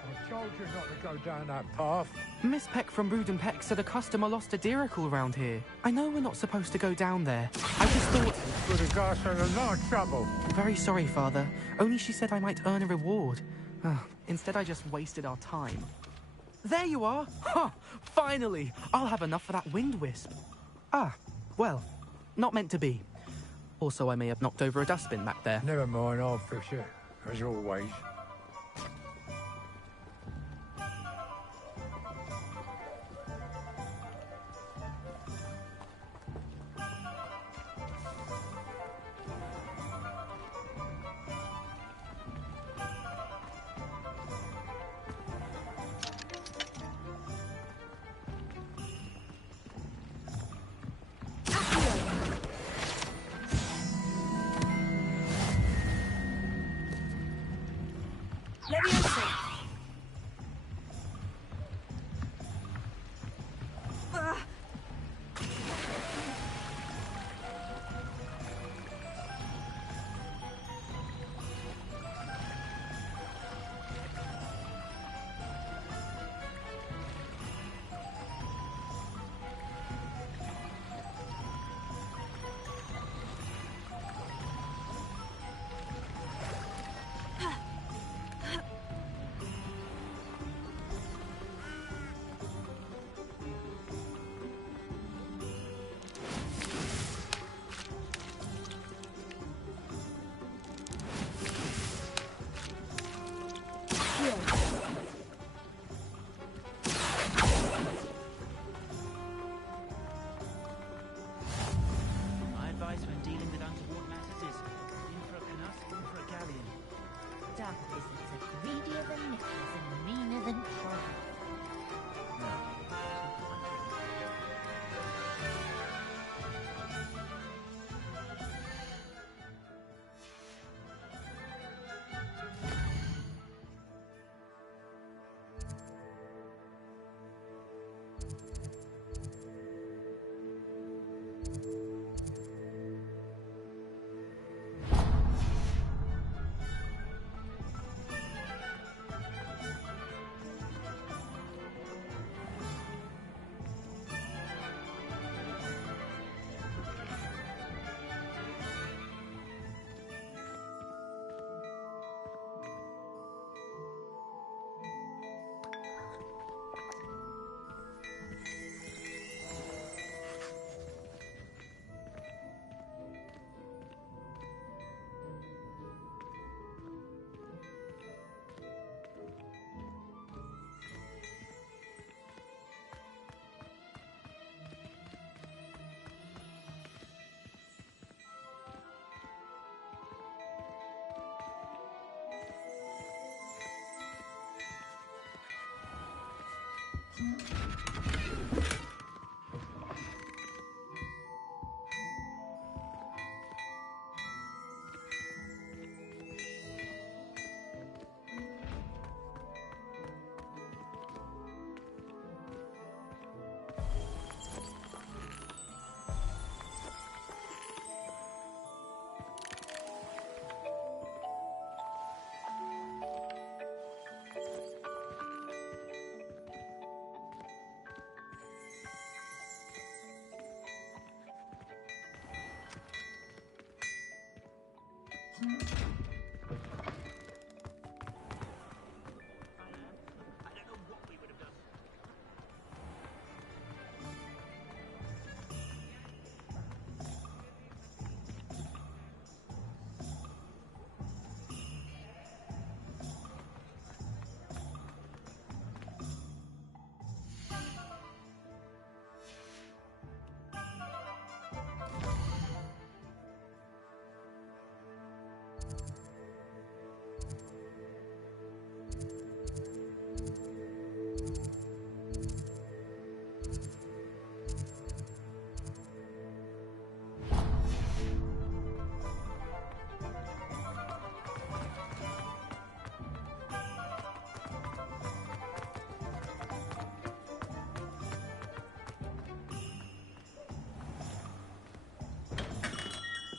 I told you not to go down that path. Miss Peck from Brood and Peck said a customer lost a diricle around here. I know we're not supposed to go down there. I just thought... Good as gosh, in a lot of trouble. Very sorry, Father. Only she said I might earn a reward. Instead, I just wasted our time. There you are! Ha! Finally! I'll have enough for that wind wisp. Ah, well, not meant to be. Also, I may have knocked over a dustbin back there. Never mind, I'll fix it, as always. My advice when dealing with untoward matters is in for a canut, in for a galleon. Dark business are greedier than nickels and meaner than trouble.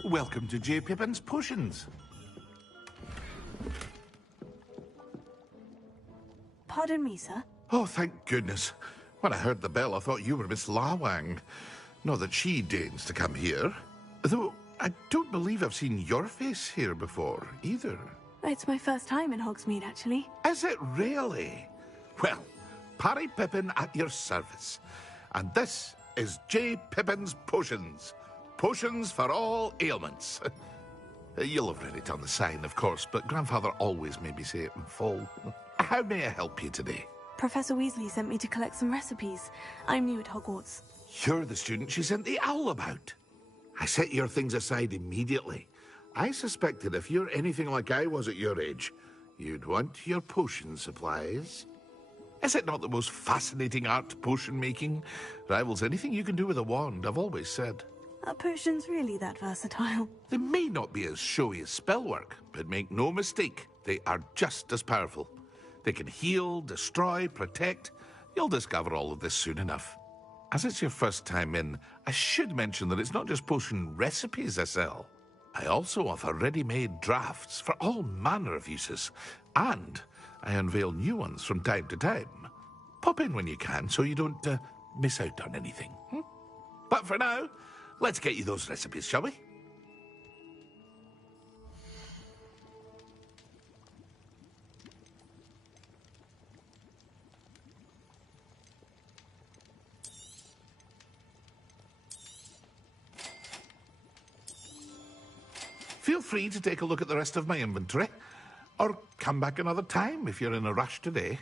Welcome to J. Pippin's Potions. Pardon me, sir. Oh, thank goodness. When I heard the bell, I thought you were Miss Lawang. Not that she deigns to come here. Though, I don't believe I've seen your face here before, either. It's my first time in Hogsmeade, actually. Is it really? Well, Parry Pippin at your service. And this is J. Pippin's Potions. Potions for all ailments. You'll have read it on the sign, of course, but Grandfather always made me say it in full. How may I help you today? Professor Weasley sent me to collect some recipes. I'm new at Hogwarts. You're the student she sent the owl about. I set your things aside immediately. I suspected if you're anything like I was at your age, you'd want your potion supplies. Is it not the most fascinating art, potion making? Rivals anything you can do with a wand, I've always said. Are potions really that versatile? They may not be as showy as spellwork, but make no mistake, they are just as powerful. They can heal, destroy, protect. You'll discover all of this soon enough. As it's your first time in, I should mention that it's not just potion recipes I sell. I also offer ready-made drafts for all manner of uses, and I unveil new ones from time to time. Pop in when you can so you don't miss out on anything. But for now, let's get you those recipes, shall we? Feel free to take a look at the rest of my inventory, or come back another time if you're in a rush today.